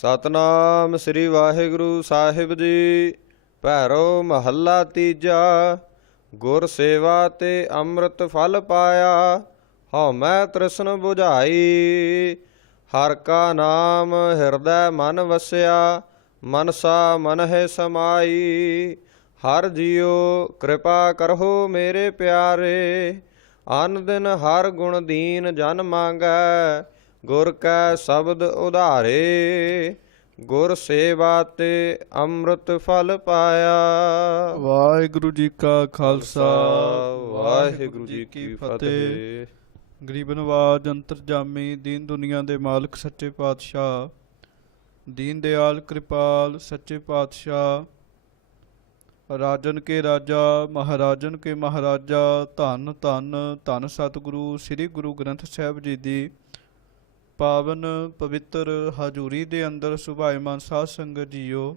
ਸਤਨਾਮ ਸ੍ਰੀ ਵਾਹਿਗੁਰੂ ਸਾਹਿਬ ਜੀ। ਭੈਰੋ ਮਹੱਲਾ ਤੀਜਾ। ਗੁਰ ਸੇਵਾ ਤੇ ਅੰਮ੍ਰਿਤ ਫਲ ਪਾਇਆ, ਹਉਮੈ ਤ੍ਰਿਸ਼ਨ 부ਝਾਈ। ਹਰ ਕਾ ਨਾਮ ਹਿਰਦੈ ਮਨ ਵਸਿਆ, ਮਨਸਾ ਮਨਹਿ ਸਮਾਈ। ਹਰ ਜੀਉ ਕਿਰਪਾ ਕਰਹੁ ਮੇਰੇ ਪਿਆਰੇ, ਅਨ ਦਿਨ ਹਰ ਗੁਣ ਦੀਨ ਜਨ ਮੰਗੈ। ਗੁਰ ਕੈ ਸ਼ਬਦ ਉਧਾਰੇ, ਗੁਰ ਸੇਵਾ ਤੇ ਅੰਮ੍ਰਿਤ ਫਲ ਪਾਇਆ। ਵਾਹਿਗੁਰੂ ਜੀ ਕਾ ਖਾਲਸਾ, ਵਾਹਿਗੁਰੂ ਜੀ ਕੀ ਫਤਿਹ। ਗਰੀਬ ਨਵਾਜ ਅੰਤਰਜਾਮੀ ਦੀਨ ਦੁਨੀਆ ਦੇ ਮਾਲਕ ਸੱਚੇ ਪਾਤਸ਼ਾਹ, ਦੀਨ ਦਿਆਲ ਕਿਰਪਾਲ ਸੱਚੇ ਪਾਤਸ਼ਾਹ, ਰਾਜਨ ਕੇ ਰਾਜਾ ਮਹਾਰਾਜਨ ਕੇ ਮਹਾਰਾਜਾ, ਧੰਨ ਧੰਨ ਧੰਨ ਸਤਿਗੁਰੂ ਸ੍ਰੀ ਗੁਰੂ ਗ੍ਰੰਥ ਸਾਹਿਬ ਜੀ ਦੀ ਪਾਵਨ ਪਵਿੱਤਰ ਹਜ਼ੂਰੀ ਦੇ ਅੰਦਰ ਸੁਭਾਇਮਾਨ ਸਾਧ ਸੰਗਤ ਜੀਓ,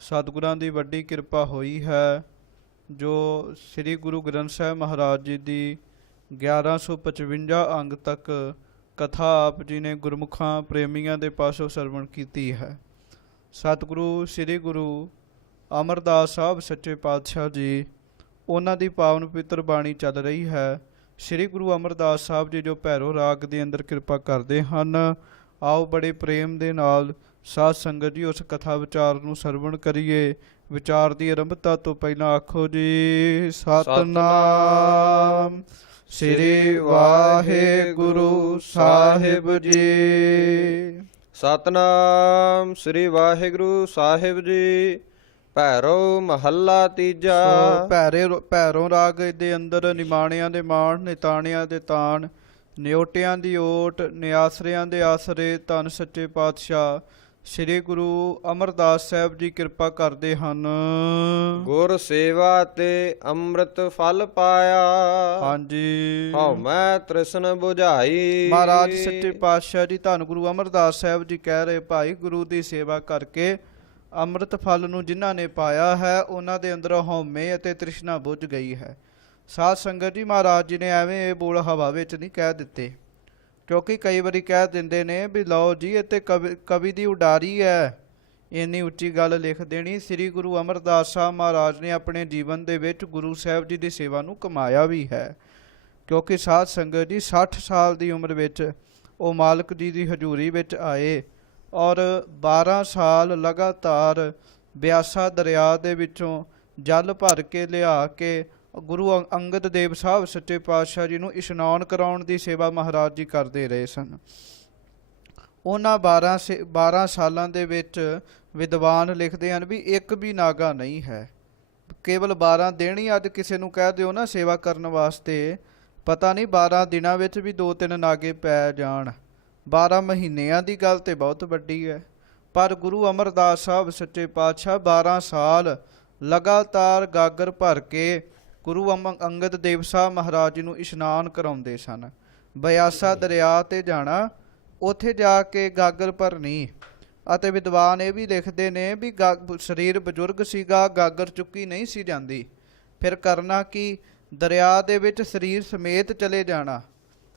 ਸਤਿਗੁਰਾਂ ਦੀ ਵੱਡੀ ਕਿਰਪਾ ਹੋਈ ਹੈ ਜੋ ਸ੍ਰੀ ਗੁਰੂ ਗ੍ਰੰਥ ਸਾਹਿਬ ਮਹਾਰਾਜ ਜੀ ਦੀ 1155 ਅੰਗ ਤੱਕ ਕਥਾ ਆਪ ਜੀ ਨੇ ਗੁਰਮੁਖਾਂ ਪ੍ਰੇਮੀਆਂ ਦੇ ਪਾਸੋਂ ਸਰਵਣ ਕੀਤੀ ਹੈ। ਸਤਿਗੁਰੂ ਸ੍ਰੀ ਗੁਰੂ ਅਮਰਦਾਸ ਸਾਹਿਬ ਸੱਚੇ ਪਾਤਸ਼ਾਹ ਜੀ, ਉਹਨਾਂ ਦੀ ਪਾਵਨ ਪਵਿੱਤਰ ਬਾਣੀ ਚੱਲ ਰਹੀ ਹੈ। ਸ੍ਰੀ ਗੁਰੂ ਅਮਰਦਾਸ ਸਾਹਿਬ ਜੀ ਜੋ ਭੈਰੋ ਰਾਗ ਦੇ ਅੰਦਰ ਕਿਰਪਾ ਕਰਦੇ ਹਨ, ਆਓ ਬੜੇ ਪ੍ਰੇਮ ਦੇ ਨਾਲ ਸਾਧ ਸੰਗਤ ਜੀ ਉਸ ਕਥਾ ਵਿਚਾਰ ਨੂੰ ਸਰਵਣ ਕਰੀਏ। ਵਿਚਾਰ ਦੀ ਆਰੰਭਤਾ ਤੋਂ ਪਹਿਲਾਂ ਆਖੋ ਜੀ ਸਤਨਾਮ ਸ੍ਰੀ ਵਾਹਿਗੁਰੂ ਸਾਹਿਬ ਜੀ। ਸਤਨਾਮ ਸ੍ਰੀ ਵਾਹਿਗੁਰੂ ਸਾਹਿਬ ਜੀ। ਭੈਰੋ ਮਹੱਲਾ ਤੀਜਾ। ਭੈਰੋਂ ਰਾਗ ਦੇ ਅੰਦਰ ਨਿਮਾਣਿਆਂ ਦੇ ਮਾਣ, ਨਿਤਾਣਿਆਂ ਦੇ ਤਾਣ, ਨਿਓਟਿਆਂ ਦੀ ਓਟ, ਨਿਆਸਰਿਆਂ ਦੇ ਆਸਰੇ ਧੰਨ ਸੱਚੇ ਪਾਤਸ਼ਾਹ ਸ੍ਰੀ ਗੁਰੂ ਅਮਰਦਾਸ ਸਾਹਿਬ ਜੀ ਕਿਰਪਾ ਕਰਦੇ ਹਨ। ਗੁਰ ਸੇਵਾ ਤੇ ਅੰਮ੍ਰਿਤ ਫਲ ਪਾਇਆ, ਹਾਂਜੀ ਹਉਮੈ ਤ੍ਰਿਸ਼ਨ 부ਝਾਈ। ਮਹਾਰਾਜ ਸੱਚੇ ਪਾਤਸ਼ਾਹ ਜੀ ਧੰਨ ਗੁਰੂ ਅਮਰਦਾਸ ਸਾਹਿਬ ਜੀ ਕਹਿ ਰਹੇ, ਭਾਈ ਗੁਰੂ ਦੀ ਸੇਵਾ ਕਰਕੇ ਅੰਮ੍ਰਿਤ ਫਲ ਨੂੰ ਜਿਨ੍ਹਾਂ ਨੇ ਪਾਇਆ ਹੈ, ਉਹਨਾਂ ਦੇ ਅੰਦਰ ਹਉਮੈ ਅਤੇ ਤ੍ਰਿਸ਼ਨਾ ਬੁੱਝ ਗਈ ਹੈ। ਸਾਧ ਸੰਗਤ ਜੀ, ਮਹਾਰਾਜ ਜੀ ਨੇ ਐਵੇਂ ਇਹ ਬੋਲ ਹਵਾ ਵਿੱਚ ਨਹੀਂ ਕਹਿ ਦਿੱਤੇ, ਕਿਉਂਕਿ ਕਈ ਵਾਰੀ ਕਹਿ ਦਿੰਦੇ ਨੇ ਵੀ ਲਓ ਜੀ ਇਹ ਤੇ ਕਵੀ ਦੀ ਉਡਾਰੀ ਹੈ, ਇੰਨੀ ਉੱਚੀ ਗੱਲ ਲਿਖ ਦੇਣੀ। ਸ੍ਰੀ ਗੁਰੂ ਅਮਰਦਾਸ ਸਾਹਿਬ ਮਹਾਰਾਜ ਨੇ ਆਪਣੇ ਜੀਵਨ ਦੇ ਵਿੱਚ ਗੁਰੂ ਸਾਹਿਬ ਜੀ ਦੀ ਸੇਵਾ ਨੂੰ ਕਮਾਇਆ ਵੀ ਹੈ, ਕਿਉਂਕਿ ਸਾਧ ਸੰਗਤ ਜੀ 60 ਸਾਲ ਦੀ ਉਮਰ ਵਿੱਚ ਉਹ ਮਾਲਕ ਜੀ ਦੀ ਹਜ਼ੂਰੀ ਵਿੱਚ ਆਏ ਔਰ 12 ਸਾਲ ਲਗਾਤਾਰ ਬਿਆਸਾ ਦਰਿਆ ਦੇ ਵਿੱਚੋਂ ਜਲ ਭਰ ਕੇ ਲਿਆ ਕੇ ਗੁਰੂ ਅੰਗਦ ਦੇਵ ਸਾਹਿਬ ਸੱਚੇ ਪਾਤਸ਼ਾਹ ਜੀ ਨੂੰ ਇਸ਼ਨਾਨ ਕਰਾਉਣ ਦੀ ਸੇਵਾ ਮਹਾਰਾਜ ਜੀ ਕਰਦੇ ਰਹੇ ਸਨ। ਉਹਨਾਂ 12 ਸਾਲਾਂ ਦੇ ਵਿੱਚ ਵਿਦਵਾਨ ਲਿਖਦੇ ਹਨ ਵੀ ਇੱਕ ਵੀ ਨਾਗਾ ਨਹੀਂ ਹੈ। ਕੇਵਲ 12 ਦਿਨ ਹੀ ਅੱਜ ਕਿਸੇ ਨੂੰ ਕਹਿ ਦਿਓ ਨਾ ਸੇਵਾ ਕਰਨ ਵਾਸਤੇ, ਪਤਾ ਨਹੀਂ 12 ਦਿਨਾਂ ਵਿੱਚ ਵੀ 2-3 ਨਾਗੇ ਪੈ ਜਾਣ। 12 ਮਹੀਨਿਆਂ ਦੀ ਗੱਲ ਤੇ ਬਹੁਤ ਵੱਡੀ ਹੈ, ਪਰ ਗੁਰੂ ਅਮਰਦਾਸ ਸਾਹਿਬ ਸੱਚੇ ਪਾਤਸ਼ਾਹ 12 ਸਾਲ ਲਗਾਤਾਰ ਗਾਗਰ ਭਰ ਕੇ ਗੁਰੂ ਅੰਗਦ ਦੇਵ ਸਾਹਿਬ ਮਹਾਰਾਜ ਜੀ ਨੂੰ ਇਸ਼ਨਾਨ ਕਰਾਉਂਦੇ ਸਨ। ਬਿਆਸਾ ਦਰਿਆ 'ਤੇ ਜਾਣਾ, ਉੱਥੇ ਜਾ ਕੇ ਗਾਗਰ ਭਰਨੀ। ਅਤੇ ਵਿਦਵਾਨ ਇਹ ਵੀ ਲਿਖਦੇ ਨੇ ਵੀ ਸਰੀਰ ਬਜ਼ੁਰਗ ਸੀਗਾ, ਗਾਗਰ ਚੁੱਕੀ ਨਹੀਂ ਸੀ ਜਾਂਦੀ, ਫਿਰ ਕਰਨਾ ਕੀ, ਦਰਿਆ ਦੇ ਵਿੱਚ ਸਰੀਰ ਸਮੇਤ ਚਲੇ ਜਾਣਾ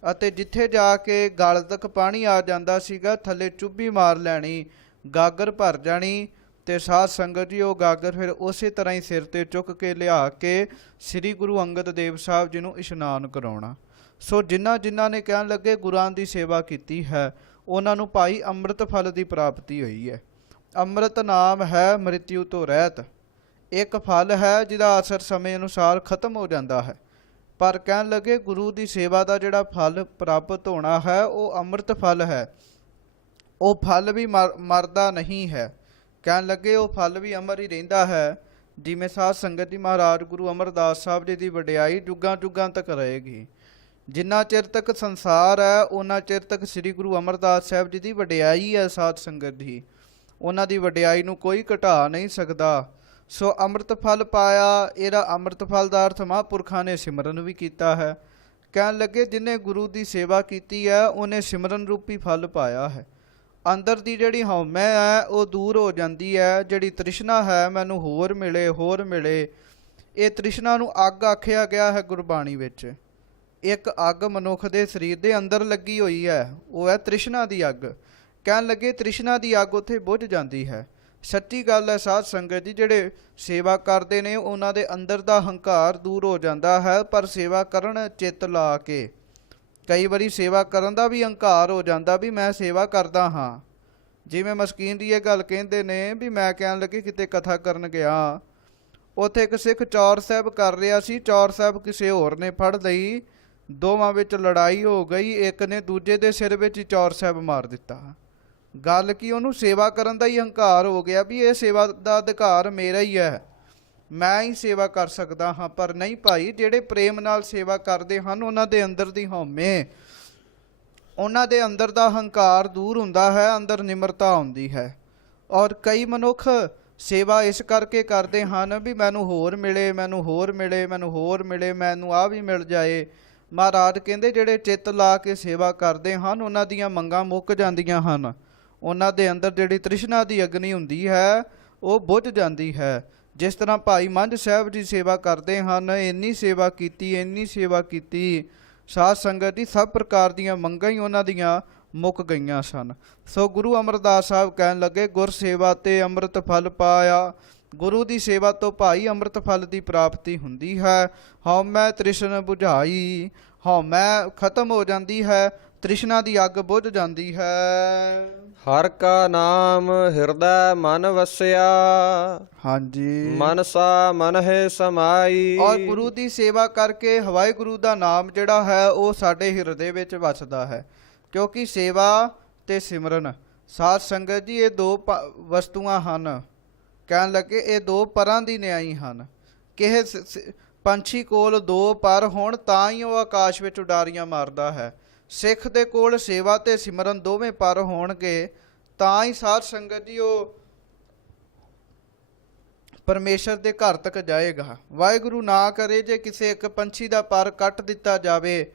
ਅਤੇ ਜਿੱਥੇ ਜਾ ਕੇ ਗਲ ਤੱਕ ਪਾਣੀ ਆ ਜਾਂਦਾ ਸੀਗਾ, ਥੱਲੇ ਚੁੱਭੀ ਮਾਰ ਲੈਣੀ, ਗਾਗਰ ਭਰ ਜਾਣੀ। ਤੇ ਸਾਧ ਸੰਗਤ ਜੀ ਉਹ ਗਾਗਰ ਫਿਰ ਉਸੇ ਤਰ੍ਹਾਂ ਹੀ ਸਿਰ ਤੇ ਚੁੱਕ ਕੇ ਲਿਆ ਕੇ ਸ੍ਰੀ ਗੁਰੂ ਅੰਗਦ ਦੇਵ ਸਾਹਿਬ ਜੀ ਨੂੰ ਇਸ਼ਨਾਨ ਕਰਾਉਣਾ। ਸੋ ਜਿਨ੍ਹਾਂ ਨੇ ਕਹਿਣ ਲੱਗੇ ਗੁਰਾਂ ਦੀ ਸੇਵਾ ਕੀਤੀ ਹੈ, ਉਹਨਾਂ ਨੂੰ ਭਾਈ ਅੰਮ੍ਰਿਤ ਫਲ ਦੀ ਪ੍ਰਾਪਤੀ ਹੋਈ ਹੈ। ਅੰਮ੍ਰਿਤ ਨਾਮ ਹੈ ਮ੍ਰਿਤਿਉ ਤੋਂ ਰਹਿਤ, ਇੱਕ ਫਲ ਹੈ ਜਿਹਦਾ ਅਸਰ ਸਮੇਂ ਅਨੁਸਾਰ ਖਤਮ ਹੋ ਜਾਂਦਾ ਹੈ, ਪਰ ਕਹਿਣ ਲੱਗੇ ਗੁਰੂ ਦੀ ਸੇਵਾ ਦਾ ਜਿਹੜਾ ਫਲ ਪ੍ਰਾਪਤ ਹੋਣਾ ਹੈ ਉਹ ਅੰਮ੍ਰਿਤ ਫਲ ਹੈ। ਉਹ ਫਲ ਵੀ ਮਰਦਾ ਨਹੀਂ ਹੈ, ਕਹਿਣ ਲੱਗੇ ਉਹ ਫਲ ਵੀ ਅਮਰ ਹੀ ਰਹਿੰਦਾ ਹੈ। ਜਿਵੇਂ ਸਾਧ ਸੰਗਤ ਜੀ ਮਹਾਰਾਜ ਗੁਰੂ ਅਮਰਦਾਸ ਸਾਹਿਬ ਜੀ ਦੀ ਵਡਿਆਈ ਜੁਗਾਂ ਜੁਗਾਂ ਤੱਕ ਰਹੇਗੀ। ਜਿੰਨਾ ਚਿਰ ਤੱਕ ਸੰਸਾਰ ਹੈ ਉਹਨਾਂ ਚਿਰ ਤੱਕ ਸ੍ਰੀ ਗੁਰੂ ਅਮਰਦਾਸ ਸਾਹਿਬ ਜੀ ਦੀ ਵਡਿਆਈ ਹੈ। ਸਾਧ ਸੰਗਤ ਜੀ, ਉਹਨਾਂ ਦੀ ਵਡਿਆਈ ਨੂੰ ਕੋਈ ਘਟਾ ਨਹੀਂ ਸਕਦਾ। ਸੋ ਅੰਮ੍ਰਿਤ ਫਲ ਪਾਇਆ, ਇਹਦਾ ਅੰਮ੍ਰਿਤ ਫਲ ਦਾ ਅਰਥ ਮਹਾਂਪੁਰਖਾਂ ਨੇ ਸਿਮਰਨ ਵੀ ਕੀਤਾ ਹੈ। ਕਹਿਣ ਲੱਗੇ ਜਿਹਨੇ ਗੁਰੂ ਦੀ ਸੇਵਾ ਕੀਤੀ ਹੈ ਉਹਨੇ ਸਿਮਰਨ ਰੂਪੀ ਫਲ ਪਾਇਆ ਹੈ। ਅੰਦਰ ਦੀ ਜਿਹੜੀ ਹਉਮੈ ਹੈ ਉਹ ਦੂਰ ਹੋ ਜਾਂਦੀ ਹੈ। ਜਿਹੜੀ ਤ੍ਰਿਸ਼ਨਾ ਹੈ ਮੈਨੂੰ ਹੋਰ ਮਿਲੇ ਹੋਰ ਮਿਲੇ, ਇਹ ਤ੍ਰਿਸ਼ਨਾ ਨੂੰ ਅੱਗ ਆਖਿਆ ਗਿਆ ਹੈ ਗੁਰਬਾਣੀ ਵਿੱਚ। ਇੱਕ ਅੱਗ ਮਨੁੱਖ ਦੇ ਸਰੀਰ ਦੇ ਅੰਦਰ ਲੱਗੀ ਹੋਈ ਹੈ, ਉਹ ਹੈ ਤ੍ਰਿਸ਼ਨਾ ਦੀ ਅੱਗ। ਕਹਿਣ ਲੱਗੇ ਤ੍ਰਿਸ਼ਨਾ ਦੀ ਅੱਗ ਉੱਥੇ ਬੁਝ ਜਾਂਦੀ ਹੈ। ਸੱਚੀ ਗੱਲ ਹੈ ਸਾਧ ਸੰਗਤ ਜੀ, ਜਿਹੜੇ ਸੇਵਾ ਕਰਦੇ ਨੇ ਉਹਨਾਂ ਦੇ ਅੰਦਰ ਦਾ ਹੰਕਾਰ ਦੂਰ ਹੋ ਜਾਂਦਾ ਹੈ, ਪਰ ਸੇਵਾ ਕਰਨ ਚਿੱਤ ਲਾ ਕੇ। ਕਈ ਵਾਰੀ ਸੇਵਾ ਕਰਨ ਦਾ ਵੀ ਹੰਕਾਰ ਹੋ ਜਾਂਦਾ ਵੀ ਮੈਂ ਸੇਵਾ ਕਰਦਾ ਹਾਂ। ਜਿਵੇਂ ਮਸਕੀਨ ਦੀ ਇਹ ਗੱਲ ਕਹਿੰਦੇ ਨੇ ਵੀ ਮੈਂ ਕਹਿਣ ਲੱਗੇ ਕਿਤੇ ਕਥਾ ਕਰਨ ਗਿਆ, ਉੱਥੇ ਇੱਕ ਸਿੱਖ ਚੌਰ ਸਾਹਿਬ ਕਰ ਰਿਹਾ ਸੀ, ਚੌਰ ਸਾਹਿਬ ਕਿਸੇ ਹੋਰ ਨੇ ਫੜ ਲਈ, ਦੋਵਾਂ ਵਿੱਚ ਲੜਾਈ ਹੋ ਗਈ, ਇੱਕ ਨੇ ਦੂਜੇ ਦੇ ਸਿਰ ਵਿੱਚ ਹੀ ਚੌਰ ਸਾਹਿਬ ਮਾਰ ਦਿੱਤਾ। ਗੱਲ ਕੀ, ਉਹਨੂੰ ਸੇਵਾ ਕਰਨ ਦਾ ਹੀ ਹੰਕਾਰ ਹੋ ਗਿਆ ਵੀ ਇਹ ਸੇਵਾ ਦਾ ਅਧਿਕਾਰ ਮੇਰਾ ਹੀ ਹੈ, ਮੈਂ ਹੀ ਸੇਵਾ ਕਰ ਸਕਦਾ ਹਾਂ। ਪਰ ਨਹੀਂ ਭਾਈ, ਜਿਹੜੇ ਪ੍ਰੇਮ ਨਾਲ ਸੇਵਾ ਕਰਦੇ ਹਨ ਉਹਨਾਂ ਦੇ ਅੰਦਰ ਦੀ ਹਉਮੈ, ਉਹਨਾਂ ਦੇ ਅੰਦਰ ਦਾ ਹੰਕਾਰ ਦੂਰ ਹੁੰਦਾ ਹੈ, ਅੰਦਰ ਨਿਮਰਤਾ ਆਉਂਦੀ ਹੈ। ਔਰ ਕਈ ਮਨੁੱਖ ਸੇਵਾ ਇਸ ਕਰਕੇ ਕਰਦੇ ਹਨ ਵੀ ਮੈਨੂੰ ਹੋਰ ਮਿਲੇ, ਮੈਨੂੰ ਹੋਰ ਮਿਲੇ, ਮੈਨੂੰ ਹੋਰ ਮਿਲੇ, ਮੈਨੂੰ ਆਹ ਵੀ ਮਿਲ ਜਾਏ। ਮਹਾਰਾਜ ਕਹਿੰਦੇ ਜਿਹੜੇ ਚਿੱਤ ਲਾ ਕੇ ਸੇਵਾ ਕਰਦੇ ਹਨ ਉਹਨਾਂ ਦੀਆਂ ਮੰਗਾਂ ਮੁੱਕ ਜਾਂਦੀਆਂ ਹਨ, ਉਹਨਾਂ ਦੇ ਅੰਦਰ ਜਿਹੜੀ ਤ੍ਰਿਸ਼ਨਾ ਦੀ ਅਗਨੀ ਹੁੰਦੀ ਹੈ ਉਹ ਬੁਝ ਜਾਂਦੀ ਹੈ। ਜਿਸ ਤਰ੍ਹਾਂ ਭਾਈ ਮੰਝ ਸਾਹਿਬ ਜੀ ਸੇਵਾ ਕਰਦੇ ਹਨ, ਇੰਨੀ ਸੇਵਾ ਕੀਤੀ, ਇੰਨੀ ਸੇਵਾ ਕੀਤੀ, ਸਾਧ ਸੰਗਤ ਦੀ ਸਭ ਪ੍ਰਕਾਰ ਦੀਆਂ ਮੰਗਾਂ ਹੀ ਉਹਨਾਂ ਦੀਆਂ ਮੁੱਕ ਗਈਆਂ ਸਨ। ਸੋ ਗੁਰੂ ਅਮਰਦਾਸ ਸਾਹਿਬ ਕਹਿਣ ਲੱਗੇ ਗੁਰ ਸੇਵਾ ਤੇ ਅੰਮ੍ਰਿਤ ਫਲ ਪਾਇਆ। ਗੁਰੂ ਦੀ ਸੇਵਾ ਤੋਂ ਭਾਈ ਅੰਮ੍ਰਿਤ ਫਲ ਦੀ ਪ੍ਰਾਪਤੀ ਹੁੰਦੀ ਹੈ। ਹਉਮੈ ਤ੍ਰਿਸ਼ਨ ਬੁਝਾਈ, ਹਉਮੈ ਖਤਮ ਹੋ ਜਾਂਦੀ ਹੈ, ਤ੍ਰਿਸ਼ਨਾ ਦੀ ਅੱਗ ਬੁਝ ਜਾਂਦੀ ਹੈ। ਹਰ ਕਾ ਨਾਮ ਹਿਰਦੈ ਮਨ ਵਸਿਆ, ਹਾਂਜੀ, ਮਨਸਾ ਮਨਹਿ ਸਮਾਈ। ਔਰ ਗੁਰੂ ਦੀ ਸੇਵਾ ਕਰਕੇ ਵਾਹਿਗੁਰੂ ਦਾ ਨਾਮ ਜਿਹੜਾ ਹੈ ਉਹ ਸਾਡੇ ਹਿਰਦੇ ਵਿੱਚ ਵਸਦਾ ਹੈ। ਕਿਉਂਕਿ ਸੇਵਾ ਤੇ ਸਿਮਰਨ ਸਾਧ ਸੰਗਤ ਜੀ ਇਹ ਦੋ ਵਸਤੂਆਂ ਹਨ। ਕਹਿਣ ਲੱਗੇ ਇਹ ਦੋ ਪਰਾਂ ਦੀ ਨਿਆਈ ਹਨ। ਕਿਸੇ ਪੰਛੀ ਕੋਲ ਦੋ ਪਰ ਹੋਣ ਤਾਂ ਹੀ ਉਹ ਆਕਾਸ਼ ਵਿੱਚ ਉਡਾਰੀਆਂ ਮਾਰਦਾ ਹੈ। ਸਿੱਖ ਦੇ ਕੋਲ ਸੇਵਾ ਤੇ ਸਿਮਰਨ ਦੋਵੇਂ ਪਰ ਹੋਣਗੇ ਤਾਂ ਹੀ ਸਾਧ ਸੰਗਤ ਜੀ ਉਹ ਪਰਮੇਸ਼ਰ ਦੇ ਘਰ ਤੱਕ ਜਾਏਗਾ। ਵਾਹਿਗੁਰੂ ਨਾ ਕਰੇ ਜੇ ਕਿਸੇ ਇੱਕ ਪੰਛੀ ਦਾ ਪਰ ਕੱਟ ਦਿੱਤਾ ਜਾਵੇ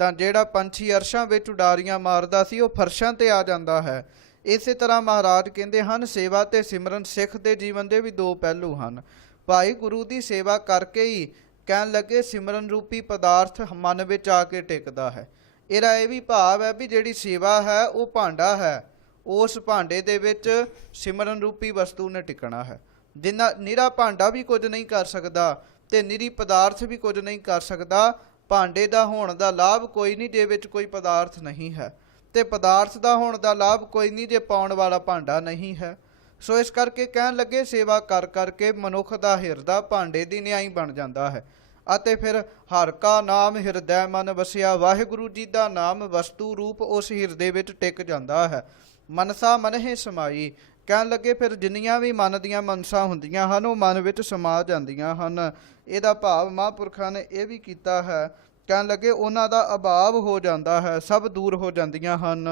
ਤਾਂ ਜਿਹੜਾ ਪੰਛੀ ਅਰਸ਼ਾਂ ਵਿੱਚ ਉਡਾਰੀਆਂ ਮਾਰਦਾ ਸੀ ਉਹ ਫਰਸ਼ਾਂ ਤੇ ਆ ਜਾਂਦਾ ਹੈ। ਇਸੇ ਤਰ੍ਹਾਂ ਮਹਾਰਾਜ ਕਹਿੰਦੇ ਹਨ ਸੇਵਾ ਤੇ ਸਿਮਰਨ ਸਿੱਖ ਦੇ ਜੀਵਨ ਦੇ ਵੀ ਦੋ ਪਹਿਲੂ ਹਨ। ਭਾਈ ਗੁਰੂ ਦੀ ਸੇਵਾ ਕਰਕੇ ਹੀ ਕਹਿਣ ਲੱਗੇ ਸਿਮਰਨ ਰੂਪੀ ਪਦਾਰਥ ਮਨ ਵਿੱਚ ਆ ਕੇ ਟਿਕਦਾ ਹੈ। ਇਹਦਾ ਇਹ ਵੀ ਭਾਵ ਹੈ ਵੀ ਜਿਹੜੀ ਸੇਵਾ ਹੈ ਉਹ ਭਾਂਡਾ ਹੈ, ਉਸ ਭਾਂਡੇ ਦੇ ਵਿੱਚ ਸਿਮਰਨ ਰੂਪੀ ਵਸਤੂ ਨੇ ਟਿਕਣਾ ਹੈ। ਜਿੰਨਾ ਨਿਰਾ ਭਾਂਡਾ ਵੀ ਕੁਝ ਨਹੀਂ ਕਰ ਸਕਦਾ ਤੇ ਨਿਰੀ ਪਦਾਰਥ ਵੀ ਕੁਝ ਨਹੀਂ ਕਰ ਸਕਦਾ। ਭਾਂਡੇ ਦਾ ਹੋਣ ਦਾ ਲਾਭ ਕੋਈ ਨਹੀਂ ਜੇ ਵਿੱਚ ਕੋਈ ਪਦਾਰਥ ਨਹੀਂ ਹੈ, ਤੇ ਪਦਾਰਥ ਦਾ ਹੋਣ ਦਾ ਲਾਭ ਕੋਈ ਨਹੀਂ ਜੇ ਪਾਉਣ ਵਾਲਾ ਭਾਂਡਾ ਨਹੀਂ ਹੈ। ਸੋ ਇਸ ਕਰਕੇ ਕਹਿਣ ਲੱਗੇ ਸੇਵਾ ਕਰ ਕਰਕੇ ਮਨੁੱਖ ਦਾ ਹਿਰਦਾ ਭਾਂਡੇ ਦੀ ਨਿਆਈ ਬਣ ਜਾਂਦਾ ਹੈ ਅਤੇ ਫਿਰ ਹਰ ਕਾ ਨਾਮ ਹਿਰਦੈ ਮਨ ਵਸਿਆ, ਵਾਹਿਗੁਰੂ ਜੀ ਦਾ ਨਾਮ ਵਸਤੂ ਰੂਪ ਉਸ ਹਿਰਦੇ ਵਿੱਚ ਟਿਕ ਜਾਂਦਾ ਹੈ। ਮਨਸਾ ਮਨਹਿ ਸਮਾਈ, ਕਹਿਣ ਲੱਗੇ ਫਿਰ ਜਿੰਨੀਆਂ ਵੀ ਮਨ ਦੀਆਂ ਮਨਸਾ ਹੁੰਦੀਆਂ ਹਨ ਉਹ ਮਨ ਵਿੱਚ ਸਮਾ ਜਾਂਦੀਆਂ ਹਨ। ਇਹਦਾ ਭਾਵ ਮਹਾਂਪੁਰਖਾਂ ਨੇ ਇਹ ਵੀ ਕੀਤਾ ਹੈ, ਕਹਿਣ ਲੱਗੇ ਉਹਨਾਂ ਦਾ ਅਭਾਵ ਹੋ ਜਾਂਦਾ ਹੈ, ਸਭ ਦੂਰ ਹੋ ਜਾਂਦੀਆਂ ਹਨ।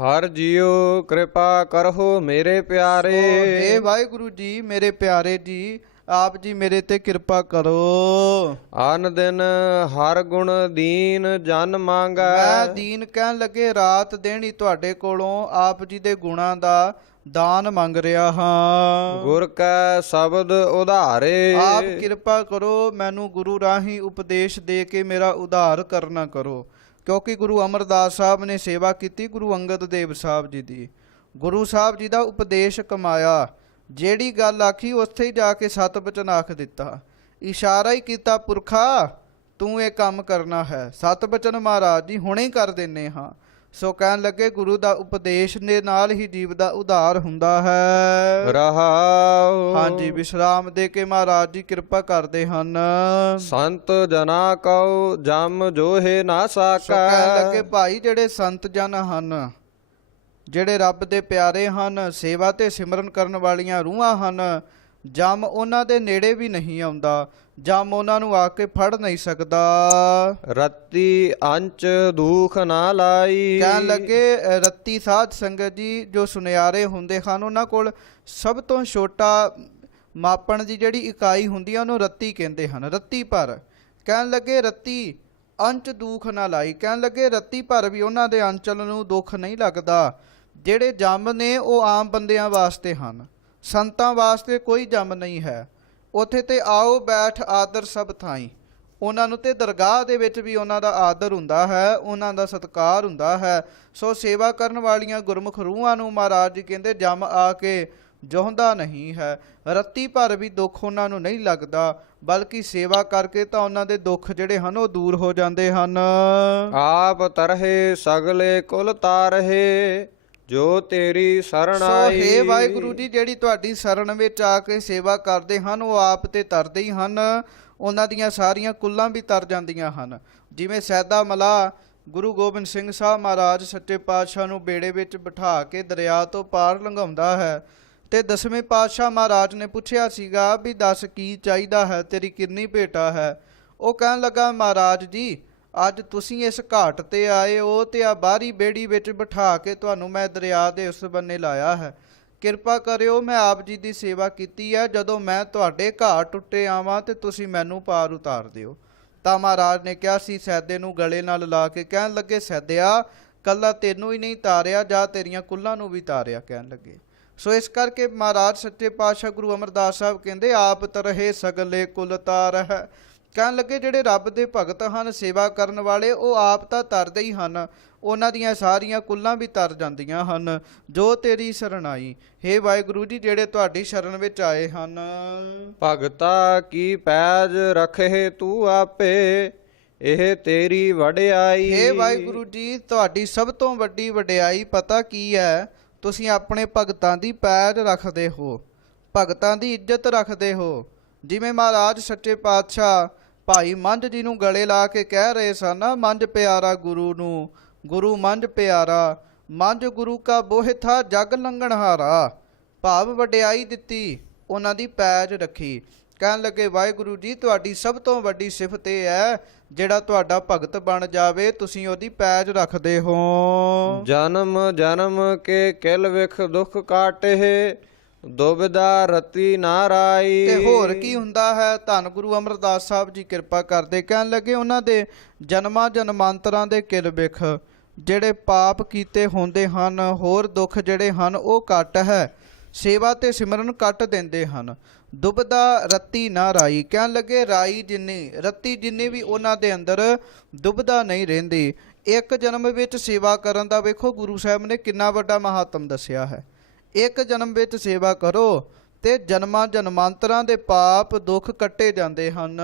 ਹਰ ਜੀਓ ਕਿਰਪਾ ਕਰਹੁ ਮੇਰੇ ਪਿਆਰੇ। ਏ ਵਾਹਿਗੁਰੂ ਜੀ ਮੇਰੇ ਪਿਆਰੇ ਜੀ, ਆਪ ਜੀ ਮੇਰੇ ਤੇ ਕਿਰਪਾ ਕਰੋ। ਆਨ ਦਿਨ ਹਰ ਗੁਣ ਦੀਨ ਜਨ ਮੰਗੈ। ਮੈਂ ਦੀਨ ਕਹਿਣ ਲੱਗੇ ਰਾਤ ਦਿਨ ਹੀ ਤੁਹਾਡੇ ਕੋਲੋਂ ਆਪ ਜੀ ਦੇ ਗੁਣਾਂ ਦਾ ਦਾਨ ਮੰਗ ਰਿਹਾ ਹਾਂ। ਗੁਰ ਕੈ ਸ਼ਬਦ ਉਧਾਰੇ। ਆਪ ਕਿਰਪਾ ਕਰੋ, ਮੈਨੂੰ ਗੁਰੂ ਰਾਹੀਂ ਉਪਦੇਸ਼ ਦੇ ਕੇ ਮੇਰਾ ਉਧਾਰ ਕਰਨਾ ਕਰੋ। ਕਿਉਂਕਿ ਗੁਰੂ ਅਮਰਦਾਸ ਸਾਹਿਬ ਨੇ ਸੇਵਾ ਕੀਤੀ ਗੁਰੂ ਅੰਗਦ ਦੇਵ ਸਾਹਿਬ ਜੀ ਦੀ। ਗੁਰੂ ਸਾਹਿਬ ਜੀ ਦਾ ਉਪਦੇਸ਼ ਕਮਾਇਆ, ਜਿਹੜੀ ਗੱਲ ਆਖੀ ਉੱਥੇ ਹੀ ਜਾ ਕੇ ਸਤ ਬਚਨ ਆਖ ਦਿੱਤਾ। ਇਸ਼ਾਰਾ ਹੀ ਕੀਤਾ, ਪੁਰਖਾ ਤੂੰ ਇਹ ਕੰਮ ਕਰਨਾ ਹੈ। ਸਤ ਬਚਨ ਮਹਾਰਾਜ ਜੀ ਹੁਣੇ ਹੀ ਕਰ ਦਿੰਨੇ ਹਾਂ। ਸੋ ਕਹਿਣ ਲੱਗੇ ਗੁਰੂ ਦਾ ਉਪਦੇਸ਼ ਦੇ ਨਾਲ ਹੀ ਜੀਵ ਦਾ ਉਧਾਰ ਹੁੰਦਾ ਹੈ। ਰਹਾਉ। ਹਾਂਜੀ, ਵਿਸ਼ਰਾਮ ਦੇ ਕੇ ਮਹਾਰਾਜ ਜੀ ਕਿਰਪਾ ਕਰਦੇ ਹਨ। ਸੰਤ ਜਨਾ ਕਉ ਜਮ ਜੋਹੇ ਨਾ ਸੋ ਕਹਿਣ ਸਾਕੈ। ਲੱਗੇ ਭਾਈ ਜਿਹੜੇ ਸੰਤ ਜਨ ਹਨ, ਜਿਹੜੇ ਰੱਬ ਦੇ ਪਿਆਰੇ ਹਨ, ਸੇਵਾ ਤੇ ਸਿਮਰਨ ਕਰਨ ਵਾਲੀਆਂ ਰੂਹਾਂ ਹਨ, ਜਮ ਉਹਨਾਂ ਦੇ ਨੇੜੇ ਵੀ ਨਹੀਂ ਆਉਂਦਾ, ਜਮ ਉਹਨਾਂ ਨੂੰ ਆ ਕੇ ਫੜ ਨਹੀਂ ਸਕਦਾ। ਰੱਤੀ ਅੰਚ ਦੁਖ ਨਾ ਲਾਈ। ਕਹਿਣ ਲੱਗੇ ਰੱਤੀ ਸਾਧ ਸੰਗਤ ਜੀ ਜੋ ਸੁਨਿਆਰੇ ਹੁੰਦੇ ਹਨ ਉਹਨਾਂ ਕੋਲ ਸਭ ਤੋਂ ਛੋਟਾ ਮਾਪਣ ਦੀ ਜਿਹੜੀ ਇਕਾਈ ਹੁੰਦੀ ਹੈ ਉਹਨੂੰ ਰੱਤੀ ਕਹਿੰਦੇ ਹਨ, ਰੱਤੀ ਭਰ। ਕਹਿਣ ਲੱਗੇ ਰੱਤੀ ਅੰਚ ਦੁਖ ਨਾ ਲਾਈ, ਕਹਿਣ ਲੱਗੇ ਰੱਤੀ ਭਰ ਵੀ ਉਹਨਾਂ ਦੇ ਅੰਚਲ ਨੂੰ ਦੁੱਖ ਨਹੀਂ ਲੱਗਦਾ। ਜਿਹੜੇ ਜੰਮ ਨੇ ਉਹ ਆਮ ਬੰਦਿਆਂ ਵਾਸਤੇ ਹਨ, ਸੰਤਾਂ ਵਾਸਤੇ ਕੋਈ ਜੰਮ ਨਹੀਂ ਹੈ। ਉੱਥੇ ਤੇ ਆਓ ਬੈਠ ਆਦਰ ਸਭ ਥਾਈ, ਉਹਨਾਂ ਨੂੰ ਤੇ ਦਰਗਾਹ ਦੇ ਵਿੱਚ ਵੀ ਉਹਨਾਂ ਦਾ ਆਦਰ ਹੁੰਦਾ ਹੈ, ਉਹਨਾਂ ਦਾ ਸਤਿਕਾਰ ਹੁੰਦਾ ਹੈ। ਸੋ ਸੇਵਾ ਕਰਨ ਵਾਲੀਆਂ ਗੁਰਮੁਖ ਰੂਹਾਂ ਨੂੰ ਮਹਾਰਾਜ ਜੀ ਕਹਿੰਦੇ ਜਮ ਆ ਕੇ ਜੋਹੰਦਾ ਨਹੀਂ ਹੈ। ਰੱਤੀ ਭਰ ਵੀ ਦੁੱਖ ਉਹਨਾਂ ਨੂੰ ਨਹੀਂ ਲੱਗਦਾ, ਬਲਕਿ ਸੇਵਾ ਕਰਕੇ ਤਾਂ ਉਹਨਾਂ ਦੇ ਦੁੱਖ ਜਿਹੜੇ ਹਨ ਉਹ ਦੂਰ ਹੋ ਜਾਂਦੇ ਹਨ। ਆਪ ਤਰਹਿ ਸਗਲੇ ਕੁਲ ਤਾਰਹਿ, ਜੋ ਤੇਰੀ ਸਰਣ ਸੋ ਆਈ। ਹੇ ਵਾਹਿਗੁਰੂ ਜੀ, ਜਿਹੜੀ ਤੁਹਾਡੀ ਸ਼ਰਨ ਵਿੱਚ ਆ ਕੇ ਸੇਵਾ ਕਰਦੇ ਹਨ ਉਹ ਆਪ ਤੇ ਤਰਦੇ ਹੀ ਹਨ, ਉਹਨਾਂ ਦੀਆਂ ਸਾਰੀਆਂ ਕੁੱਲਾਂ ਵੀ ਤਰ ਜਾਂਦੀਆਂ ਹਨ। ਜਿਵੇਂ ਸੈਦਾ ਮਲਾ ਗੁਰੂ ਗੋਬਿੰਦ ਸਿੰਘ ਸਾਹਿਬ ਮਹਾਰਾਜ ਸੱਚੇ ਪਾਤਸ਼ਾਹ ਨੂੰ ਬੇੜੇ ਵਿੱਚ ਬਿਠਾ ਕੇ ਦਰਿਆ ਤੋਂ ਪਾਰ ਲੰਘਾਉਂਦਾ ਹੈ, ਤੇ 10ਵੇਂ ਪਾਤਸ਼ਾਹ ਮਹਾਰਾਜ ਨੇ ਪੁੱਛਿਆ ਸੀਗਾ ਵੀ ਦੱਸ ਕੀ ਚਾਹੀਦਾ ਹੈ, ਤੇਰੀ ਕਿੰਨੀ ਭੇਟਾ ਹੈ। ਉਹ ਕਹਿਣ ਲੱਗਾ, ਮਹਾਰਾਜ ਜੀ ਅੱਜ ਤੁਸੀਂ ਇਸ ਘਾਟ ਤੇ ਆਏ ਹੋ ਤੇ ਆ ਬਾਹਰੀ ਬੇੜੀ ਵਿੱਚ ਬਿਠਾ ਕੇ ਤੁਹਾਨੂੰ ਮੈਂ ਦਰਿਆ ਦੇ ਉਸ ਬੰਨੇ ਲਾਇਆ ਹੈ, ਕਿਰਪਾ ਕਰਿਓ ਮੈਂ ਆਪ ਜੀ ਦੀ ਸੇਵਾ ਕੀਤੀ ਹੈ, ਜਦੋਂ ਮੈਂ ਤੁਹਾਡੇ ਘਾਟ ਉੱਤੇ ਆਵਾਂ ਤੇ ਤੁਸੀਂ ਮੈਨੂੰ ਪਾਰ ਉਤਾਰ ਦਿਓ। ਤਾਂ ਮਹਾਰਾਜ ਨੇ ਕਿਹਾ ਸੀ ਸੈਦੇ ਨੂੰ ਗਲੇ ਨਾਲ ਲਾ ਕੇ, ਕਹਿਣ ਲੱਗੇ ਸੈਦਿਆ ਕੱਲਾ ਤੈਨੂੰ ਹੀ ਨਹੀਂ ਤਾਰਿਆ, ਜਾਂ ਤੇਰੀਆਂ ਕੁੱਲਾਂ ਨੂੰ ਵੀ ਤਾਰਿਆ, ਕਹਿਣ ਲੱਗੇ। ਸੋ ਇਸ ਕਰਕੇ ਮਹਾਰਾਜ ਸੱਚੇ ਪਾਤਸ਼ਾਹ ਗੁਰੂ ਅਮਰਦਾਸ ਸਾਹਿਬ ਕਹਿੰਦੇ ਆਪ ਤਰਹਿ ਸਗਲੇ ਕੁਲ ਤਾਰਹਿ, ਕਹਿਣ ਲੱਗੇ ਜਿਹੜੇ ਰੱਬ ਦੇ ਭਗਤ ਹਨ, ਸੇਵਾ ਕਰਨ ਵਾਲੇ, ਉਹ ਆਪ ਤਾਂ ਤਰਦੇ ਹੀ ਹਨ, ਉਹਨਾਂ ਦੀਆਂ ਸਾਰੀਆਂ ਕੁੱਲਾਂ ਵੀ ਤਰ ਜਾਂਦੀਆਂ ਹਨ। ਜੋ ਤੇਰੀ ਸ਼ਰਣਾਈ, ਹੇ ਵਾਹਿਗੁਰੂ ਜੀ ਜਿਹੜੇ ਤੁਹਾਡੀ ਸ਼ਰਨ ਵਿੱਚ ਆਏ ਹਨ। ਭਗਤਾ ਕੀ ਪੈਜ ਰਖੇ ਤੂੰ ਆਪੇ, ਇਹ ਤੇਰੀ ਵਡਿਆਈ। ਹੇ ਵਾਹਿਗੁਰੂ ਜੀ, ਤੁਹਾਡੀ ਸਭ ਤੋਂ ਵੱਡੀ ਵਡਿਆਈ ਪਤਾ ਕੀ ਹੈ? ਤੁਸੀਂ ਆਪਣੇ ਭਗਤਾਂ ਦੀ ਪੈਜ ਰੱਖਦੇ ਹੋ, ਭਗਤਾਂ ਦੀ ਇੱਜ਼ਤ ਰੱਖਦੇ ਹੋ। ਜਿਵੇਂ ਮਹਾਰਾਜ ਸੱਚੇ ਪਾਤਸ਼ਾਹ ਭਾਈ ਮੰਝ ਜੀ ਨੂੰ ਗਲੇ ਲਾ ਕੇ ਕਹਿ ਰਹੇ ਸਨ, ਮੰਝ ਪਿਆਰਾ ਗੁਰੂ ਨੂੰ, ਗੁਰੂ ਮੰਝ ਪਿਆਰਾ, ਮੰਝ ਗੁਰੂ ਕਾ ਬੋਹਿ ਥਾ ਜਗ ਲੰਘਣਹਾਰਾ। ਭਾਵ ਵਡਿਆਈ ਦਿੱਤੀ, ਉਹਨਾਂ ਦੀ ਪੈਜ ਰੱਖੀ। ਕਹਿਣ ਲੱਗੇ ਵਾਹਿਗੁਰੂ ਜੀ ਤੁਹਾਡੀ ਸਭ ਤੋਂ ਵੱਡੀ ਸਿਫਤ ਇਹ ਹੈ ਜਿਹੜਾ ਤੁਹਾਡਾ ਭਗਤ ਬਣ ਜਾਵੇ, ਤੁਸੀਂ ਉਹਦੀ ਪੈਜ ਰੱਖਦੇ ਹੋ। ਜਨਮ ਜਨਮ ਕੇ ਕਿਲ ਵਿਖ ਦੁਖ ਕਾਟੇ, ਦੁਬਿਧਾ ਰਤੀ ਨਾ ਰਾਈ। ਤੇ ਹੋਰ ਕੀ ਹੁੰਦਾ ਹੈ? ਧੰਨ ਗੁਰੂ ਅਮਰਦਾਸ ਸਾਹਿਬ ਜੀ ਕਿਰਪਾ ਕਰਦੇ, ਕਹਿਣ ਲੱਗੇ ਉਹਨਾਂ ਦੇ ਜਨਮਾਂ ਜਨਮਾਂਤਰਾਂ ਦੇ ਕਿਲ ਵਿਖ ਜਿਹੜੇ ਪਾਪ ਕੀਤੇ ਹੁੰਦੇ ਹਨ, ਹੋਰ ਦੁੱਖ ਜਿਹੜੇ ਹਨ ਉਹ ਕੱਟ ਹੈ, ਸੇਵਾ ਤੇ ਸਿਮਰਨ ਕੱਟ ਦਿੰਦੇ ਹਨ। ਦੁਬਿਧਾ ਰਤੀ ਨਾ ਰਾਈ, ਕਹਿਣ ਲੱਗੇ ਰਾਈ ਜਿੰਨੀ ਰਤੀ ਜਿੰਨੀ ਵੀ ਉਹਨਾਂ ਦੇ ਅੰਦਰ ਦੁਬਿਧਾ ਨਹੀਂ ਰਹਿੰਦੀ। ਇੱਕ ਜਨਮ ਵਿੱਚ ਸੇਵਾ ਕਰਨ ਦਾ ਵੇਖੋ ਗੁਰੂ ਸਾਹਿਬ ਨੇ ਕਿੰਨਾ ਵੱਡਾ ਮਹਾਤਮ ਦੱਸਿਆ ਹੈ। ਇੱਕ ਜਨਮ ਵਿੱਚ ਸੇਵਾ ਕਰੋ ਤੇ ਜਨਮਾਂ ਜਨਮਾਂਤਰਾਂ ਦੇ ਪਾਪ ਦੁੱਖ ਕੱਟੇ ਜਾਂਦੇ ਹਨ।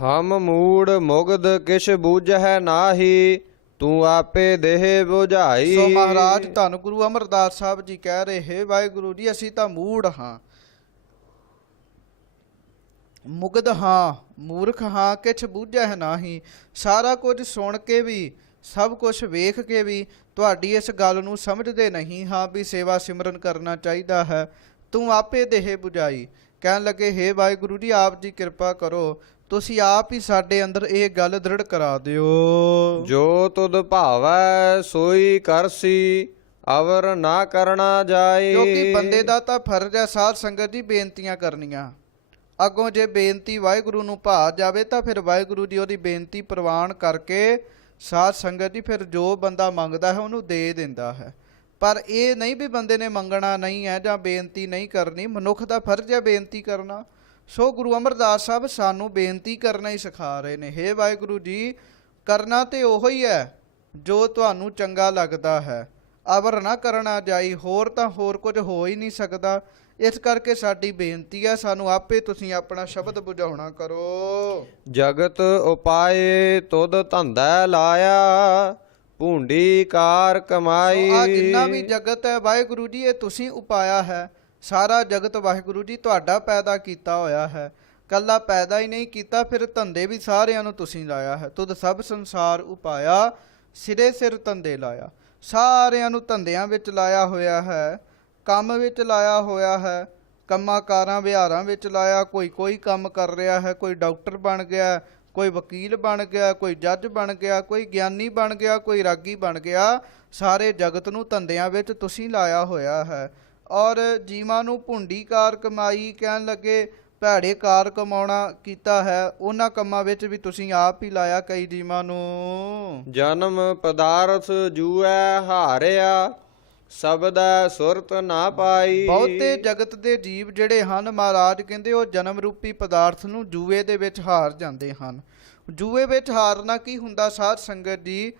ਹਮ ਮੂੜ ਮੁਗਧ ਕਿਛ ਬੂਝੈ ਨਾਹੀ, ਤੂੰ ਆਪੇ ਦੇਹ ਬੁਝਾਈ। ਸੋ ਮਹਾਰਾਜ ਧੰਨ ਗੁਰੂ ਅਮਰਦਾਸ ਸਾਹਿਬ ਜੀ ਕਹਿ ਰਹੇ, ਵਾਹਿਗੁਰੂ ਜੀ ਅਸੀਂ ਤਾਂ ਮੂੜ ਹਾਂ, ਮੁਗਧ ਹਾਂ, ਮੂਰਖ ਹਾਂ, ਕਿਛ ਬੂਝੈ ਨਾਹੀ। ਸਾਰਾ ਕੁਝ ਸੁਣ ਕੇ ਵੀ, ਸਭ ਕੁਝ ਵੇਖ ਕੇ ਵੀ ਤੁਹਾਡੀ ਇਸ ਗੱਲ ਨੂੰ ਸਮਝਦੇ ਨਹੀਂ ਹਾਂ ਵੀ ਸੇਵਾ ਸਿਮਰਨ ਕਰਨਾ ਚਾਹੀਦਾ ਹੈ। ਤੂੰ ਆਪੇ ਦੇਹ ਬੁਝਾਈ। ਕਹਿਣ ਲੱਗੇ ਹੇ ਵਾਹਿਗੁਰੂ ਜੀ ਆਪ ਜੀ ਕਿਰਪਾ ਕਰੋ, ਤੁਸੀਂ ਆਪ ਹੀ ਸਾਡੇ ਅੰਦਰ ਇਹ ਗੱਲ ਦ੍ਰਿੜ ਕਰਾ ਦਿਓ। ਜੋ ਤੁਧ ਭਾਵੈ ਸੋਈ ਕਰਸੀ, ਅਵਰ ਨਾ ਕਰਨਾ ਜਾਏ। ਕਿਉਂਕਿ ਬੰਦੇ ਦਾ ਤਾਂ ਫਰਜ਼ ਹੈ ਸਾਧ ਸੰਗਤ ਦੀ ਬੇਨਤੀਆਂ ਕਰਨੀਆਂ। ਅੱਗੋਂ ਜੇ ਬੇਨਤੀ ਵਾਹਿਗੁਰੂ ਨੂੰ ਭਾ ਜਾਵੇ ਤਾਂ ਫਿਰ ਵਾਹਿਗੁਰੂ ਜੀ ਉਹਦੀ ਬੇਨਤੀ ਪ੍ਰਵਾਨ ਕਰਕੇ ਸਾਧ ਸੰਗਤ ਜੀ ਫਿਰ ਜੋ ਬੰਦਾ ਮੰਗਦਾ ਹੈ ਉਹਨੂੰ ਦੇ ਦਿੰਦਾ ਹੈ। ਪਰ ਇਹ ਨਹੀਂ ਵੀ ਬੰਦੇ ਨੇ ਮੰਗਣਾ ਨਹੀਂ ਹੈ ਜਾਂ ਬੇਨਤੀ ਨਹੀਂ ਕਰਨੀ, ਮਨੁੱਖ ਦਾ ਫਰਜ਼ ਹੈ ਬੇਨਤੀ ਕਰਨਾ। ਸੋ ਗੁਰੂ ਅਮਰਦਾਸ ਸਾਹਿਬ ਸਾਨੂੰ ਬੇਨਤੀ ਕਰਨਾ ਹੀ ਸਿਖਾ ਰਹੇ ਨੇ। ਹੇ ਵਾਹਿਗੁਰੂ ਜੀ ਕਰਨਾ ਤੇ ਉਹੋ ਹੀ ਹੈ ਜੋ ਤੁਹਾਨੂੰ ਚੰਗਾ ਲੱਗਦਾ ਹੈ, ਅਵਰ ਨਾ ਕਰਨਾ ਜਾਈ। ਹੋਰ ਤਾਂ ਹੋਰ ਕੁਝ ਹੋ ਹੀ ਨਹੀਂ ਸਕਦਾ। ਇਸ ਕਰਕੇ ਸਾਡੀ ਬੇਨਤੀ ਹੈ ਸਾਨੂੰ ਆਪੇ ਤੁਸੀਂ ਆਪਣਾ ਸ਼ਬਦ ਬੁਝਾਉਣਾ ਕਰੋ। ਜਗਤ ਉਪਾਏ ਤੁਧ ਧੰਦਾ ਲਾਇਆ, ਭੂੰਡੀ ਕਾਰ ਕਮਾਈ। ਆ ਜਿੰਨਾ ਵੀ ਜਗਤ ਹੈ ਵਾਹਿਗੁਰੂ ਜੀ ਇਹ ਤੁਸੀਂ ਉਪਾਇਆ ਹੈ। ਸਾਰਾ ਜਗਤ ਵਾਹਿਗੁਰੂ ਜੀ ਤੁਹਾਡਾ ਪੈਦਾ ਕੀਤਾ ਹੋਇਆ ਹੈ। ਕੱਲਾ ਪੈਦਾ ਹੀ ਨਹੀਂ ਕੀਤਾ, ਫਿਰ ਧੰਦੇ ਵੀ ਸਾਰਿਆਂ ਨੂੰ ਤੁਸੀਂ ਲਾਇਆ ਹੈ। ਤੁਧ ਸਭ ਸੰਸਾਰ ਉਪਾਇਆ, ਸਿਰੇ ਸਿਰ ਧੰਦੇ ਲਾਇਆ। ਸਾਰਿਆਂ ਨੂੰ ਧੰਦਿਆਂ ਵਿੱਚ ਲਾਇਆ ਹੋਇਆ ਹੈ, ਕੰਮ ਵਿੱਚ ਲਾਇਆ ਹੋਇਆ ਹੈ, ਕੰਮਾਂ ਕਾਰਾਂ ਵਿਹਾਰਾਂ ਵਿੱਚ ਲਾਇਆ। ਕੋਈ ਕੰਮ ਕਰ ਰਿਹਾ ਹੈ, ਕੋਈ ਡਾਕਟਰ ਬਣ ਗਿਆ, ਕੋਈ ਵਕੀਲ ਬਣ ਗਿਆ, ਕੋਈ ਜੱਜ ਬਣ ਗਿਆ, ਕੋਈ ਗਿਆਨੀ ਬਣ ਗਿਆ, ਕੋਈ ਰਾਗੀ ਬਣ ਗਿਆ। ਸਾਰੇ ਜਗਤ ਨੂੰ ਧੰਦਿਆਂ ਵਿੱਚ ਤੁਸੀਂ ਲਾਇਆ ਹੋਇਆ ਹੈ। ਔਰ ਜੀਵਾਂ ਨੂੰ ਭੁੰਡੀ ਕਾਰ ਕਮਾਈ, ਕਹਿਣ ਲੱਗੇ ਭੈੜੇ ਕਾਰ ਕਮਾਉਣਾ ਕੀਤਾ ਹੈ, ਉਹਨਾਂ ਕੰਮਾਂ ਵਿੱਚ ਵੀ ਤੁਸੀਂ ਆਪ ਹੀ ਲਾਇਆ ਕਈ ਜੀਵਾਂ ਨੂੰ। ਜਨਮ ਪਦਾਰਥ ਜੂਐ ਹਾਰਿਆ, ਸਬਦੈ ਸੁਰਤ ਨਾ ਪਾਈ। ਬਹੁਤੇ ਜਗਤ ਦੇ ਜੀਵ ਜਿਹੜੇ ਹਨ ਮਹਾਰਾਜ ਕਹਿੰਦੇ ਉਹ ਜਨਮ ਰੂਪੀ ਪਦਾਰਥ ਨੂੰ ਜੂਏ ਦੇ ਵਿੱਚ ਹਾਰ ਜਾਂਦੇ ਹਨ। ਜੂਏ ਵਿੱਚ ਹਾਰਨਾ ਕੀ ਹੁੰਦਾ ਸਾਧ ਸੰਗਤ ਜੀ?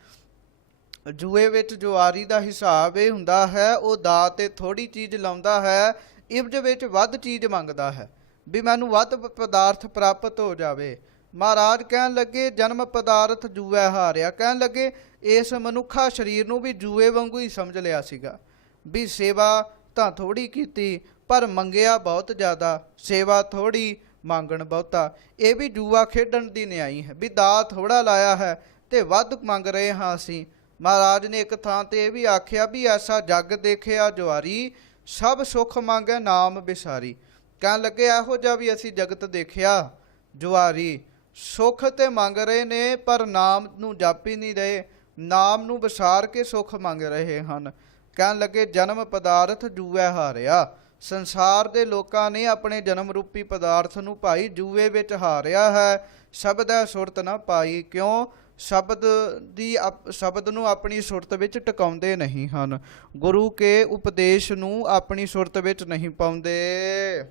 ਜੂਏ ਵਿੱਚ ਜੁਆਰੀ ਦਾ ਹਿਸਾਬ ਇਹ ਹੁੰਦਾ ਹੈ, ਉਹ ਦਾ ਤੇ ਥੋੜੀ ਚੀਜ਼ ਲਾਉਂਦਾ ਹੈ, ਇਵਜ ਵਿੱਚ ਵੱਧ ਚੀਜ਼ ਮੰਗਦਾ ਹੈ ਵੀ ਮੈਨੂੰ ਵੱਧ ਪਦਾਰਥ ਪ੍ਰਾਪਤ ਹੋ ਜਾਵੇ। ਮਹਾਰਾਜ ਕਹਿਣ ਲੱਗੇ ਜਨਮ ਪਦਾਰਥ ਜੂਆ ਹਾਰਿਆ। ਕਹਿਣ ਲੱਗੇ ਇਸ ਮਨੁੱਖਾ ਸਰੀਰ ਨੂੰ ਵੀ ਜੂਏ ਵਾਂਗੂ ਹੀ ਸਮਝ ਲਿਆ ਸੀਗਾ ਵੀ ਸੇਵਾ ਤਾਂ ਥੋੜੀ ਕੀਤੀ ਪਰ ਮੰਗਿਆ ਬਹੁਤ ਜ਼ਿਆਦਾ, ਸੇਵਾ ਥੋੜੀ ਮੰਗਣ ਬਹੁਤਾ। ਇਹ ਵੀ ਜੂਆ ਖੇਡਣ ਦੀ ਨਿਆਈ ਹੈ ਵੀ ਦਾ ਥੋੜਾ ਲਾਇਆ ਹੈ ਤੇ ਵੱਧ ਮੰਗ ਰਹੇ ਹਾਂ ਅਸੀਂ। ਮਹਾਰਾਜ ਨੇ ਇੱਕ ਥਾਂ ਤੇ ਇਹ ਵੀ ਆਖਿਆ ਵੀ ਐਸਾ ਜਗ ਦੇਖਿਆ ਜੁਆਰੀ, ਸਭ ਸੁਖ ਮੰਗੈ ਨਾਮ ਵਿਸਾਰੀ। ਕਹਿਣ ਲੱਗੇ ਇਹੋ ਜਿਹਾ ਵੀ ਅਸੀਂ ਜਗਤ ਦੇਖਿਆ ਜੁਆਰੀ, ਸੁਖ ਤੇ ਮੰਗ ਰਹੇ ਨੇ ਪਰ ਨਾਮ ਨੂੰ ਜਪ ਹੀ ਨਹੀਂ ਰਹੇ, ਨਾਮ ਨੂੰ ਵਿਸਾਰ ਕੇ ਸੁਖ ਮੰਗ ਰਹੇ ਹਨ। ਕਹਿਣ ਲੱਗੇ ਜਨਮ ਪਦਾਰਥ ਜੂਐ ਹਾਰਿਆ। ਸੰਸਾਰ ਦੇ ਲੋਕਾਂ ਨੇ ਆਪਣੇ ਜਨਮ ਰੂਪੀ ਪਦਾਰਥ ਨੂੰ ਭਾਈ ਜੂਏ ਵਿੱਚ ਹਾਰਿਆ ਹੈ। ਸ਼ਬਦੈ ਸੁਰਤ ਨਾ ਪਾਈ। ਕਿਉਂ? ਸ਼ਬਦ ਨੂੰ ਆਪਣੀ ਸੁਰਤ ਵਿੱਚ ਟਿਕਾਉਂਦੇ ਨਹੀਂ ਹਨ, ਗੁਰੂ ਕੇ ਉਪਦੇਸ਼ ਨੂੰ ਆਪਣੀ ਸੁਰਤ ਵਿੱਚ ਨਹੀਂ ਪਾਉਂਦੇ।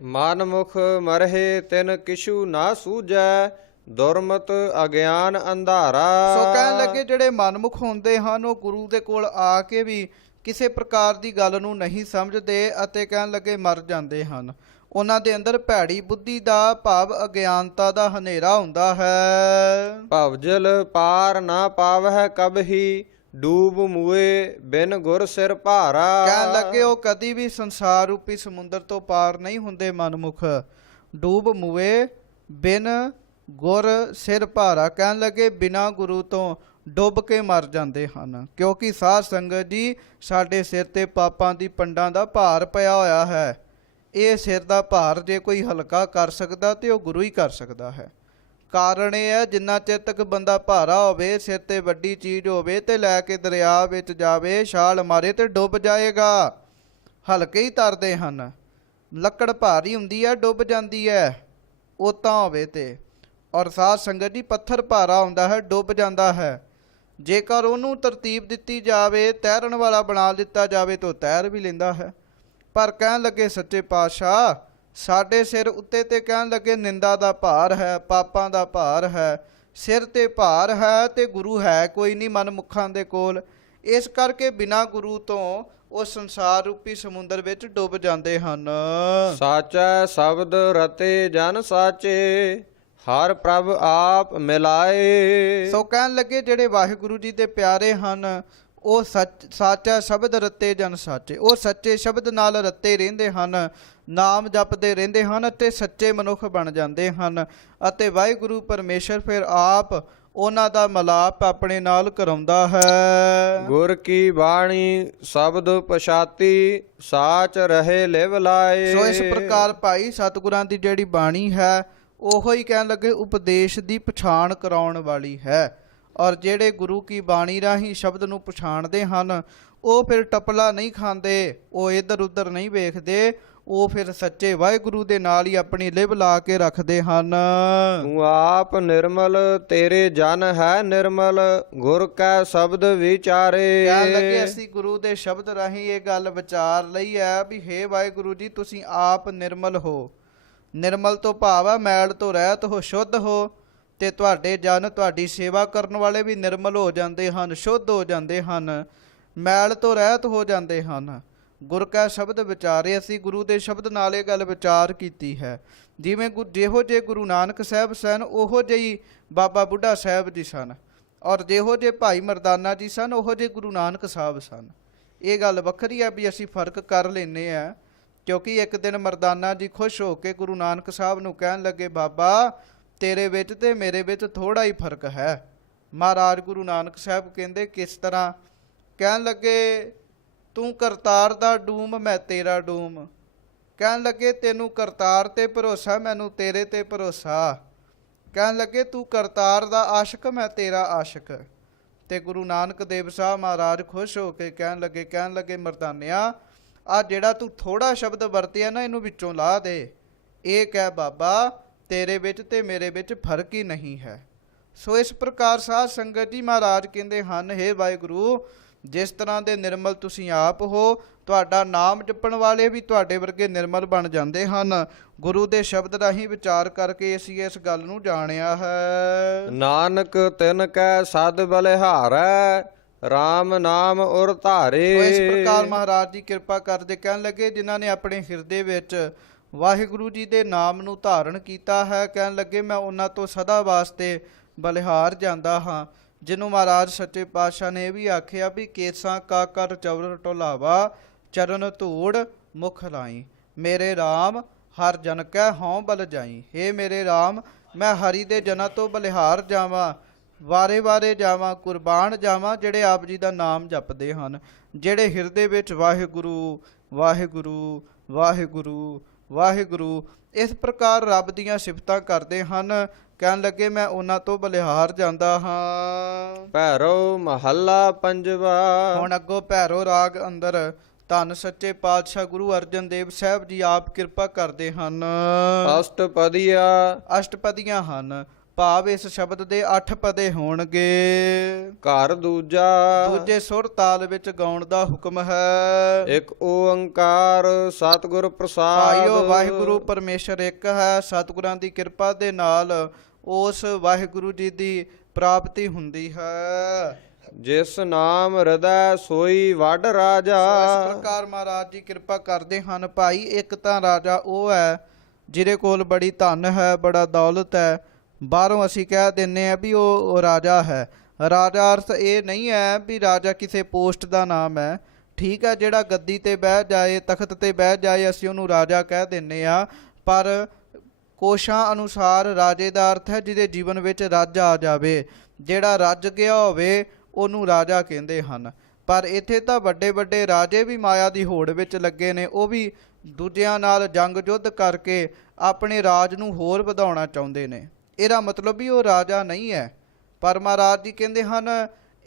ਮਨ ਮੁਖ ਮਰਹਿ ਤਿਨ ਕਿਛੂ ਨਾ ਸੂਝੈ, ਦੁਰਮਤ ਅਗਿਆਨ ਅੰਧਾਰਾ। ਸੋ ਕਹਿਣ ਲੱਗੇ ਜਿਹੜੇ ਮਨਮੁਖ ਹੁੰਦੇ ਹਨ ਉਹ ਗੁਰੂ ਦੇ ਕੋਲ ਆ ਕੇ ਵੀ ਕਿਸੇ ਪ੍ਰਕਾਰ ਦੀ ਗੱਲ ਨੂੰ ਨਹੀਂ ਸਮਝਦੇ ਅਤੇ ਕਹਿਣ ਲੱਗੇ ਮਰ ਜਾਂਦੇ ਹਨ। ਉਹਨਾਂ ਦੇ ਅੰਦਰ ਭੈੜੀ ਬੁੱਧੀ ਦਾ ਭਾਵ ਅਗਿਆਨਤਾ ਦਾ ਹਨੇਰਾ ਹੁੰਦਾ ਹੈ। ਭਵਜਲ ਪਾਰ ਨਾ ਪਾਵਹਿ ਕਬਹੀ, ਡੂਬ ਮੂਏ ਬਿਨ ਗੁਰ ਸਿਰ ਭਾਰਾ। ਕਹਿਣ ਲੱਗੇ ਉਹ ਕਦੀ ਵੀ ਸੰਸਾਰ ਰੂਪੀ ਸਮੁੰਦਰ ਤੋਂ ਪਾਰ ਨਹੀਂ ਹੁੰਦੇ ਮਨਮੁਖ। ਡੂਬ ਮੂਏ ਬਿਨ ਗੁਰ ਸਿਰ ਭਾਰਾ। ਕਹਿਣ ਲੱਗੇ ਬਿਨਾਂ ਗੁਰੂ ਤੋਂ ਡੁੱਬ ਕੇ ਮਰ ਜਾਂਦੇ ਹਨ। ਕਿਉਂਕਿ ਸਾਧ ਸੰਗਤ ਜੀ ਸਾਡੇ ਸਿਰ ਤੇ ਪਾਪਾਂ ਦੀ ਪੰਡਾਂ ਦਾ ਭਾਰ ਪਿਆ ਹੋਇਆ ਹੈ। ਇਹ ਸਿਰ ਦਾ ਭਾਰ ਜੇ ਕੋਈ ਹਲਕਾ ਕਰ ਸਕਦਾ ਤੇ ਉਹ ਗੁਰੂ ਹੀ ਕਰ ਸਕਦਾ ਹੈ। ਕਾਰਨ ਇਹ ਹੈ ਜਿੰਨਾ ਚਿਰ ਤੱਕ ਬੰਦਾ ਭਾਰਾ ਹੋਵੇ, ਸਿਰ ਤੇ ਵੱਡੀ ਚੀਜ਼ ਹੋਵੇ ਤੇ ਲੈ ਕੇ ਦਰਿਆ ਵਿੱਚ ਜਾਵੇ, ਛਾਲ ਮਾਰੇ ਤੇ ਡੁੱਬ ਜਾਏਗਾ। ਹਲਕੇ ਹੀ ਤਰਦੇ ਹਨ। ਲੱਕੜ ਭਾਰੀ ਹੁੰਦੀ ਹੈ, ਡੁੱਬ ਜਾਂਦੀ ਹੈ ਉਹ ਤਾਂ ਹੋਵੇ ਤੇ। ਔਰ ਸਾਧ ਸੰਗਤ ਜੀ ਪੱਥਰ ਭਾਰਾ ਹੁੰਦਾ ਹੈ, ਡੁੱਬ ਜਾਂਦਾ ਹੈ। ਜੇਕਰ ਉਹਨੂੰ ਤਰਤੀਬ ਦਿੱਤੀ ਜਾਵੇ, ਤੈਰਨ ਵਾਲਾ ਬਣਾ ਦਿੱਤਾ ਜਾਵੇ ਤਾਂ ਤੈਰ ਵੀ ਲੈਂਦਾ ਹੈ। ਪਰ ਕਹਿਣ ਲੱਗੇ ਸੱਚੇ ਪਾਤਸ਼ਾਹ ਸਾਡੇ ਸਿਰ ਉੱਤੇ ਤੇ ਕਹਿਣ ਲੱਗੇ ਨਿੰਦਾ ਦਾ ਭਾਰ ਹੈ, ਪਾਪਾਂ ਦਾ ਭਾਰ ਹੈ, ਸਿਰ ਤੇ ਭਾਰ ਹੈ ਤੇ ਗੁਰੂ ਹੈ ਕੋਈ ਨਹੀਂ ਮਨਮੁੱਖਾਂ ਦੇ ਕੋਲ। ਇਸ ਕਰਕੇ ਬਿਨਾਂ ਗੁਰੂ ਤੋਂ ਉਹ ਸੰਸਾਰ ਰੂਪੀ ਸਮੁੰਦਰ ਵਿੱਚ ਡੁੱਬ ਜਾਂਦੇ ਹਨ। ਸਾਚੈ ਸ਼ਬਦ ਰਤੇ ਜਨ ਸਾਚੇ, ਹਰ ਪ੍ਰਭ ਆਪ ਮਿਲਾਏ। ਸੋ ਕਹਿਣ ਲੱਗੇ ਜਿਹੜੇ ਵਾਹਿਗੁਰੂ ਜੀ ਦੇ ਪਿਆਰੇ ਹਨ ਉਹ ਸਾਚਾ ਸ਼ਬਦ ਰੱਤੇ ਜਨ ਸਾਚੇ। ਉਹ ਸੱਚੇ ਸ਼ਬਦ ਨਾਲ ਰੱਤੇ ਰਹਿੰਦੇ ਹਨ, ਨਾਮ ਜਪਦੇ ਰਹਿੰਦੇ ਹਨ ਅਤੇ ਸੱਚੇ ਮਨੁੱਖ ਬਣ ਜਾਂਦੇ ਹਨ। ਅਤੇ ਵਾਹਿਗੁਰੂ ਪਰਮੇਸ਼ਰ ਫਿਰ ਆਪ ਉਹਨਾਂ ਦਾ ਮਿਲਾਪ ਆਪਣੇ ਨਾਲ ਕਰਾਉਂਦਾ ਹੈ। ਗੁਰ ਕੀ ਬਾਣੀ ਸ਼ਬਦ ਪਛਾਤੀ, ਸਾਚ ਰਹੇ ਲਿਵ ਲਾਏ। ਸੋ ਇਸ ਪ੍ਰਕਾਰ ਭਾਈ ਸਤਿਗੁਰਾਂ ਦੀ ਜਿਹੜੀ ਬਾਣੀ ਹੈ ਉਹੋ ਹੀ ਕਹਿਣ ਲੱਗੇ ਉਪਦੇਸ਼ ਦੀ ਪਛਾਣ ਕਰਾਉਣ ਵਾਲੀ ਹੈ। ਔਰ ਜਿਹੜੇ ਗੁਰੂ ਕੀ ਬਾਣੀ ਰਾਹੀਂ ਸ਼ਬਦ ਨੂੰ ਪਛਾਣਦੇ ਹਨ ਉਹ ਫਿਰ ਟਪਲਾ ਨਹੀਂ ਖਾਂਦੇ, ਉਹ ਇੱਧਰ ਉੱਧਰ ਨਹੀਂ ਵੇਖਦੇ, ਉਹ ਫਿਰ ਸੱਚੇ ਵਾਹਿਗੁਰੂ ਦੇ ਨਾਲ ਹੀ ਆਪਣੀ ਲਿਵ ਲਾ ਕੇ ਰੱਖਦੇ ਹਨ। ਤੂੰ ਆਪ ਨਿਰਮਲ ਤੇਰੇ ਜਨ ਹੈ ਨਿਰਮਲ, ਗੁਰ ਕੈ ਸ਼ਬਦ ਵਿਚਾਰੇ। ਕਹਿਣ ਲੱਗੇ ਅਸੀਂ ਗੁਰੂ ਦੇ ਸ਼ਬਦ ਰਾਹੀਂ ਇਹ ਗੱਲ ਵਿਚਾਰ ਲਈ ਹੈ ਵੀ ਹੇ ਵਾਹਿਗੁਰੂ ਜੀ ਤੁਸੀਂ ਆਪ ਨਿਰਮਲ ਹੋ। ਨਿਰਮਲ ਤੋਂ ਭਾਵ ਹੈ ਮੈਲ ਤੋਂ ਰਹਿਤ ਹੋ, ਸ਼ੁੱਧ ਹੋ ਤੇ ਤੁਹਾਡੇ ਜਨ ਤੁਹਾਡੀ ਸੇਵਾ ਕਰਨ ਵਾਲੇ ਵੀ ਨਿਰਮਲ ਹੋ ਜਾਂਦੇ ਹਨ, ਸ਼ੁੱਧ ਹੋ ਜਾਂਦੇ ਹਨ, ਮੈਲ ਤੋਂ ਰਹਿਤ ਹੋ ਜਾਂਦੇ ਹਨ। ਗੁਰ ਕਾ ਸ਼ਬਦ ਵਿਚਾਰੇ। ਅਸੀਂ ਗੁਰੂ ਦੇ ਸ਼ਬਦ ਨਾਲ ਇਹ ਗੱਲ ਵਿਚਾਰ ਕੀਤੀ ਹੈ। ਜਿਵੇਂ ਜਿਹੋ ਜਿਹੇ ਗੁਰੂ ਨਾਨਕ ਸਾਹਿਬ ਸਨ ਉਹੋ ਜਿਹੀ ਬਾਬਾ ਬੁੱਢਾ ਸਾਹਿਬ ਜੀ ਸਨ, ਔਰ ਜਿਹੋ ਜਿਹੇ ਭਾਈ ਮਰਦਾਨਾ ਜੀ ਸਨ ਉਹੋ ਜਿਹੇ ਗੁਰੂ ਨਾਨਕ ਸਾਹਿਬ ਸਨ। ਇਹ ਗੱਲ ਵੱਖਰੀ ਹੈ ਵੀ ਅਸੀਂ ਫਰਕ ਕਰ ਲੈਂਦੇ ਹਾਂ। ਕਿਉਂਕਿ ਇੱਕ ਦਿਨ ਮਰਦਾਨਾ ਜੀ ਖੁਸ਼ ਹੋ ਕੇ ਗੁਰੂ ਨਾਨਕ ਸਾਹਿਬ ਨੂੰ ਕਹਿਣ ਲੱਗੇ ਬਾਬਾ ਤੇਰੇ ਵਿੱਚ ਤੇ ਮੇਰੇ ਵਿੱਚ ਥੋੜਾ ਹੀ ਫਰਕ ਹੈ। ਮਹਾਰਾਜ ਗੁਰੂ ਨਾਨਕ ਸਾਹਿਬ ਕਹਿੰਦੇ ਕਿਸ ਤਰ੍ਹਾਂ? ਕਹਿਣ ਲੱਗੇ ਤੂੰ ਕਰਤਾਰ ਦਾ ਡੂਮ ਮੈਂ ਤੇਰਾ ਡੂਮ। ਕਹਿਣ ਲੱਗੇ ਤੈਨੂੰ ਕਰਤਾਰ ਤੇ ਭਰੋਸਾ, ਮੈਨੂੰ ਤੇਰੇ ਤੇ ਭਰੋਸਾ। ਕਹਿਣ ਲੱਗੇ ਤੂੰ ਕਰਤਾਰ ਦਾ ਆਸ਼ਿਕ ਮੈਂ ਤੇਰਾ ਆਸ਼ਿਕ। ਤੇ ਗੁਰੂ ਨਾਨਕ ਦੇਵ ਸਾਹਿਬ ਮਹਾਰਾਜ ਖੁਸ਼ ਹੋ ਕੇ ਕਹਿਣ ਲੱਗੇ ਮਰਦਾਨਿਆ ਆ ਜਿਹੜਾ ਤੂੰ ਥੋੜਾ ਸ਼ਬਦ ਵਰਤਿਆ ਨਾ ਇਹਨੂੰ ਵਿੱਚੋਂ ਲਾ ਦੇ। ਇਹ ਕਹਿ ਬਾਬਾ ਤੇਰੇ ਵਿੱਚ ਤੇ ਮੇਰੇ ਵਿੱਚ ਫਰਕ ਹੀ ਨਹੀਂ ਹੈ। ਸੋ ਇਸ ਪ੍ਰਕਾਰ ਸਾਧ ਸੰਗਤ ਜੀ ਮਹਾਰਾਜ ਕਹਿੰਦੇ ਹਨ ਹੇ ਵਾਹਿਗੁਰੂ ਜਿਸ ਤਰ੍ਹਾਂ ਦੇ ਨਿਰਮਲ ਤੁਸੀਂ ਆਪ ਹੋ, ਤੁਹਾਡਾ ਨਾਮ ਜਪਣ ਵਾਲੇ ਵੀ ਤੁਹਾਡੇ ਵਰਗੇ ਨਿਰਮਲ ਬਣ ਜਾਂਦੇ ਹਨ। ਗੁਰੂ ਦੇ ਸ਼ਬਦ ਰਾਹੀਂ ਵਿਚਾਰ ਕਰਕੇ ਅਸੀਂ ਇਸ ਗੱਲ ਨੂੰ ਜਾਣਿਆ ਹੈ। ਨਾਨਕ ਤਿਨ ਕੈ ਸਦ ਬਲਿਹਾਰੈ, RAM ਨਾਮ ਉਰ ਧਾਰੇ। ਇਸ ਪ੍ਰਕਾਰ ਮਹਾਰਾਜ ਜੀ ਕਿਰਪਾ ਕਰਦੇ ਕਹਿਣ ਲੱਗੇ, ਜਿਨ੍ਹਾਂ ਨੇ ਆਪਣੇ ਹਿਰਦੇ ਵਿੱਚ ਵਾਹਿਗੁਰੂ ਜੀ ਦੇ ਨਾਮ ਨੂੰ ਧਾਰਨ ਕੀਤਾ ਹੈ, ਕਹਿਣ ਲੱਗੇ ਮੈਂ ਉਹਨਾਂ ਤੋਂ ਸਦਾ ਵਾਸਤੇ ਬਲਿਹਾਰ ਜਾਂਦਾ ਹਾਂ। ਜਿਹਨੂੰ ਮਹਾਰਾਜ ਸੱਚੇ ਪਾਤਸ਼ਾਹ ਨੇ ਇਹ ਵੀ ਆਖਿਆ ਵੀ ਕੇਸਾਂ ਕਾ ਕਰ ਚਵਰ ਢੋਲਾਵਾ, ਚਰਨ ਧੂੜ ਮੁਖ ਲਾਈ। ਮੇਰੇ RAM ਹਰ ਜਨ ਕੈ ਹਉ ਬਲ ਜਾਈ। ਹੇ ਮੇਰੇ RAM, ਮੈਂ ਹਰੀ ਦੇ ਜਨਾਂ ਤੋਂ ਬਲਿਹਾਰ ਜਾਵਾਂ, ਵਾਰੇ ਵਾਰੇ ਜਾਵਾਂ, ਕੁਰਬਾਨ ਜਾਵਾਂ, ਜਿਹੜੇ ਆਪ ਜੀ ਦਾ ਨਾਮ ਜਪਦੇ ਹਨ, ਜਿਹੜੇ ਹਿਰਦੇ ਵਿੱਚ ਵਾਹਿਗੁਰੂ ਵਾਹਿਗੁਰੂ ਵਾਹਿਗੁਰੂ ਵਾਹਿਗੁਰੂ ਇਸ ਪ੍ਰਕਾਰ ਰੱਬ ਦੀਆਂ ਸਿਫਤਾਂ ਕਰਦੇ ਹਨ। ਕਹਿਣ ਲੱਗੇ ਮੈਂ ਉਹਨਾਂ ਤੋਂ ਬਲਿਹਾਰ ਜਾਂਦਾ ਹਾਂ। ਭੈਰੋ ਮਹੱਲਾ ਪੰਜਵਾ। ਹੁਣ ਅੱਗੋਂ ਭੈਰੋ ਰਾਗ ਅੰਦਰ ਧੰਨ ਸੱਚੇ ਪਾਤਸ਼ਾਹ ਗੁਰੂ ਅਰਜਨ ਦੇਵ ਸਾਹਿਬ ਜੀ ਆਪ ਕਿਰਪਾ ਕਰਦੇ ਹਨ। ਅਸ਼ਟਪਦੀਆ। ਅਸ਼ਟਪਦੀਆਂ ਹਨ, ਭਾਵ ਇਸ ਸ਼ਬਦ ਦੇ 8 ਪਦੇ ਹੋਣਗੇ। ਘਰ ਦੂਜਾ। ਦੂਜੇ ਸੁਰ ਤਾਲ ਵਿੱਚ ਗਾਉਣ ਦਾ ਹੁਕਮ ਹੈ। ਇੱਕ ਓੰਕਾਰ ਸਤਿਗੁਰ ਪ੍ਰਸਾਦ। ਭਾਈਓ ਵਾਹਿਗੁਰੂ ਪਰਮੇਸ਼ਰ ਇੱਕ ਹੈ। ਸਤਿਗੁਰਾਂ ਦੀ ਕਿਰਪਾ ਦੇ ਨਾਲ ਉਸ ਵਾਹਿਗੁਰੂ ਜੀ ਦੀ ਪ੍ਰਾਪਤੀ ਹੁੰਦੀ ਹੈ। ਜਿਸ ਨਾਮ ਹਿਰਦੈ ਸੋਈ ਵੱਡ ਰਾਜਾ। ਇਸ ਪ੍ਰਕਾਰ ਮਹਾਰਾਜ ਜੀ ਕਿਰਪਾ ਕਰਦੇ ਹਨ। ਭਾਈ ਇੱਕ ਤਾਂ ਰਾਜਾ ਉਹ ਹੈ ਜਿਹਦੇ ਕੋਲ ਬੜੀ ਧਨ ਹੈ, ਬੜਾ ਦੌਲਤ ਹੈ। ਬਾਹਰੋਂ ਅਸੀਂ ਕਹਿ ਦਿੰਦੇ ਆ ਵੀ ਉਹ ਰਾਜਾ ਹੈ। ਰਾਜਾ ਅਰਥ ਇਹ ਨਹੀਂ ਹੈ ਵੀ ਰਾਜਾ ਕਿਸੇ ਪੋਸਟ ਦਾ ਨਾਮ ਹੈ। ਠੀਕ ਹੈ, ਜਿਹੜਾ ਗੱਦੀ ਤੇ ਬਹਿ ਜਾਏ, ਤਖਤ ਤੇ ਬਹਿ ਜਾਏ, ਅਸੀਂ ਉਹਨੂੰ ਰਾਜਾ ਕਹਿ ਦਿੰਦੇ ਆ। ਪਰ ਕੋਸ਼ਾਂ ਅਨੁਸਾਰ ਰਾਜੇ ਦਾ ਅਰਥ ਹੈ ਜਿਹਦੇ ਜੀਵਨ ਵਿੱਚ ਰੱਜ ਆ ਜਾਵੇ। ਜਿਹੜਾ ਰੱਜ ਗਿਆ ਹੋਵੇ ਉਹਨੂੰ ਰਾਜਾ ਕਹਿੰਦੇ ਹਨ। ਪਰ ਇੱਥੇ ਤਾਂ ਵੱਡੇ ਵੱਡੇ ਰਾਜੇ ਵੀ ਮਾਇਆ ਦੀ ਹੋੜ ਵਿੱਚ ਲੱਗੇ ਨੇ। ਉਹ ਵੀ ਦੂਜਿਆਂ ਨਾਲ ਜੰਗ ਯੁੱਧ ਕਰਕੇ ਆਪਣੇ ਰਾਜ ਨੂੰ ਹੋਰ ਵਧਾਉਣਾ ਚਾਹੁੰਦੇ ਨੇ। ਇਹਦਾ ਮਤਲਬ ਵੀ ਉਹ ਰਾਜਾ ਨਹੀਂ ਹੈ। ਪਰ ਮਹਾਰਾਜ ਜੀ ਕਹਿੰਦੇ ਹਨ,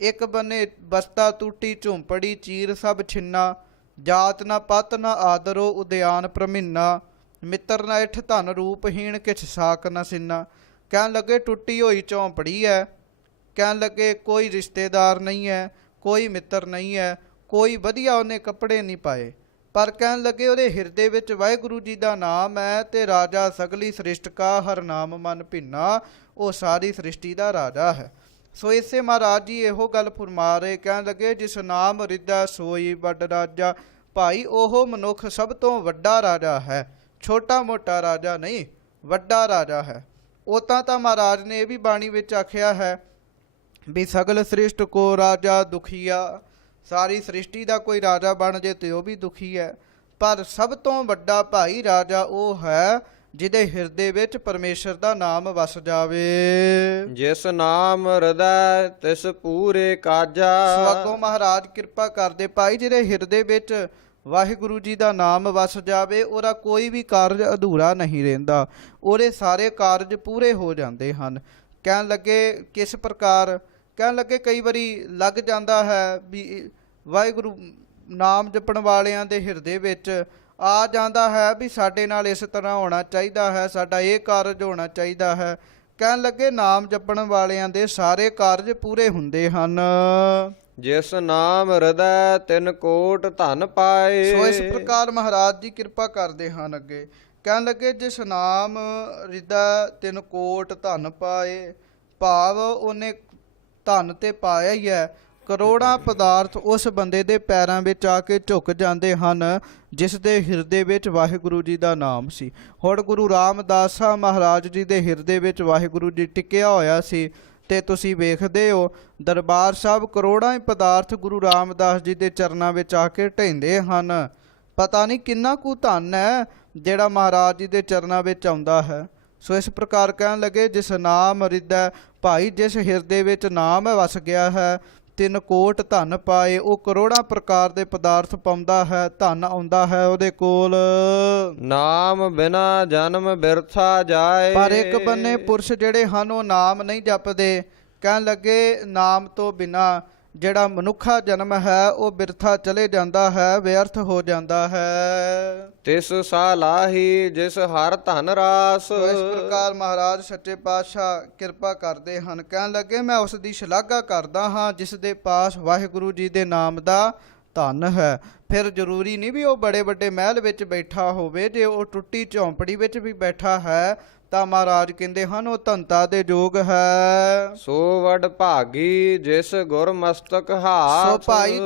ਇੱਕ ਬੰਨੇ ਬਸਤਾ ਟੂਟੀ ਝੁੰਪੜੀ ਚੀਰ ਸਭ ਛਿੰਨਾ, ਜਾਤ ਨਾ ਪਤ ਨਾ ਆਦਰੋ ਉਦਿਆਨ ਪ੍ਰਮਿੰਨਾ, ਮਿੱਤਰ ਨਾ ਇਠ ਧਨ ਰੂਪਹੀਣ ਕਿਛ ਸਾਕ ਨਾ ਸਿੰਨਾ। ਕਹਿਣ ਲੱਗੇ ਟੁੱਟੀ ਹੋਈ ਝੌਂਪੜੀ ਹੈ, ਕਹਿਣ ਲੱਗੇ ਕੋਈ ਰਿਸ਼ਤੇਦਾਰ ਨਹੀਂ ਹੈ, ਕੋਈ ਮਿੱਤਰ ਨਹੀਂ ਹੈ, ਕੋਈ ਵਧੀਆ ਉਹਨੇ ਕੱਪੜੇ ਨਹੀਂ ਪਾਏ। ਪਰ ਕਹਿਣ ਲੱਗੇ ਉਹਦੇ ਹਿਰਦੇ ਵਿੱਚ ਵਾਹਿਗੁਰੂ ਜੀ ਦਾ ਨਾਮ ਹੈ ਤੇ ਰਾਜਾ ਸਗਲੀ ਸ੍ਰਿਸ਼ਟ ਕਾ ਹਰ ਨਾਮ ਮਨ ਭਿੰਨਾ, ਉਹ ਸਾਰੀ ਸ੍ਰਿਸ਼ਟੀ ਦਾ ਰਾਜਾ ਹੈ। ਸੋ ਇਸੇ ਮਹਾਰਾਜ ਜੀ ਇਹੋ ਗੱਲ ਫਰਮਾ ਰਹੇ, ਕਹਿਣ ਲੱਗੇ ਜਿਸ ਨਾਮ ਹਿਰਦੈ ਸੋਈ ਵੱਡ ਰਾਜਾ। ਭਾਈ ਉਹ ਮਨੁੱਖ ਸਭ ਤੋਂ ਵੱਡਾ ਰਾਜਾ ਹੈ, ਛੋਟਾ ਮੋਟਾ ਰਾਜਾ ਨਹੀਂ, ਵੱਡਾ ਰਾਜਾ ਹੈ। ਉਤਾਂ ਤਾਂ ਮਹਾਰਾਜ ਨੇ ਇਹ ਵੀ ਬਾਣੀ ਵਿੱਚ ਆਖਿਆ ਹੈ ਵੀ ਸਗਲ ਸ੍ਰਿਸ਼ਟ ਕੋ ਰਾਜਾ ਦੁਖੀਆ। ਸਾਰੀ ਸ੍ਰਿਸ਼ਟੀ ਦਾ ਕੋਈ ਰਾਜਾ ਬਣ ਜੇ ਤੇ ਉਹ ਵੀ ਦੁਖੀ ਹੈ। ਪਰ ਸਭ ਤੋਂ ਵੱਡਾ ਭਾਈ ਰਾਜਾ ਉਹ ਹੈ ਜਿਹਦੇ ਹਿਰਦੇ ਵਿੱਚ ਪਰਮੇਸ਼ਰ ਦਾ ਨਾਮ ਵਸ ਜਾਵੇ। ਜਿਸ ਨਾਮ ਹਿਰਦੈ ਤਿਸ ਪੂਰੇ ਕਾਜਾ। ਸੋ ਅੱਗੋਂ ਮਹਾਰਾਜ ਕਿਰਪਾ ਕਰਦੇ, ਭਾਈ ਜਿਹਦੇ ਹਿਰਦੇ ਵਿੱਚ ਵਾਹਿਗੁਰੂ ਜੀ ਦਾ ਨਾਮ ਵਸ ਜਾਵੇ, ਉਹਦਾ ਕੋਈ ਵੀ ਕਾਰਜ ਅਧੂਰਾ ਨਹੀਂ ਰਹਿੰਦਾ, ਉਹਦੇ ਸਾਰੇ ਕਾਰਜ ਪੂਰੇ ਹੋ ਜਾਂਦੇ ਹਨ। ਕਹਿਣ ਲੱਗੇ ਕਿਸ ਪ੍ਰਕਾਰ? ਕਹਿਣ ਲੱਗੇ ਕਈ ਵਾਰੀ ਲੱਗ ਜਾਂਦਾ ਹੈ ਵੀ ਵਾਹਿਗੁਰੂ ਨਾਮ ਜਪਣ ਵਾਲਿਆਂ ਦੇ ਹਿਰਦੇ ਵਿੱਚ ਆ ਜਾਂਦਾ ਹੈ ਵੀ ਸਾਡੇ ਨਾਲ ਇਸ ਤਰ੍ਹਾਂ ਹੋਣਾ ਚਾਹੀਦਾ ਹੈ, ਸਾਡਾ ਇਹ ਕਾਰਜ ਹੋਣਾ ਚਾਹੀਦਾ ਹੈ। ਕਹਿਣ ਲੱਗੇ ਨਾਮ ਜਪਣ ਵਾਲਿਆਂ ਦੇ ਸਾਰੇ ਕਾਰਜ ਪੂਰੇ ਹੁੰਦੇ ਹਨ। ਜਿਸ ਨਾਮ ਹਿਰਦੈ ਤਿਨ ਕੋਟ ਧਨ ਪਾਏ। ਸੋ ਇਸ ਪ੍ਰਕਾਰ ਮਹਾਰਾਜ ਜੀ ਕਿਰਪਾ ਕਰਦੇ ਹਨ। ਅੱਗੇ ਕਹਿਣ ਲੱਗੇ ਜਿਸ ਨਾਮ ਹਿਰਦੈ ਤਿਨ ਕੋਟ ਧਨ ਪਾਏ, ਭਾਵ ਉਹਨੇ ਧਨ ਤੇ ਪਾਇਆ ਹੀ ਹੈ। ਕਰੋੜਾਂ ਪਦਾਰਥ ਉਸ ਬੰਦੇ ਦੇ ਪੈਰਾਂ ਵਿੱਚ ਆ ਕੇ ਝੁਕ ਜਾਂਦੇ ਹਨ ਜਿਸ ਦੇ ਹਿਰਦੇ ਵਿੱਚ ਵਾਹਿਗੁਰੂ ਜੀ ਦਾ ਨਾਮ ਸੀ। ਹੁਣ ਗੁਰੂ ਰਾਮਦਾਸ ਸਾਹਿਬ ਮਹਾਰਾਜ ਜੀ ਦੇ ਹਿਰਦੇ ਵਿੱਚ ਵਾਹਿਗੁਰੂ ਜੀ ਟਿਕਿਆ ਹੋਇਆ ਸੀ ਤੇ ਤੁਸੀਂ ਵੇਖਦੇ ਹੋ ਦਰਬਾਰ ਸਾਹਿਬ ਕਰੋੜਾਂ ਹੀ ਪਦਾਰਥ ਗੁਰੂ ਰਾਮਦਾਸ ਜੀ ਦੇ ਚਰਨਾਂ ਵਿੱਚ ਆ ਕੇ ਢਹਿੰਦੇ ਹਨ। ਪਤਾ ਨਹੀਂ ਕਿੰਨਾ ਕੁ ਧਨ ਹੈ ਜਿਹੜਾ ਮਹਾਰਾਜ ਜੀ ਦੇ ਚਰਨਾਂ ਵਿੱਚ ਆਉਂਦਾ ਹੈ। ਸੋ ਇਸ ਪ੍ਰਕਾਰ ਕਹਿਣ ਲੱਗੇ ਜਿਸ ਨਾਮ ਹਿਰਦੈ, ਭਾਈ ਜਿਸ ਹਿਰਦੇ ਵਿੱਚ ਨਾਮ ਵਸ ਗਿਆ ਹੈ, ਤਿੰਨ ਕੋਟ ਧਨ ਪਾਏ, ਉਹ ਕਰੋੜਾਂ ਪ੍ਰਕਾਰ ਦੇ ਪਦਾਰਥ ਪਾਉਂਦਾ ਹੈ, ਧਨ ਆਉਂਦਾ ਹੈ ਉਹਦੇ ਕੋਲ। ਨਾਮ ਬਿਨਾ ਜਨਮ ਬਿਰਥਾ ਜਾਏ। ਪਰ ਇੱਕ ਬੰਨੇ ਪੁਰਸ਼ ਜਿਹੜੇ ਹਨ ਉਹ ਨਾਮ ਨਹੀਂ ਜਪਦੇ। ਕਹਿਣ ਲੱਗੇ ਨਾਮ ਤੋਂ ਬਿਨਾ ਜਿਹੜਾ ਮਨੁੱਖਾ ਜਨਮ ਹੈ ਉਹ ਬਿਰਥਾ ਚਲੇ ਜਾਂਦਾ ਹੈ, ਵਿਅਰਥ ਹੋ ਜਾਂਦਾ ਹੈ। ਤਿਸ ਸਾਲਾਹੀ ਜਿਸ ਹਰ ਧਨ ਰਾਸ। ਸੋ ਇਸ ਪ੍ਰਕਾਰ ਮਹਾਰਾਜ ਸੱਚੇ ਪਾਤਸ਼ਾਹ ਕਿਰਪਾ ਕਰਦੇ ਹਨ। ਕਹਿਣ ਲੱਗੇ ਮੈਂ ਉਸ ਦੀ ਸ਼ਲਾਘਾ ਕਰਦਾ ਹਾਂ ਜਿਸ ਦੇ ਪਾਸ ਵਾਹਿਗੁਰੂ ਜੀ ਦੇ ਨਾਮ ਦਾ ਧਨ ਹੈ। ਫਿਰ ਜ਼ਰੂਰੀ ਨਹੀਂ ਵੀ ਉਹ ਬੜੇ ਵੱਡੇ ਮਹਿਲ ਵਿੱਚ ਬੈਠਾ ਹੋਵੇ, ਜੇ ਉਹ ਟੁੱਟੀ ਝੌਂਪੜੀ ਵਿੱਚ ਵੀ ਬੈਠਾ ਹੈ ਤਾਂ ਮਹਾਰਾਜ ਕਹਿੰਦੇ ਹਨ ਉਹ ਧਨਤਾ ਦੇ ਯੋਗ ਹੈ। ਸੋ ਵਡ ਭਾਗੀ ਜਿਸ ਗੁਰ ਮਸਤਕ ਹਾਥ। ਸੋ ਭਾਈ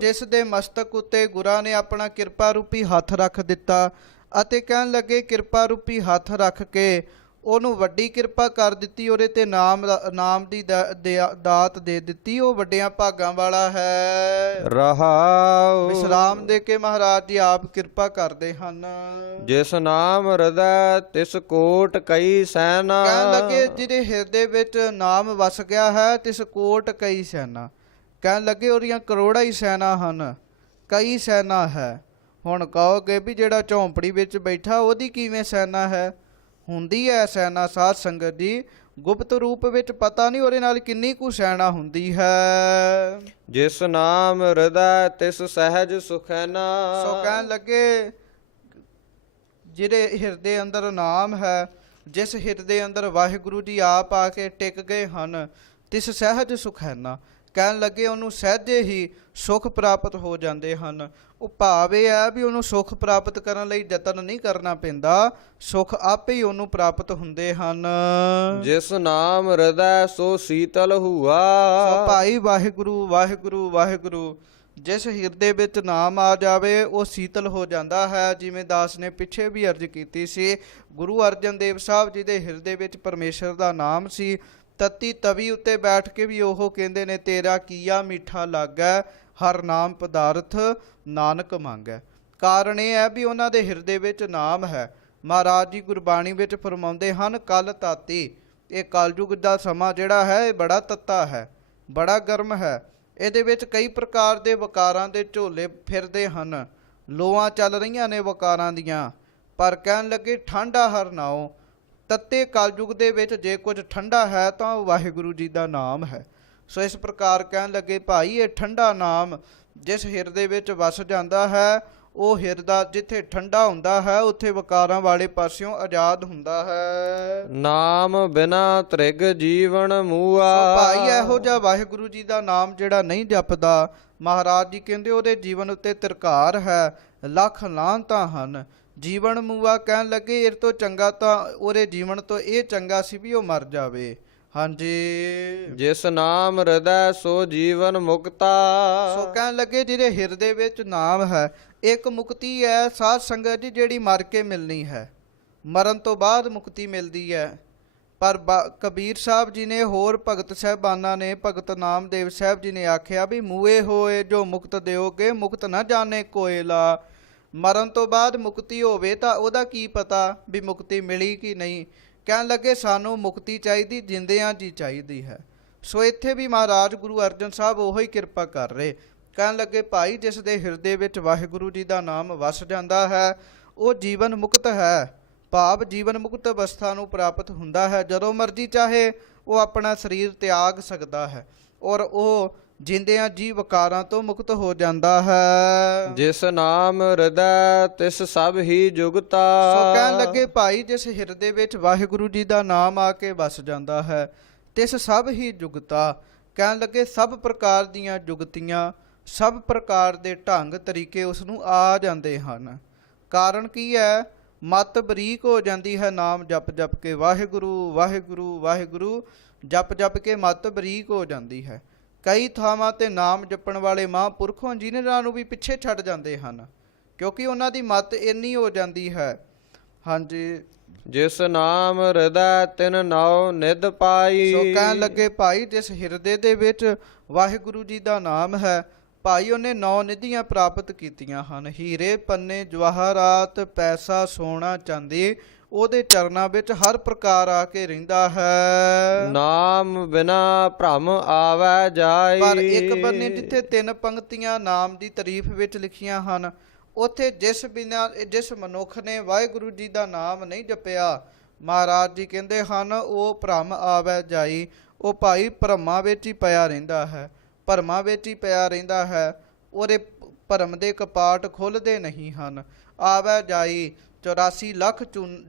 ਜਿਸ ਦੇ ਮਸਤਕ ਉੱਤੇ ਗੁਰਾਂ ਨੇ ਆਪਣਾ ਕਿਰਪਾ ਰੂਪੀ ਹੱਥ ਰੱਖ ਦਿੱਤਾ ਅਤੇ ਕਹਿਣ ਲੱਗੇ ਕਿਰਪਾ ਰੂਪੀ ਹੱਥ ਰੱਖ ਕੇ ਉਹਨੂੰ ਵੱਡੀ ਕਿਰਪਾ ਕਰ ਦਿੱਤੀ, ਉਹਦੇ ਤੇ ਨਾਮ ਦੀ ਦਾਤ ਦੇ ਦਿੱਤੀ, ਉਹ ਵੱਡਿਆਂ ਭਾਗਾਂ ਵਾਲਾ ਹੈ। ਰਹਾਉ ਵਿਸਰਾਮ ਦੇ ਕੇ ਮਹਾਰਾਜ ਜੀ ਆਪ ਕਿਰਪਾ ਕਰਦੇ ਹਨ। ਜਿਸ ਨਾਮ ਹਿਰਦੈ ਤਿਸ ਕੋਟ ਕਈ ਸੈਨਾ। ਕਹਿਣ ਲੱਗੇ ਜਿਹਦੇ ਹਿਰਦੇ ਵਿੱਚ ਨਾਮ ਵਸ ਗਿਆ ਹੈ ਤਿਸ ਕੋਟ ਕਈ ਸੈਨਾ। ਕਹਿਣ ਲੱਗੇ ਉਹਦੀਆਂ ਕਰੋੜਾਂ ਹੀ ਸੈਨਾ ਹਨ, ਕਈ ਸੈਨਾ ਹੈ। ਹੁਣ ਕਹੋਗੇ ਵੀ ਜਿਹੜਾ ਝੌਂਪੜੀ ਵਿੱਚ ਬੈਠਾ ਉਹਦੀ ਕਿਵੇਂ ਸੈਨਾ ਹੈ? ਹੁੰਦੀ ਹੈ ਸੈਨਾ ਸਾਧ ਸੰਗਤ ਜੀ, ਗੁਪਤ ਰੂਪ ਵਿੱਚ ਪਤਾ ਨਹੀਂ ਉਹਦੇ ਨਾਲ ਕਿੰਨੀ ਕੁ ਸੈਨਾ ਹੁੰਦੀ ਹੈ। ਜਿਸ ਨਾਮ ਹਿਰਦੈ ਤਿਸ ਸਹਿਜ ਸੁਖੈਨਾ। ਸੋ ਕਹਿਣ ਲੱਗੇ ਜਿਹਦੇ ਹਿਰਦੇ ਅੰਦਰ ਨਾਮ ਹੈ, ਜਿਸ ਹਿਰਦੇ ਅੰਦਰ ਵਾਹਿਗੁਰੂ ਜੀ ਆਪ ਆ ਕੇ ਟਿਕ ਗਏ ਹਨ, ਤਿਸ ਸਹਿਜ ਸੁਖੈਨਾ। ਕਹਿਣ ਲੱਗੇ ਉਹਨੂੰ ਸਹਿਜੇ ਹੀ ਸੁਖ ਪ੍ਰਾਪਤ ਹੋ ਜਾਂਦੇ ਹਨ। ਉਹ ਭਾਵ ਇਹ ਹੈ ਵੀ ਉਹਨੂੰ ਸੁਖ ਪ੍ਰਾਪਤ ਕਰਨ ਲਈ ਯਤਨ ਨਹੀਂ ਕਰਨਾ ਪੈਂਦਾ, ਸੁਖ ਆਪੇ ਹੀ ਉਹਨੂੰ ਪ੍ਰਾਪਤ ਹੁੰਦੇ ਹਨ। ਜਿਸ ਨਾਮ ਹਿਰਦੈ ਸੋ ਸੀਤਲ ਹੁਆ। ਸੋ ਭਾਈ ਵਾਹਿਗੁਰੂ ਵਾਹਿਗੁਰੂ ਵਾਹਿਗੁਰੂ ਜਿਸ ਹਿਰਦੇ ਵਿੱਚ ਨਾਮ ਆ ਜਾਵੇ ਉਹ ਸੀਤਲ ਹੋ ਜਾਂਦਾ ਹੈ। ਜਿਵੇਂ ਦਾਸ ਨੇ ਪਿੱਛੇ ਵੀ ਅਰਜ਼ ਕੀਤੀ ਸੀ, ਗੁਰੂ ਅਰਜਨ ਦੇਵ ਸਾਹਿਬ ਜੀ ਦੇ ਹਿਰਦੇ ਵਿੱਚ ਪਰਮੇਸ਼ਰ ਦਾ ਨਾਮ ਸੀ। ਤਤੀ ਤਵੀ ਉੱਤੇ ਬੈਠ ਕੇ ਵੀ ਉਹ ਕਹਿੰਦੇ ਨੇ ਤੇਰਾ ਕੀਆ ਮਿੱਠਾ ਲੱਗੈ, ਹਰ ਨਾਮ ਪਦਾਰਥ ਨਾਨਕ ਮੰਗੈ। ਕਾਰਨ ਇਹ ਹੈ ਵੀ ਉਹਨਾਂ ਦੇ ਹਿਰਦੇ ਵਿੱਚ ਨਾਮ ਹੈ। ਮਹਾਰਾਜ ਜੀ ਗੁਰਬਾਣੀ ਵਿੱਚ ਫਰਮਾਉਂਦੇ ਹਨ ਕਲ ਤਾਤੀ। ਇਹ ਕਲਯੁਗ ਦਾ ਸਮਾਂ ਜਿਹੜਾ ਹੈ ਇਹ ਬੜਾ ਤੱਤਾ ਹੈ, ਬੜਾ ਗਰਮ ਹੈ। ਇਹਦੇ ਵਿੱਚ ਕਈ ਪ੍ਰਕਾਰ ਦੇ ਵਕਾਰਾਂ ਦੇ ਝੋਲੇ ਫਿਰਦੇ ਹਨ, ਲੋਆਂ ਚੱਲ ਰਹੀਆਂ ਨੇ ਵਕਾਰਾਂ ਦੀਆਂ। ਪਰ ਕਹਿਣ ਲੱਗੇ ਠੰਡਾ ਹਰ ਨਾਉ। ਤੱਤੇ ਕਲਯੁਗ ਦੇ ਵਿੱਚ ਜੇ ਕੁਝ ਠੰਡਾ ਹੈ ਤਾਂ ਉਹ ਵਾਹਿਗੁਰੂ ਜੀ ਦਾ ਨਾਮ ਹੈ। ਸੋ ਇਸ ਪ੍ਰਕਾਰ ਕਹਿਣ ਲੱਗੇ ਭਾਈ ਇਹ ਠੰਡਾ ਨਾਮ ਜਿਸ ਹਿਰਦੇ ਵਿੱਚ ਵਸ ਜਾਂਦਾ ਹੈ, ਉਹ ਹਿਰਦਾ ਜਿੱਥੇ ਠੰਡਾ ਹੁੰਦਾ ਹੈ ਉੱਥੇ ਵਕਾਰਾਂ ਵਾਲੇ ਪਾਸਿਓਂ ਆਜ਼ਾਦ ਹੁੰਦਾ ਹੈ। ਨਾਮ ਬਿਨਾ ਤ੍ਰਿਗ ਜੀਵਨ ਮੂਆ। ਸੋ ਭਾਈ ਇਹੋ ਜਿਹਾ ਵਾਹਿਗੁਰੂ ਜੀ ਦਾ ਨਾਮ ਜਿਹੜਾ ਨਹੀਂ ਜਪਦਾ, ਮਹਾਰਾਜ ਜੀ ਕਹਿੰਦੇ ਉਹਦੇ ਜੀਵਨ ਉੱਤੇ ਤਿਰਕਾਰ ਹੈ, ਲੱਖ ਲਾਹਨਤਾਂ ਹਨ। ਜੀਵਨ ਮੂਆ ਕਹਿਣ ਲੱਗੇ ਇਹ ਤੋਂ ਚੰਗਾ ਤਾਂ ਉਹਦੇ ਜੀਵਨ ਤੋਂ ਇਹ ਚੰਗਾ ਸੀ ਵੀ ਉਹ ਮਰ ਜਾਵੇ। ਹਾਂਜੀ। ਜਿਸ ਨਾਮ ਹਿਰਦੈ ਸੋ ਜੀਵਨ ਮੁਕਤਾ। ਸੋ ਕਹਿਣ ਲੱਗੇ ਜਿਹਦੇ ਹਿਰਦੇ ਵਿੱਚ ਨਾਮ ਹੈ, ਇੱਕ ਮੁਕਤੀ ਹੈ ਸਾਧ ਸੰਗਤ ਜੀ ਜਿਹੜੀ ਮਰ ਕੇ ਮਿਲਣੀ ਹੈ, ਮਰਨ ਤੋਂ ਬਾਅਦ ਮੁਕਤੀ ਮਿਲਦੀ ਹੈ। ਪਰ ਕਬੀਰ ਸਾਹਿਬ ਜੀ ਨੇ ਹੋਰ ਭਗਤ ਸਾਹਿਬਾਨਾਂ ਨੇ, ਭਗਤ ਨਾਮਦੇਵ ਸਾਹਿਬ ਜੀ ਨੇ ਆਖਿਆ ਵੀ ਮੂਏ ਹੋਏ ਜੋ ਮੁਕਤ ਦਿਓਗੇ ਮੁਕਤ ਨਾ ਜਾਣੇ ਕੋਇਲਾ। ਮਰਨ ਤੋਂ ਬਾਅਦ ਮੁਕਤੀ ਹੋਵੇ ਤਾਂ ਉਹਦਾ ਕੀ ਪਤਾ ਵੀ ਮੁਕਤੀ ਮਿਲੀ ਕਿ ਨਹੀਂ। ਕਹਿਣ ਲੱਗੇ ਸਾਨੂੰ ਮੁਕਤੀ ਚਾਹੀਦੀ ਜਿੰਦਿਆਂ ਜੀ ਚਾਹੀਦੀ ਹੈ। ਸੋ ਇੱਥੇ ਵੀ ਮਹਾਰਾਜ ਗੁਰੂ ਅਰਜਨ ਸਾਹਿਬ ਉਹੀ ਕਿਰਪਾ ਕਰ ਰਹੇ। ਕਹਿਣ ਲੱਗੇ ਭਾਈ ਜਿਸ ਦੇ ਹਿਰਦੇ ਵਿੱਚ ਵਾਹਿਗੁਰੂ ਜੀ ਦਾ ਨਾਮ ਵਸ ਜਾਂਦਾ ਹੈ ਉਹ ਜੀਵਨ ਮੁਕਤ ਹੈ, ਭਾਵ ਜੀਵਨ ਮੁਕਤ ਅਵਸਥਾ ਨੂੰ ਪ੍ਰਾਪਤ ਹੁੰਦਾ ਹੈ। ਜਦੋਂ ਮਰਜੀ ਚਾਹੇ ਉਹ ਆਪਣਾ ਸਰੀਰ ਤਿਆਗ ਸਕਦਾ ਹੈ ਔਰ ਉਹ ਜਿੰਦਿਆਂ ਜੀ ਵਕਾਰਾਂ ਤੋਂ ਮੁਕਤ ਹੋ ਜਾਂਦਾ ਹੈ। ਜਿਸ ਨਾਮ ਹਿਰਦੈ ਤਿਸ ਸਭ ਹੀ ਜੁਗਤਾ। ਸੋ ਕਹਿਣ ਲੱਗੇ ਭਾਈ ਜਿਸ ਹਿਰਦੇ ਵਿੱਚ ਵਾਹਿਗੁਰੂ ਜੀ ਦਾ ਨਾਮ ਆ ਕੇ ਵਸ ਜਾਂਦਾ ਹੈ ਤਿਸ ਸਭ ਹੀ ਜੁਗਤਾ। ਕਹਿਣ ਲੱਗੇ ਸਭ ਪ੍ਰਕਾਰ ਦੀਆਂ ਜੁਗਤੀਆਂ, ਸਭ ਪ੍ਰਕਾਰ ਦੇ ਢੰਗ ਤਰੀਕੇ ਉਸ ਨੂੰ ਆ ਜਾਂਦੇ ਹਨ। ਕਾਰਨ ਕੀ ਹੈ? ਮਤ ਬਰੀਕ ਹੋ ਜਾਂਦੀ ਹੈ ਨਾਮ ਜਪ ਜਪ ਕੇ, ਵਾਹਿਗੁਰੂ ਵਾਹਿਗੁਰੂ ਵਾਹਿਗੁਰੂ ਜਪ ਜਪ ਕੇ ਮਤ ਬਰੀਕ ਹੋ ਜਾਂਦੀ ਹੈ। ਕਈ ਥਾਵਾਂ ਤੇ ਨਾਮ ਜਪਣ ਵਾਲੇ ਮਹਾਂਪੁਰਖੋਂ ਜਿਨ੍ਹਾਂ ਨੂੰ ਵੀ ਪਿੱਛੇ ਛੱਡ ਜਾਂਦੇ ਹਨ ਕਿਉਂਕਿ ਉਹਨਾਂ ਦੀ ਮਤ ਇੰਨੀ ਹੋ ਜਾਂਦੀ ਹੈ। ਹਾਂਜੀ। ਜਿਸ ਨਾਮ ਹਿਰਦੈ ਤਿਨ ਨਾਉ ਨਿਧ ਪਾਈ। ਸੋ ਕਹਿਣ ਲੱਗੇ ਭਾਈ ਜਿਸ ਹਿਰਦੇ ਦੇ ਵਿੱਚ ਵਾਹਿਗੁਰੂ ਜੀ ਦਾ ਨਾਮ ਹੈ ਭਾਈ ਉਹਨੇ 9 ਨਿਧੀਆਂ ਪ੍ਰਾਪਤ ਕੀਤੀਆਂ ਹਨ। ਹੀਰੇ ਪੰਨੇ ਜਵਾਹਰਾਤ ਪੈਸਾ ਸੋਨਾ ਚਾਂਦੀ ਉਹਦੇ ਚਰਨਾਂ ਵਿੱਚ ਹਰ ਪ੍ਰਕਾਰ ਆ ਕੇ ਰਹਿੰਦਾ ਹੈ। ਨਾਮ ਬਿਨਾ ਭ੍ਰਮ ਆਵੈ ਜਾਈ। ਪਰ ਇੱਕ ਬੰਨੇ ਜਿੱਥੇ 3 ਪੰਕਤੀਆਂ ਨਾਮ ਦੀ ਤਾਰੀਫ ਵਿੱਚ ਲਿਖੀਆਂ ਹਨ, ਉੱਥੇ ਜਿਸ ਮਨੁੱਖ ਨੇ ਵਾਹਿਗੁਰੂ ਜੀ ਦਾ ਨਾਮ ਨਹੀਂ ਜਪਿਆ, ਮਹਾਰਾਜ ਜੀ ਕਹਿੰਦੇ ਹਨ ਉਹ ਭ੍ਰਮ ਆਵੈ ਜਾਈ। ਉਹ ਭਾਈ ਭਰਮਾਂ ਵਿੱਚ ਹੀ ਪਿਆ ਰਹਿੰਦਾ ਹੈ। ਭਰਮਾਂ ਵਿੱਚ ਹੀ ਪਿਆ ਰਹਿੰਦਾ ਹੈ। ਉਹਦੇ ਭਰਮ ਦੇ ਕਪਾਟ ਖੁੱਲ੍ਹਦੇ ਨਹੀਂ ਹਨ। ਆਵੈ ਜਾਈ 84 ਲੱਖ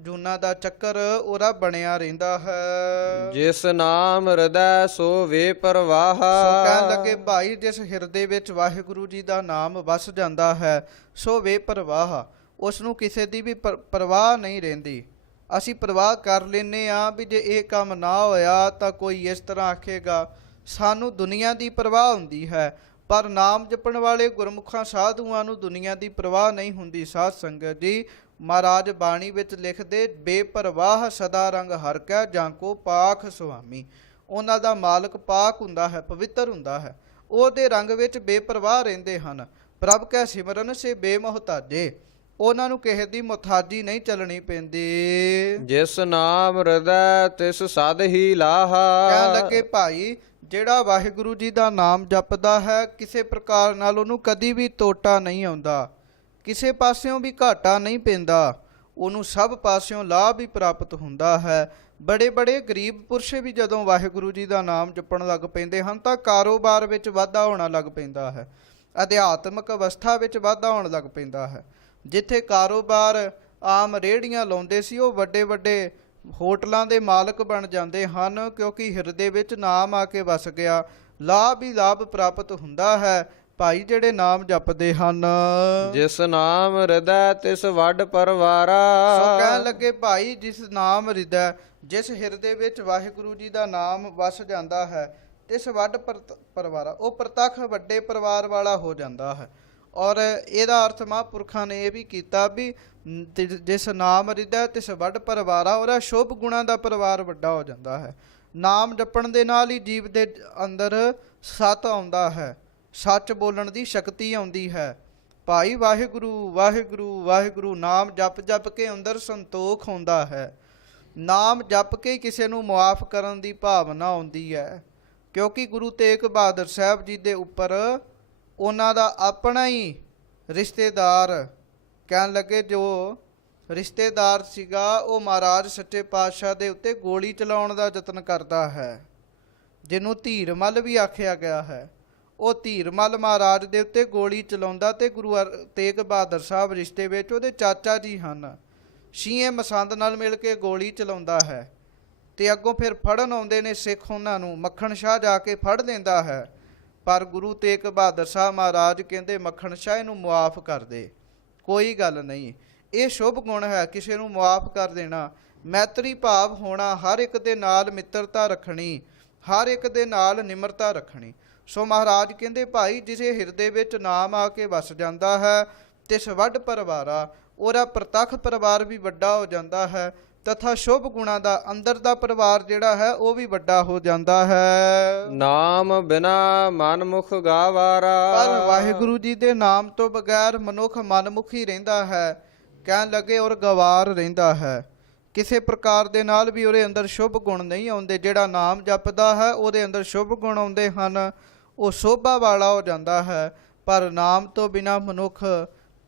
ਜੂਨਾਂ ਦਾ ਚੱਕਰ ਉਹਦਾ ਬਣਿਆ ਰਹਿੰਦਾ ਹੈ। ਜਿਸ ਨਾਮ ਹਿਰਦੈ ਸੋ ਵੇ ਪ੍ਰਵਾਹ। ਸੋ ਕਹਿਣ ਲੱਗੇ ਭਾਈ, ਜਿਸ ਹਿਰਦੇ ਵਿੱਚ ਵਾਹਿਗੁਰੂ ਜੀ ਦਾ ਨਾਮ ਵਸ ਜਾਂਦਾ ਹੈ ਸੋ ਵੇ ਪ੍ਰਵਾਹ, ਉਸ ਨੂੰ ਕਿਸੇ ਦੀ ਵੀ ਪਰਵਾਹ ਨਹੀਂ ਰਹਿੰਦੀ। ਅਸੀਂ ਪਰਵਾਹ ਕਰ ਲੈਂਦੇ ਹਾਂ ਵੀ ਜੇ ਇਹ ਕੰਮ ਨਾ ਹੋਇਆ ਤਾਂ ਕੋਈ ਇਸ ਤਰ੍ਹਾਂ ਆਖੇਗਾ। ਸਾਨੂੰ ਦੁਨੀਆ ਦੀ ਪਰਵਾਹ ਹੁੰਦੀ ਹੈ, ਪਰ ਨਾਮ ਜਪਣ ਵਾਲੇ ਗੁਰਮੁਖਾਂ ਸਾਧੂਆਂ ਨੂੰ ਦੁਨੀਆ ਦੀ ਪਰਵਾਹ ਨਹੀਂ ਹੁੰਦੀ। ਸਾਧ ਸੰਗਤ ਜੀ, ਮਹਾਰਾਜ ਬਾਣੀ ਵਿੱਚ ਲਿਖਦੇ, ਬੇਪਰਵਾਹ ਸਦਾ ਰੰਗ ਹਰਿ ਕੈ ਜਾਂ ਕੋ ਪਾਖ ਸੁਆਮੀ। ਉਹਨਾਂ ਦਾ ਮਾਲਕ ਪਾਕ ਹੁੰਦਾ ਹੈ, ਪਵਿੱਤਰ ਹੁੰਦਾ ਹੈ, ਉਹਦੇ ਰੰਗ ਵਿੱਚ ਬੇਪਰਵਾਹ ਰਹਿੰਦੇ ਹਨ। ਪ੍ਰਭ ਕੈ ਸਿਮਰਨ ਸੇ ਬੇਮੁਹਤਾਜੇ, ਉਹਨਾਂ ਨੂੰ ਕਿਸੇ ਦੀ ਮੁਹਤਾਜੀ ਨਹੀਂ ਚੱਲਣੀ ਪੈਂਦੀ। ਜਿਸ ਨਾਮ ਹਿਰਦੈ ਤਿਸ ਸਦ ਹੀ ਲਾਹਾ। ਕਹਿਣ ਲੱਗੇ ਭਾਈ, ਜਿਹੜਾ ਵਾਹਿਗੁਰੂ ਜੀ ਦਾ ਨਾਮ ਜਪਦਾ ਹੈ ਕਿਸੇ ਪ੍ਰਕਾਰ ਨਾਲ ਉਹਨੂੰ ਕਦੀ ਵੀ ਤੋਟਾ ਨਹੀਂ ਆਉਂਦਾ, ਕਿਸੇ ਪਾਸਿਓਂ ਵੀ ਘਾਟਾ ਨਹੀਂ ਪੈਂਦਾ, ਉਹਨੂੰ ਸਭ ਪਾਸਿਓਂ ਲਾਭ ਹੀ ਪ੍ਰਾਪਤ ਹੁੰਦਾ ਹੈ। ਬੜੇ ਬੜੇ ਗਰੀਬ ਪੁਰਸ਼ ਵੀ ਜਦੋਂ ਵਾਹਿਗੁਰੂ ਜੀ ਦਾ ਨਾਮ ਜਪਣ ਲੱਗ ਪੈਂਦੇ ਹਨ ਤਾਂ ਕਾਰੋਬਾਰ ਵਿੱਚ ਵਾਧਾ ਹੋਣਾ ਲੱਗ ਪੈਂਦਾ ਹੈ, ਅਧਿਆਤਮਿਕ ਅਵਸਥਾ ਵਿੱਚ ਵਾਧਾ ਹੋਣ ਲੱਗ ਪੈਂਦਾ ਹੈ। ਜਿੱਥੇ ਕਾਰੋਬਾਰ ਆਮ ਰੇਹੜੀਆਂ ਲਾਉਂਦੇ ਸੀ ਉਹ ਵੱਡੇ ਵੱਡੇ ਹੋਟਲਾਂ ਦੇ ਮਾਲਕ ਬਣ ਜਾਂਦੇ ਹਨ, ਕਿਉਂਕਿ ਹਿਰਦੇ ਵਿੱਚ ਨਾਮ ਆ ਕੇ ਵਸ ਗਿਆ। ਲਾਭ ਹੀ ਲਾਭ ਪ੍ਰਾਪਤ ਹੁੰਦਾ ਹੈ ਭਾਈ ਜਿਹੜੇ ਨਾਮ ਜਪਦੇ ਹਨ। ਜਿਸ ਨਾਮ ਹਿਰਦੈ ਤਿਸ ਵੱਡ ਪਰਵਾਰਾ। ਸੋ ਕਹਿਣ ਲੱਗੇ ਭਾਈ, ਜਿਸ ਨਾਮ ਹਿਰਦੈ, ਜਿਸ ਹਿਰਦੇ ਵਿੱਚ ਵਾਹਿਗੁਰੂ ਜੀ ਦਾ ਨਾਮ ਵਸ ਜਾਂਦਾ ਹੈ, ਤਿਸ ਵੱਡ ਪਰਵਾਰਾ, ਉਹ ਪ੍ਰਤੱਖ ਵੱਡੇ ਪਰਿਵਾਰ ਵਾਲਾ ਹੋ ਜਾਂਦਾ ਹੈ। ਔਰ ਇਹਦਾ ਅਰਥ ਮਹਾਂਪੁਰਖਾਂ ਨੇ ਇਹ ਵੀ ਕੀਤਾ ਵੀ ਜਿਸ ਨਾਮ ਹਿਰਦੈ ਤਿਸ ਵੱਡ ਪਰਿਵਾਰਾ, ਉਹਦਾ ਸ਼ੁਭ ਗੁਣਾਂ ਦਾ ਪਰਿਵਾਰ ਵੱਡਾ ਹੋ ਜਾਂਦਾ ਹੈ। ਨਾਮ ਜਪਣ ਦੇ ਨਾਲ ਹੀ ਜੀਵ ਦੇ ਅੰਦਰ ਸਤ ਆਉਂਦਾ ਹੈ, ਸੱਚ ਬੋਲਣ ਦੀ ਸ਼ਕਤੀ ਆਉਂਦੀ ਹੈ। ਭਾਈ ਵਾਹਿਗੁਰੂ ਵਾਹਿਗੁਰੂ ਵਾਹਿਗੁਰੂ ਨਾਮ ਜਪ ਜਪ ਕੇ ਅੰਦਰ ਸੰਤੋਖ ਹੁੰਦਾ ਹੈ। ਨਾਮ ਜਪ ਕੇ ਕਿਸੇ ਨੂੰ ਮੁਆਫ ਕਰਨ ਦੀ ਭਾਵਨਾ ਆਉਂਦੀ ਹੈ, ਕਿਉਂਕਿ ਗੁਰੂ ਤੇਗ ਬਹਾਦਰ ਸਾਹਿਬ ਜੀ ਦੇ ਉੱਪਰ ਉਹਨਾਂ ਦਾ ਆਪਣਾ ਹੀ ਰਿਸ਼ਤੇਦਾਰ, ਕਹਿਣ ਲੱਗੇ ਜੋ ਰਿਸ਼ਤੇਦਾਰ ਸੀਗਾ, ਉਹ ਮਹਾਰਾਜ ਸੱਚੇ ਪਾਤਸ਼ਾਹ ਦੇ ਉੱਤੇ ਗੋਲੀ ਚਲਾਉਣ ਦਾ ਯਤਨ ਕਰਦਾ ਹੈ, ਜਿਹਨੂੰ ਧੀਰਮਲ ਵੀ ਆਖਿਆ ਗਿਆ ਹੈ। ਉਹ ਧੀਰਮਲ ਮਹਾਰਾਜ ਦੇ ਉੱਤੇ ਗੋਲੀ ਚਲਾਉਂਦਾ ਤੇ ਗੁਰੂ ਤੇਗ ਬਹਾਦਰ ਸਾਹਿਬ ਰਿਸ਼ਤੇ ਵਿੱਚ ਉਹਦੇ ਚਾਚਾ ਜੀ ਹਨ। ਸ਼ੀਏ ਮਸੰਦ ਨਾਲ ਮਿਲ ਕੇ ਗੋਲੀ ਚਲਾਉਂਦਾ ਹੈ ਤੇ ਅੱਗੋਂ ਫਿਰ ਫੜਨ ਆਉਂਦੇ ਨੇ ਸਿੱਖ ਉਹਨਾਂ ਨੂੰ। ਮੱਖਣ ਸ਼ਾਹ ਜਾ ਕੇ ਫੜ ਲੈਂਦਾ ਹੈ, ਪਰ ਗੁਰੂ ਤੇਗ ਬਹਾਦਰ ਸਾਹਿਬ ਮਹਾਰਾਜ ਕਹਿੰਦੇ ਮੱਖਣ ਸ਼ਾਹ ਇਹਨੂੰ ਮੁਆਫ ਕਰ ਦੇ, ਕੋਈ ਗੱਲ ਨਹੀਂ। ਇਹ ਸ਼ੁਭ ਗੁਣ ਹੈ, ਕਿਸੇ ਨੂੰ ਮੁਆਫ ਕਰ ਦੇਣਾ, ਮੈਤਰੀ ਭਾਵ ਹੋਣਾ, ਹਰ ਇੱਕ ਦੇ ਨਾਲ ਮਿੱਤਰਤਾ ਰੱਖਣੀ, ਹਰ ਇੱਕ ਦੇ ਨਾਲ ਨਿਮਰਤਾ ਰੱਖਣੀ। ਸੋ ਮਹਾਰਾਜ ਕਹਿੰਦੇ ਭਾਈ, ਜਿਸੇ ਹਿਰਦੇ ਵਿੱਚ ਨਾਮ ਆ ਕੇ ਵਸ ਜਾਂਦਾ ਹੈ ਤਿਸ ਵੱਡ ਪਰਿਵਾਰਾ, ਉਹਦਾ ਪ੍ਰਤੱਖ ਪਰਿਵਾਰ ਵੀ ਵੱਡਾ ਹੋ ਜਾਂਦਾ ਹੈ, ਤਥਾ ਸ਼ੁਭ ਗੁਣਾਂ ਦਾ ਅੰਦਰ ਦਾ ਪਰਿਵਾਰ ਜਿਹੜਾ ਹੈ ਉਹ ਵੀ ਵੱਡਾ ਹੋ ਜਾਂਦਾ ਹੈ। ਨਾਮ ਬਿਨਾ ਮਨਮੁਖ ਗਾਵਾਰਾ। ਪਰ ਵਾਹਿਗੁਰੂ ਜੀ ਦੇ ਨਾਮ ਤੋਂ ਬਗੈਰ ਮਨੁੱਖ ਮਨਮੁਖ ਹੀ ਰਹਿੰਦਾ ਹੈ, ਕਹਿਣ ਲੱਗੇ ਔਰ ਗਵਾਰ ਰਹਿੰਦਾ ਹੈ। ਕਿਸੇ ਪ੍ਰਕਾਰ ਦੇ ਨਾਲ ਵੀ ਉਹਦੇ ਅੰਦਰ ਸ਼ੁਭ ਗੁਣ ਨਹੀਂ ਆਉਂਦੇ। ਜਿਹੜਾ ਨਾਮ ਜਪਦਾ ਹੈ ਉਹਦੇ ਅੰਦਰ ਸ਼ੁਭ ਗੁਣ ਆਉਂਦੇ ਹਨ, ਉਹ ਸੋਭਾ ਵਾਲਾ ਹੋ ਜਾਂਦਾ ਹੈ। ਪਰ ਨਾਮ ਤੋਂ ਬਿਨਾ ਮਨੁੱਖ,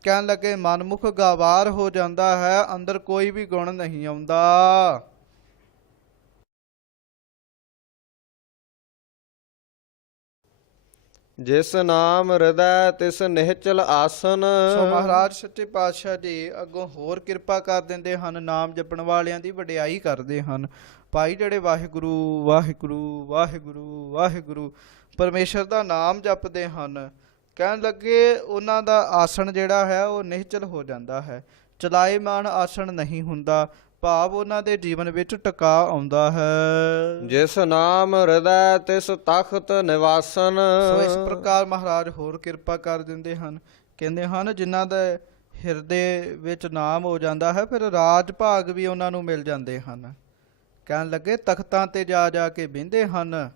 ਕਹਿਣ ਲੱਗੇ ਮਨਮੁਖ ਗਵਾਰ ਹੋ ਜਾਂਦਾ ਹੈ, ਅੰਦਰ ਕੋਈ ਵੀ ਗੁਣ ਨਹੀਂ ਆਉਂਦਾ। ਜਿਸ ਨਾਮ ਹਿਰਦੈ ਤਿਸ ਨਿਹਚਲ ਆਸਨ। ਸੋ ਮਹਾਰਾਜ ਸੱਚੇ ਪਾਤਸ਼ਾਹ ਜੀ ਅੱਗੋਂ ਹੋਰ ਕਿਰਪਾ ਕਰ ਦਿੰਦੇ ਹਨ, ਨਾਮ ਜਪਣ ਵਾਲਿਆਂ ਦੀ ਵਡਿਆਈ ਕਰਦੇ ਹਨ। ਭਾਈ ਜਿਹੜੇ ਵਾਹਿਗੁਰੂ ਵਾਹਿਗੁਰੂ ਵਾਹਿਗੁਰੂ ਵਾਹਿਗੁਰੂ ਪਰਮੇਸ਼ਰ ਦਾ ਨਾਮ ਜਪਦੇ ਹਨ, ਕਹਿਣ ਲੱਗੇ ਉਹਨਾਂ ਦਾ ਆਸਣ ਜਿਹੜਾ ਹੈ ਉਹ ਨਿਹਚਲ ਹੋ ਜਾਂਦਾ ਹੈ, ਚਲਾਏਮਾਨ ਆਸਣ ਨਹੀਂ ਹੁੰਦਾ, ਭਾਵ ਉਹਨਾਂ ਦੇ ਜੀਵਨ ਵਿੱਚ ਟਿਕਾ ਆਉਂਦਾ ਹੈ। ਜਿਸ ਨਾਮ ਹਿਰਦੈ ਤਿਸ ਤਖਤ ਨਿਵਾਸਨ। ਸੋ ਇਸ ਪ੍ਰਕਾਰ ਮਹਾਰਾਜ ਹੋਰ ਕਿਰਪਾ ਕਰ ਦਿੰਦੇ ਹਨ, ਕਹਿੰਦੇ ਹਨ ਜਿਨ੍ਹਾਂ ਦੇ ਹਿਰਦੇ ਵਿੱਚ ਨਾਮ ਹੋ ਜਾਂਦਾ ਹੈ ਫਿਰ ਰਾਜ ਭਾਗ ਵੀ ਉਹਨਾਂ ਨੂੰ ਮਿਲ ਜਾਂਦੇ ਹਨ। ਕਹਿਣ ਲੱਗੇ ਤਖਤਾਂ ਤੇ ਜਾ ਜਾ ਕੇ ਬਹਿੰਦੇ ਹਨ,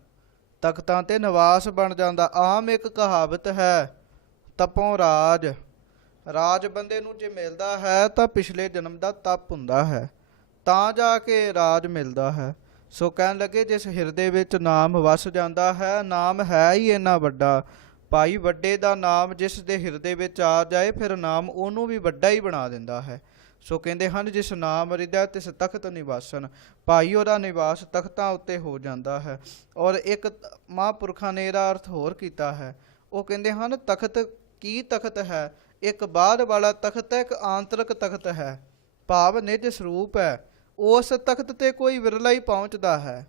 ਤਖਤਾਂ ਤੇ ਨਿਵਾਸ ਬਣ ਜਾਂਦਾ। ਆਮ ਇੱਕ ਕਹਾਵਤ ਹੈ, ਤਪੋਂ ਰਾਜ। ਰਾਜ ਬੰਦੇ ਨੂੰ ਜੇ ਮਿਲਦਾ ਹੈ ਤਾਂ ਪਿਛਲੇ ਜਨਮ ਦਾ ਤਪ ਹੁੰਦਾ ਹੈ, ਤਾਂ ਜਾ ਕੇ ਰਾਜ ਮਿਲਦਾ ਹੈ। ਸੋ ਕਹਿਣ ਲੱਗੇ ਜਿਸ ਹਿਰਦੇ ਵਿੱਚ ਨਾਮ ਵਸ ਜਾਂਦਾ ਹੈ, ਨਾਮ ਹੈ ਹੀ ਇੰਨਾ ਵੱਡਾ। ਭਾਈ ਵੱਡੇ ਦਾ ਨਾਮ ਜਿਸ ਦੇ ਹਿਰਦੇ ਵਿੱਚ ਆ ਜਾਏ ਫਿਰ ਨਾਮ ਉਹਨੂੰ ਵੀ ਵੱਡਾ ਹੀ ਬਣਾ ਦਿੰਦਾ ਹੈ। ਸੋ ਕਹਿੰਦੇ ਹਨ ਜਿਸ ਨਾਮ ਹਿਰਦੈ ਤਿਸ ਤਖਤ ਨਿਵਾਸਨ। ਭਾਈ ਉਹਦਾ ਨਿਵਾਸ ਤਖਤਾਂ ਉੱਤੇ ਹੋ ਜਾਂਦਾ ਹੈ। ਔਰ ਇੱਕ ਮਹਾਂਪੁਰਖਾਂ ਨੇ ਇਹਦਾ ਅਰਥ ਹੋਰ ਕੀਤਾ ਹੈ। ਉਹ ਕਹਿੰਦੇ ਹਨ ਤਖਤ ਕੀ ਤਖਤ ਹੈ? ਇੱਕ ਬਾਹਰ ਵਾਲਾ ਤਖਤ ਹੈ, ਇੱਕ ਆਂਤਰਿਕ ਤਖਤ ਹੈ। ਭਾਵ ਨਿਜ ਸਰੂਪ ਹੈ। ਉਸ ਤਖਤ ਤੇ ਕੋਈ ਵਿਰਲਾ ਹੀ ਪਹੁੰਚਦਾ ਹੈ।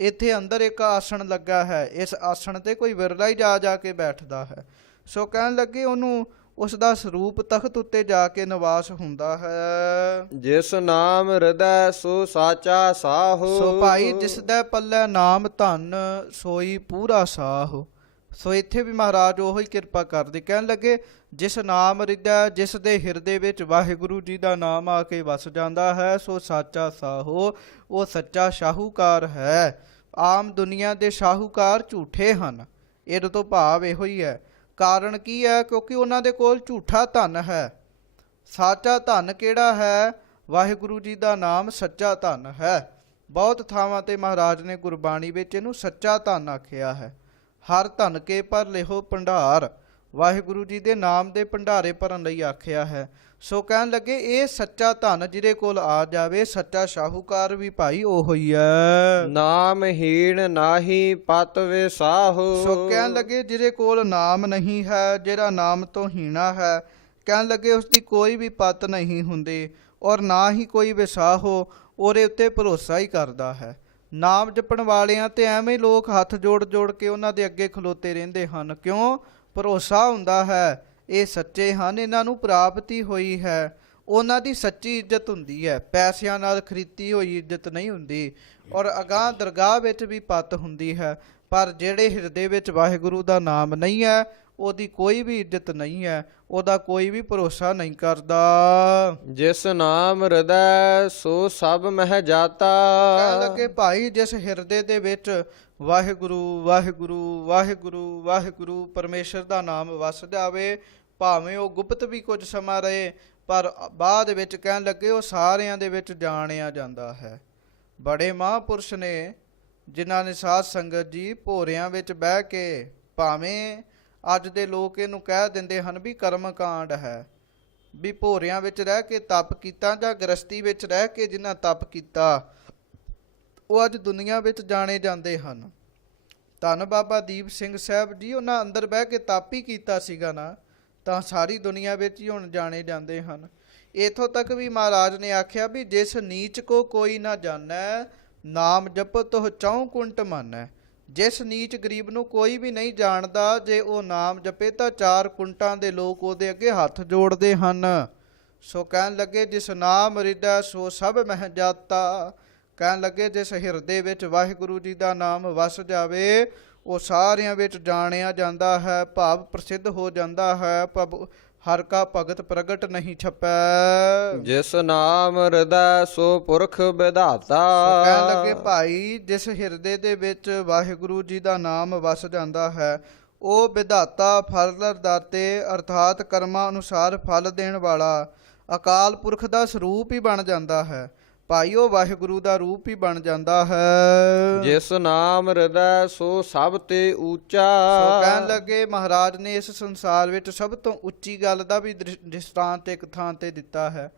ਇੱਥੇ ਅੰਦਰ ਇੱਕ ਆਸਣ ਲੱਗਾ ਹੈ, ਇਸ ਆਸਣ ਤੇ ਕੋਈ ਵਿਰਲਾ ਹੀ ਜਾ ਕੇ ਬੈਠਦਾ ਹੈ। ਸੋ ਕਹਿਣ ਲੱਗੇ ਉਹਨੂੰ ਉਸ ਦਾ ਸਰੂਪ ਤਖਤ ਉੱਤੇ ਜਾ ਕੇ ਨਿਵਾਸ ਹੁੰਦਾ ਹੈ। ਜਿਸ ਨਾਮ ਹਿਰਦੈ ਸੋ ਸਾਚਾ ਸਾਹੋ। ਸੋ ਭਾਈ ਜਿਸ ਦਾ ਪੱਲੇ ਨਾਮ ਧਨ ਸੋਈ ਪੂਰਾ ਸਾਹੋ। ਸੋ ਇੱਥੇ ਵੀ ਮਹਾਰਾਜ ਉਹੀ ਕਿਰਪਾ ਕਰਦੇ, ਕਹਿਣ ਲੱਗੇ ਜਿਸ ਨਾਮ ਹਿਰਦੈ, ਜਿਸ ਦੇ ਹਿਰਦੇ ਵਿੱਚ ਵਾਹਿਗੁਰੂ ਜੀ ਦਾ ਨਾਮ ਆ ਕੇ ਵਸ ਜਾਂਦਾ ਹੈ, ਸੋ ਸਾਚਾ ਸਾਹੋ, ਉਹ ਸੱਚਾ ਸ਼ਾਹੂਕਾਰ ਹੈ। ਆਮ ਦੁਨੀਆ ਦੇ ਸ਼ਾਹੂਕਾਰ ਝੂਠੇ ਹਨ। ਇਹਦੇ ਤੋਂ ਭਾਵ ਇਹੋ ਹੀ ਹੈ। ਕਾਰਨ ਕੀ ਹੈ? ਕਿਉਂਕਿ ਉਹਨਾਂ ਦੇ ਕੋਲ ਝੂਠਾ ਧਨ ਹੈ। ਸਾਚਾ ਧਨ ਕਿਹੜਾ ਹੈ? ਵਾਹਿਗੁਰੂ ਜੀ ਦਾ ਨਾਮ ਸੱਚਾ ਧਨ ਹੈ। ਬਹੁਤ ਥਾਵਾਂ ਤੇ ਮਹਾਰਾਜ ਨੇ ਗੁਰਬਾਣੀ ਵਿੱਚ ਇਹਨੂੰ ਸੱਚਾ ਧਨ ਆਖਿਆ ਹੈ। ਹਰ ਧਨ ਕੇ ਪਰ ਲਿਹੋ ਭੰਡਾਰ, ਵਾਹਿਗੁਰੂ ਜੀ ਦੇ ਨਾਮ ਦੇ ਭੰਡਾਰੇ ਭਰਨ ਲਈ ਆਖਿਆ ਹੈ। ਸੋ ਕਹਿਣ ਲੱਗੇ ਇਹ ਸੱਚਾ ਧਨ ਜਿਹਦੇ ਕੋਲ ਆ ਜਾਵੇ, ਸੱਚਾ ਸ਼ਾਹੂਕਾਰ ਵੀ ਭਾਈ ਉਹੋ ਹੀ ਹੈ। ਨਾਮ ਹੀਣ ਨਾਹੀ ਪਤ ਵਿਸਾਹੋ। ਸੋ ਕਹਿਣ ਲੱਗੇ ਜਿਹਦੇ ਕੋਲ ਨਾਮ ਨਹੀਂ ਹੈ, ਜਿਹੜਾ ਨਾਮ ਤੋਂ ਹੀਣਾ ਹੈ, ਕਹਿਣ ਲੱਗੇ ਉਸ ਦੀ ਕੋਈ ਵੀ ਪਤ ਨਹੀਂ ਹੁੰਦੀ ਔਰ ਨਾ ਹੀ ਕੋਈ ਵਿਸਾਹੋ, ਉਹਦੇ ਉੱਤੇ ਭਰੋਸਾ ਹੀ ਕਰਦਾ ਹੈ। ਨਾਮ ਜਪਣ ਵਾਲਿਆਂ ਤੇ ਐਵੇਂ ਲੋਕ ਹੱਥ ਜੋੜ ਕੇ ਉਹਨਾਂ ਦੇ ਅੱਗੇ ਖਲੋਤੇ ਰਹਿੰਦੇ ਹਨ। ਕਿਉਂ? ਭਰੋਸਾ ਹੁੰਦਾ ਹੈ ਇਹ ਸੱਚੇ ਹਨ, ਇਹਨਾਂ ਨੂੰ ਪ੍ਰਾਪਤੀ ਹੋਈ ਹੈ। ਉਹਨਾਂ ਦੀ ਸੱਚੀ ਇੱਜ਼ਤ ਹੁੰਦੀ ਹੈ, ਪੈਸਿਆਂ ਨਾਲ ਖਰੀਦੀ ਹੋਈ ਇੱਜ਼ਤ ਨਹੀਂ ਹੁੰਦੀ। ਔਰ ਅਗਾਂਹ ਦਰਗਾਹ ਵਿੱਚ ਵੀ ਪੱਤ ਹੁੰਦੀ ਹੈ। ਪਰ ਜਿਹੜੇ ਹਿਰਦੇ ਵਿੱਚ ਵਾਹਿਗੁਰੂ ਦਾ ਨਾਮ ਨਹੀਂ ਹੈ, ਉਹਦੀ ਕੋਈ ਵੀ ਇੱਜ਼ਤ ਨਹੀਂ ਹੈ, ਉਹਦਾ ਕੋਈ ਵੀ ਭਰੋਸਾ ਨਹੀਂ ਕਰਦਾ। ਜਿਸ ਨਾਮ ਹਿਰਦੈ ਸੋ ਸਭ ਮਹਿ ਜਾਤਾ। ਕਹਿਣ ਲੱਗੇ ਭਾਈ ਜਿਸ ਹਿਰਦੇ ਦੇ ਵਿੱਚ ਵਾਹਿਗੁਰੂ ਵਾਹਿਗੁਰੂ ਵਾਹਿਗੁਰੂ ਵਾਹਿਗੁਰੂ ਪਰਮੇਸ਼ਰ ਦਾ ਨਾਮ ਵਸ ਜਾਵੇ, ਭਾਵੇਂ ਉਹ ਗੁਪਤ ਵੀ ਕੁਝ ਸਮਾਂ ਰਹੇ, ਪਰ ਬਾਅਦ ਵਿੱਚ ਕਹਿਣ ਲੱਗੇ ਉਹ ਸਾਰਿਆਂ ਦੇ ਵਿੱਚ ਜਾਣਿਆ ਜਾਂਦਾ ਹੈ। ਬੜੇ ਮਹਾਂਪੁਰਸ਼ ਨੇ ਜਿਨ੍ਹਾਂ ਨੇ ਸਾਧ ਸੰਗਤ ਜੀ ਭੋਰਿਆਂ ਵਿੱਚ ਬਹਿ ਕੇ, ਭਾਵੇਂ ਅੱਜ ਦੇ ਲੋਕ ਇਹਨੂੰ ਕਹਿ ਦਿੰਦੇ ਹਨ ਵੀ ਕਰਮ ਕਾਂਡ ਹੈ, ਵੀ ਭੋਰਿਆਂ ਵਿੱਚ ਰਹਿ ਕੇ ਤਪ ਕੀਤਾ ਜਾਂ ਗ੍ਰਸਤੀ ਵਿੱਚ ਰਹਿ ਕੇ ਜਿਨ੍ਹਾਂ ਤਪ ਕੀਤਾ, ਉਹ ਅੱਜ ਦੁਨੀਆ ਵਿੱਚ ਜਾਣੇ ਜਾਂਦੇ ਹਨ। ਧੰਨ ਬਾਬਾ ਦੀਪ ਸਿੰਘ ਸਾਹਿਬ ਜੀ, ਉਹਨਾਂ ਅੰਦਰ ਬਹਿ ਕੇ ਤਪ ਹੀ ਕੀਤਾ ਸੀਗਾ ਨਾ, ਤਾਂ ਸਾਰੀ ਦੁਨੀਆ ਵਿੱਚ ਹੀ ਹੁਣ ਜਾਣੇ ਜਾਂਦੇ ਹਨ। ਇੱਥੋਂ ਤੱਕ ਵੀ ਮਹਾਰਾਜ ਨੇ ਆਖਿਆ ਵੀ ਜਿਸ ਨੀਚ ਕੋ ਕੋਈ ਨਾ ਜਾਣੈ, ਨਾਮ ਜਪਤ ਉਹ ਚੌਂ ਕੁੰਟ ਮੰਨੈ। ਜਿਸ ਨੀਚ ਗਰੀਬ ਨੂੰ ਕੋਈ ਵੀ ਨਹੀਂ ਜਾਣਦਾ, ਜੇ ਉਹ ਨਾਮ ਜਪੇ ਤਾਂ 4 ਕੁੰਟਾਂ ਦੇ ਲੋਕ ਉਹਦੇ ਅੱਗੇ ਹੱਥ ਜੋੜਦੇ ਹਨ। ਸੋ ਕਹਿਣ ਲੱਗੇ ਜਿਸ ਨਾਮ ਹਿਰਦੈ ਸੋ ਸਭ ਮਹਿ ਜਾਤਾ। ਕਹਿਣ ਲੱਗੇ ਜਿਸ ਹਿਰਦੇ ਵਿੱਚ ਵਾਹਿਗੁਰੂ ਜੀ ਦਾ ਨਾਮ ਵਸ ਜਾਵੇ, ਉਹ ਸਾਰਿਆਂ ਵਿੱਚ ਜਾਣਿਆ ਜਾਂਦਾ ਹੈ, ਭਾਵ ਪ੍ਰਸਿੱਧ ਹੋ ਜਾਂਦਾ ਹੈ। ਹਰ ਕਾ ਭਗਤ ਪ੍ਰਗਟ ਨਹੀਂ ਛਪੈ। ਜਿਸ ਨਾਮ ਹਿਰਦੈ ਸੋ ਪੁਰਖ ਵਿਧਾਤਾ। ਕਹਿਣ ਲੱਗੇ ਭਾਈ ਜਿਸ ਹਿਰਦੇ ਦੇ ਵਿੱਚ ਵਾਹਿਗੁਰੂ ਜੀ ਦਾ ਨਾਮ ਵਸ ਜਾਂਦਾ ਹੈ, ਉਹ ਵਿਧਾਤਾ ਫਲ ਦਾਤੇ, ਅਰਥਾਤ ਕਰਮਾਂ ਅਨੁਸਾਰ ਫਲ ਦੇਣ ਵਾਲਾ ਅਕਾਲ ਪੁਰਖ ਦਾ ਸਰੂਪ ਹੀ ਬਣ ਜਾਂਦਾ ਹੈ। ਭਾਈ ਉਹ ਵਾਹਿਗੁਰੂ ਦਾ ਰੂਪ ਹੀ ਬਣ ਜਾਂਦਾ ਹੈ। ਜਿਸ ਨਾਮ ਹਿਰਦੈ ਸੋ ਸਭ ਤੇ ਊਚਾ। ਸੋ ਕਹਿਣ ਲੱਗੇ ਮਹਾਰਾਜ ਨੇ ਇਸ ਸੰਸਾਰ ਵਿੱਚ ਸਭ ਤੋਂ ਉੱਚੀ ਗੱਲ ਦਾ ਵੀ ਦ੍ਰਿਸ਼ਟਾਂਤ ਇੱਕ ਥਾਂ ਤੇ ਦਿੱਤਾ ਹੈ।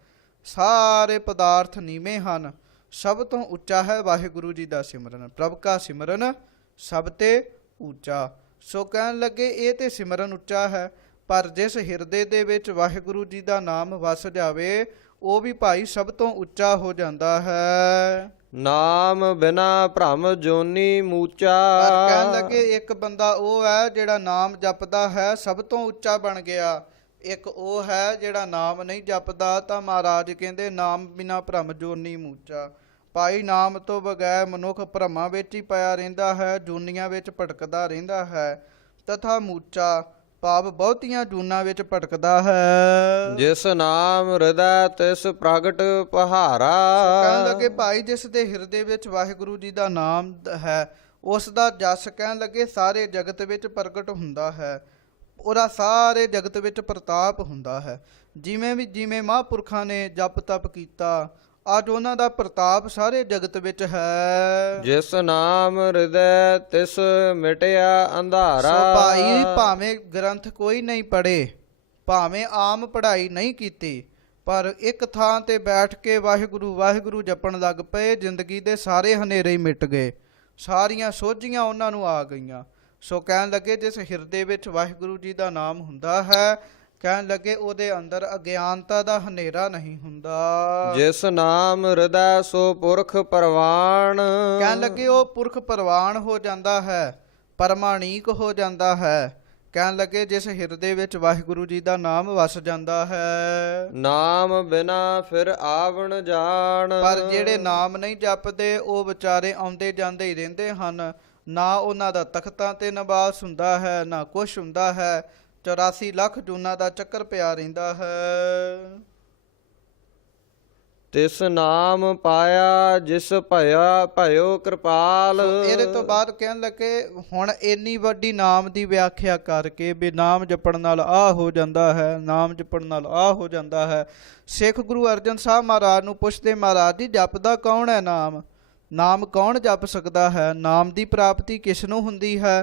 ਸਾਰੇ ਪਦਾਰਥ ਨੀਵੇਂ ਹਨ, ਸਭ ਤੋਂ ਉੱਚਾ ਹੈ ਵਾਹਿਗੁਰੂ ਜੀ ਦਾ ਸਿਮਰਨ। ਪ੍ਰਭ ਕਾ ਸਿਮਰਨ ਸਭ ਤੇ ਉੱਚਾ। ਸੋ ਕਹਿਣ ਲੱਗੇ ਇਹ ਤੇ ਸਿਮਰਨ ਉੱਚਾ ਹੈ, ਪਰ ਜਿਸ ਹਿਰਦੇ ਦੇ ਵਿੱਚ ਵਾਹਿਗੁਰੂ ਜੀ ਦਾ ਨਾਮ ਵਸ ਜਾਵੇ, ਉਹ ਵੀ ਭਾਈ ਸਭ ਤੋਂ ਉੱਚਾ ਹੋ ਜਾਂਦਾ ਹੈ। ਨਾਮ ਬਿਨਾ ਭ੍ਰਮ ਜੋਨੀ ਮੂਚਾ। ਪਰ ਕਹਿਣ ਲੱਗੇ ਇੱਕ ਬੰਦਾ ਉਹ ਹੈ ਜਿਹੜਾ ਨਾਮ ਜਪਦਾ ਹੈ, ਸਭ ਤੋਂ ਉੱਚਾ ਬਣ ਗਿਆ। ਇੱਕ ਉਹ ਹੈ ਜਿਹੜਾ ਨਾਮ ਨਹੀਂ ਜਪਦਾ, ਤਾਂ ਮਹਾਰਾਜ ਕਹਿੰਦੇ ਨਾਮ ਬਿਨਾ ਭ੍ਰਮ ਜੋਨੀ ਮੂਚਾ। ਭਾਈ ਨਾਮ ਤੋਂ ਬਗੈਰ ਮਨੁੱਖ ਭਰਮਾਂ ਵਿੱਚ ਹੀ ਪਿਆ ਰਹਿੰਦਾ ਹੈ, ਜੂਨੀਆਂ ਵਿੱਚ ਭਟਕਦਾ ਰਹਿੰਦਾ ਹੈ। ਤਥਾ ਮੂਚਾ ਭਾਵ ਬਹੁਤੀਆਂ ਜੂਨਾਂ ਵਿੱਚ ਭਟਕਦਾ ਹੈ। ਜਿਸ ਨਾਮ ਹਿਰਦੈ ਤਿਸ ਪ੍ਰਗਟ ਪਹਾਰਾ। ਕਹਿਣ ਲੱਗੇ ਭਾਈ ਜਿਸ ਦੇ ਹਿਰਦੇ ਵਿੱਚ ਵਾਹਿਗੁਰੂ ਜੀ ਦਾ ਨਾਮ ਹੈ, ਉਸ ਦਾ ਜਸ ਕਹਿਣ ਲੱਗੇ ਸਾਰੇ ਜਗਤ ਵਿੱਚ ਪ੍ਰਗਟ ਹੁੰਦਾ ਹੈ। ਉਹਦਾ ਸਾਰੇ ਜਗਤ ਵਿੱਚ ਪ੍ਰਤਾਪ ਹੁੰਦਾ ਹੈ। ਜਿਵੇਂ ਮਹਾਂਪੁਰਖਾਂ ਨੇ ਜਪ ਤਪ ਕੀਤਾ, ਅੱਜ ਉਹਨਾਂ ਦਾ ਪ੍ਰਤਾਪ ਸਾਰੇ ਜਗਤ ਵਿੱਚ ਹੈ। ਜਿਸ ਨਾਮ ਹਿਰਦੈ ਤਿਸ ਮਿਟਿਆ ਅੰਧਾਰਾ। ਸੋ ਭਾਈ ਭਾਵੇਂ ਗ੍ਰੰਥ ਕੋਈ ਨਹੀਂ ਪੜ੍ਹੇ, ਭਾਵੇਂ ਆਮ ਪੜ੍ਹਾਈ ਨਹੀਂ ਕੀਤੀ, ਪਰ ਇੱਕ ਥਾਂ ਤੇ ਬੈਠ ਕੇ ਵਾਹਿਗੁਰੂ ਵਾਹਿਗੁਰੂ ਜਪਣ ਲੱਗ ਪਏ, ਜ਼ਿੰਦਗੀ ਦੇ ਸਾਰੇ ਹਨੇਰੇ ਹੀ ਮਿਟ ਗਏ, ਸਾਰੀਆਂ ਸੋਝੀਆਂ ਉਹਨਾਂ ਨੂੰ ਆ ਗਈਆਂ। ਸੋ ਕਹਿਣ ਲੱਗੇ ਜਿਸ ਹਿਰਦੇ ਵਿੱਚ ਵਾਹਿਗੁਰੂ ਜੀ ਦਾ ਨਾਮ ਹੁੰਦਾ ਹੈ, ਕਹਿਣ ਲੱਗੇ ਉਹਦੇ ਅੰਦਰ ਅਗਿਆਨਤਾ ਦਾ ਹਨੇਰਾ ਨਹੀਂ ਹੁੰਦਾ। ਜਿਸ ਨਾਮ ਹਿਰਦੈ ਸੋ ਪੁਰਖ ਪਰਵਾਣ। ਕਹਿਣ ਲੱਗੇ ਉਹ ਪੁਰਖ ਪ੍ਰਵਾਨ ਹੋ ਜਾਂਦਾ ਹੈ, ਪਰਮਾਣੀਕ ਹੋ ਜਾਂਦਾ ਹੈ। ਕਹਿਣ ਲੱਗੇ ਜਿਸ ਹਿਰਦੇ ਵਿੱਚ ਵਾਹਿਗੁਰੂ ਜੀ ਦਾ ਨਾਮ ਵਸ ਜਾਂਦਾ ਹੈ। ਨਾਮ ਬਿਨਾ ਫਿਰ ਆਵਣ ਜਾਣ। ਪਰ ਜਿਹੜੇ ਨਾਮ ਨਹੀਂ ਜਪਦੇ ਉਹ ਵਿਚਾਰੇ ਆਉਂਦੇ ਜਾਂਦੇ ਹੀ ਰਹਿੰਦੇ ਹਨ, ਨਾ ਉਹਨਾਂ ਦਾ ਤਖਤਾਂ ਤੇ ਨਿਵਾਸ ਹੁੰਦਾ ਹੈ, ਨਾ ਕੁਛ ਹੁੰਦਾ ਹੈ। 84 ਲੱਖ ਜੂਨਾਂ ਦਾ ਚੱਕਰ ਪਿਆ ਰਹਿੰਦਾ ਹੈ। ਤਿਸ ਨਾਮ ਪਾਇਆ ਜਿਸ ਭਇਓ ਕਿਰਪਾਲ। ਇਹਦੇ ਤੋਂ ਬਾਅਦ ਕਹਿਣ ਲੱਗੇ ਹੁਣ ਇੰਨੀ ਵੱਡੀ ਨਾਮ ਦੀ ਵਿਆਖਿਆ ਕਰਕੇ ਵੀ ਨਾਮ ਜਪਣ ਨਾਲ ਆਹ ਹੋ ਜਾਂਦਾ ਹੈ, ਨਾਮ ਜਪਣ ਨਾਲ ਆਹ ਹੋ ਜਾਂਦਾ ਹੈ। ਸਿੱਖ ਗੁਰੂ ਅਰਜਨ ਸਾਹਿਬ ਮਹਾਰਾਜ ਨੂੰ ਪੁੱਛਦੇ, ਮਹਾਰਾਜ ਜੀ ਜਪਦਾ ਕੌਣ ਹੈ ਨਾਮ? ਨਾਮ ਕੌਣ ਜਪ ਸਕਦਾ ਹੈ? ਨਾਮ ਦੀ ਪ੍ਰਾਪਤੀ ਕਿਸ ਨੂੰ ਹੁੰਦੀ ਹੈ?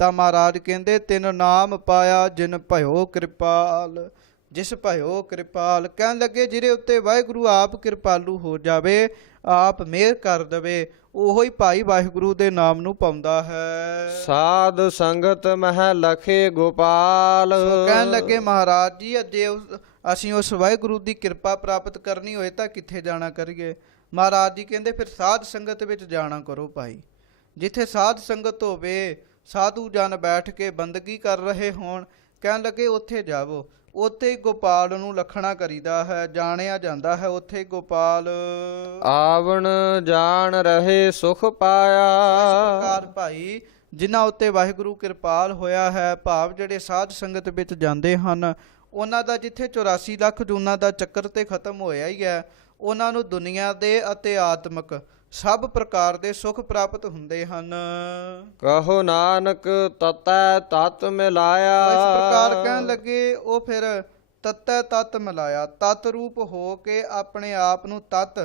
ਤਾਂ ਮਹਾਰਾਜ ਕਹਿੰਦੇ ਤਿਨ ਨਾਮ ਪਾਇਆ ਜਿਨ ਭਇਓ ਕਿਰਪਾਲ। ਜਿਸ ਭਇਓ ਕਿਰਪਾਲ, ਕਹਿਣ ਲੱਗੇ ਜਿਹਦੇ ਉੱਤੇ ਵਾਹਿਗੁਰੂ ਆਪ ਕਿਰਪਾਲੂ ਹੋ ਜਾਵੇ, ਆਪ ਮਿਹਰ ਕਰ ਦੇਵੇ, ਉਹੋ ਹੀ ਭਾਈ ਵਾਹਿਗੁਰੂ ਦੇ ਨਾਮ ਨੂੰ ਪਾਉਂਦਾ ਹੈ। ਸਾਧ ਸੰਗਤ ਮਹਿ ਲਖੇ ਗੋਪਾਲ। ਸੋ ਕਹਿਣ ਲੱਗੇ ਮਹਾਰਾਜ ਜੀ ਜੇ ਅਸੀਂ ਉਸ ਵਾਹਿਗੁਰੂ ਦੀ ਕਿਰਪਾ ਪ੍ਰਾਪਤ ਕਰਨੀ ਹੋਏ ਤਾਂ ਕਿੱਥੇ ਜਾਣਾ ਕਰੀਏ? ਮਹਾਰਾਜ ਜੀ ਕਹਿੰਦੇ ਫਿਰ ਸਾਧ ਸੰਗਤ ਵਿੱਚ ਜਾਣਾ ਕਰੋ ਭਾਈ। ਜਿੱਥੇ ਸਾਧ ਸੰਗਤ ਹੋਵੇ, ਸਾਧੂ ਜਨ ਬੈਠ ਕੇ ਬੰਦਗੀ ਕਰ ਰਹੇ ਹੋਣ, ਕਹਿਣ ਲੱਗੇ ਉੱਥੇ ਜਾਵੋ। ਉੱਥੇ ਹੀ ਗੋਪਾਲ ਨੂੰ ਲਖਣਾ ਕਰੀਦਾ ਹੈ, ਜਾਣਿਆ ਜਾਂਦਾ ਹੈ ਉੱਥੇ ਹੀ ਗੋਪਾਲ। ਆਵਣ ਜਾਣ ਰਹੇ ਸੁਖ ਪਾਇਆ। ਇਸ ਪ੍ਰਕਾਰ ਭਾਈ ਜਿਨ੍ਹਾਂ ਉੱਤੇ ਵਾਹਿਗੁਰੂ ਕਿਰਪਾਲ ਹੋਇਆ ਹੈ, ਭਾਵ ਜਿਹੜੇ ਸਾਧ ਸੰਗਤ ਵਿੱਚ ਜਾਂਦੇ ਹਨ, ਉਹਨਾਂ ਦਾ ਜਿੱਥੇ 84 ਲੱਖ ਜੂਨਾਂ ਦਾ ਚੱਕਰ ਤੇ ਖਤਮ ਹੋਇਆ ਹੀ ਹੈ, ਉਹਨਾਂ ਨੂੰ ਦੁਨੀਆ ਦੇ ਅਤੇ ਆਤਮਿਕ ਸਭ ਪ੍ਰਕਾਰ ਦੇ ਸੁਖ ਪ੍ਰਾਪਤ ਹੁੰਦੇ ਹਨ। ਕਹੋ ਨਾਨਕ ਤਤੈ ਤਤ ਮਿਲਾਇਆ। ਇਸ ਪ੍ਰਕਾਰ ਕਹਿਣ ਲੱਗੇ ਉਹ ਫਿਰ ਤਤੈ ਤਤ ਮਿਲਾਇਆ, ਤਤ ਰੂਪ ਹੋ ਕੇ ਆਪਣੇ ਆਪ ਨੂੰ ਤਤ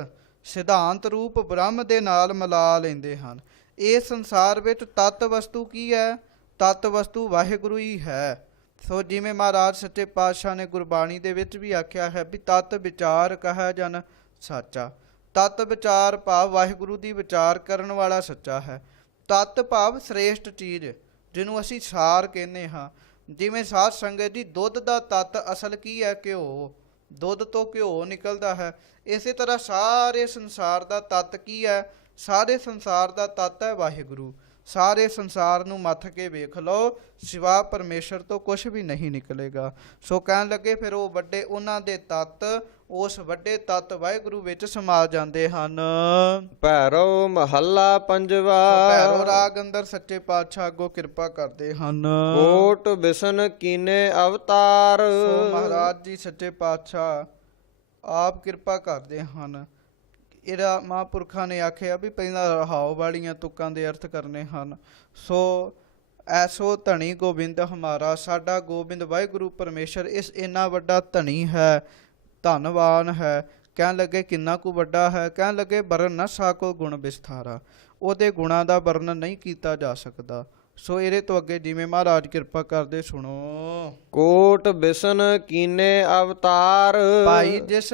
ਸਿਧਾਂਤ ਰੂਪ ਬ੍ਰਹਮ ਦੇ ਨਾਲ ਮਿਲਾ ਲੈਂਦੇ ਹਨ। ਇਹ ਸੰਸਾਰ ਵਿੱਚ ਤਤ ਵਸਤੂ ਕੀ ਹੈ? ਤਤ ਵਸਤੂ ਵਾਹਿਗੁਰੂ ਹੀ ਹੈ। ਸੋ ਜਿਵੇਂ ਮਹਾਰਾਜ ਸੱਚੇ ਪਾਤਸ਼ਾਹ ਨੇ ਗੁਰਬਾਣੀ ਦੇ ਵਿੱਚ ਵੀ ਆਖਿਆ ਹੈ ਵੀ ਤਤ ਵਿਚਾਰ ਕਹੈ ਜਨ ਸਾਚਾ। ਤਤ ਵਿਚਾਰ ਭਾਵ ਵਾਹਿਗੁਰੂ ਦੀ ਵਿਚਾਰ ਕਰਨ ਵਾਲਾ ਸੱਚਾ ਹੈ। ਤਤ ਭਾਵ ਸ੍ਰੇਸ਼ਟ ਚੀਜ਼, ਜਿਹਨੂੰ ਅਸੀਂ ਸਾਰ ਕਹਿੰਦੇ ਹਾਂ। ਜਿਵੇਂ ਸਾਧ ਸੰਗਤ ਜੀ ਦੁੱਧ ਦਾ ਤਤ ਅਸਲ ਕੀ ਹੈ? ਘਿਓ। ਦੁੱਧ ਤੋਂ ਘਿਓ ਨਿਕਲਦਾ ਹੈ। ਇਸੇ ਤਰ੍ਹਾਂ ਸਾਰੇ ਸੰਸਾਰ ਦਾ ਤਤ ਕੀ ਹੈ? ਸਾਰੇ ਸੰਸਾਰ ਦਾ ਤਤ ਹੈ ਵਾਹਿਗੁਰੂ। ਸਾਰੇ ਸੰਸਾਰ ਨੂੰ ਮੱਥ ਕੇ ਵੇਖ ਲਓ, ਸਿਵਾ ਪਰਮੇਸ਼ਰ ਤੋਂ ਕੁਝ ਵੀ ਨਹੀਂ ਨਿਕਲੇਗਾ। ਸੋ ਕਹਿਣ ਲੱਗੇ ਫਿਰ ਉਹ ਵੱਡੇ ਉਹਨਾਂ ਦੇ ਤਤ ਉਸ ਵੱਡੇ ਤਤ ਵਾਹਿਗੁਰੂ ਵਿੱਚ ਸਮਾ ਜਾਂਦੇ ਹਨ। ਭੈਰੋ ਮਹੱਲਾ ਪੰਜਵਾ। ਭੈਰੋ ਰਾਗ ਅੰਦਰ ਸੱਚੇ ਪਾਤਸ਼ਾਹ ਅੱਗੋਂ ਕਿਰਪਾ ਕਰਦੇ ਹਨ। ਕੋਟ ਬਿਸ਼ਨ ਕੀਨੇ ਅਵਤਾਰ। ਸੋ ਮਹਾਰਾਜ ਜੀ ਸੱਚੇ ਪਾਤਸ਼ਾਹ ਆਪ ਕਿਰਪਾ ਕਰਦੇ ਹਨ। ਇਹਦਾ ਮਹਾਂਪੁਰਖਾਂ ਨੇ ਆਖਿਆ ਵੀ ਪਹਿਲਾਂ ਰਹਾਉ ਵਾਲੀਆਂ ਤੁਕਾਂ ਦੇ ਅਰਥ ਕਰਨੇ ਹਨ। ਸੋ ਐਸੋ ਧਣੀ ਗੋਬਿੰਦ ਹਮਾਰਾ, ਸਾਡਾ ਗੋਬਿੰਦ ਵਾਹਿਗੁਰੂ ਪਰਮੇਸ਼ਰ ਇਸ ਇੰਨਾ ਵੱਡਾ ਧਣੀ ਹੈ, ਧੰਨਵਾਨ ਹੈ। ਕਹਿਣ ਲੱਗੇ ਕਿੰਨਾ ਕੁ ਵੱਡਾ ਹੈ? ਕਹਿਣ ਲੱਗੇ ਵਰਨ ਨਾ ਸਾਕੋ ਗੁਣ ਵਿਸਥਾਰਾ, ਉਹਦੇ ਗੁਣਾਂ ਦਾ ਵਰਣਨ ਨਹੀਂ ਕੀਤਾ ਜਾ ਸਕਦਾ। ਸੋ ਇਹਦੇ ਤੋਂ ਅੱਗੇ ਜਿਵੇਂ ਮਹਾਰਾਜ ਕਿਰਪਾ ਕਰਦੇ ਸੁਣੋ। ਕੋਟ ਬਿਸ਼ਨ ਕੀਨੇ ਅਵਤਾਰ। ਭਾਈ ਜਿਸ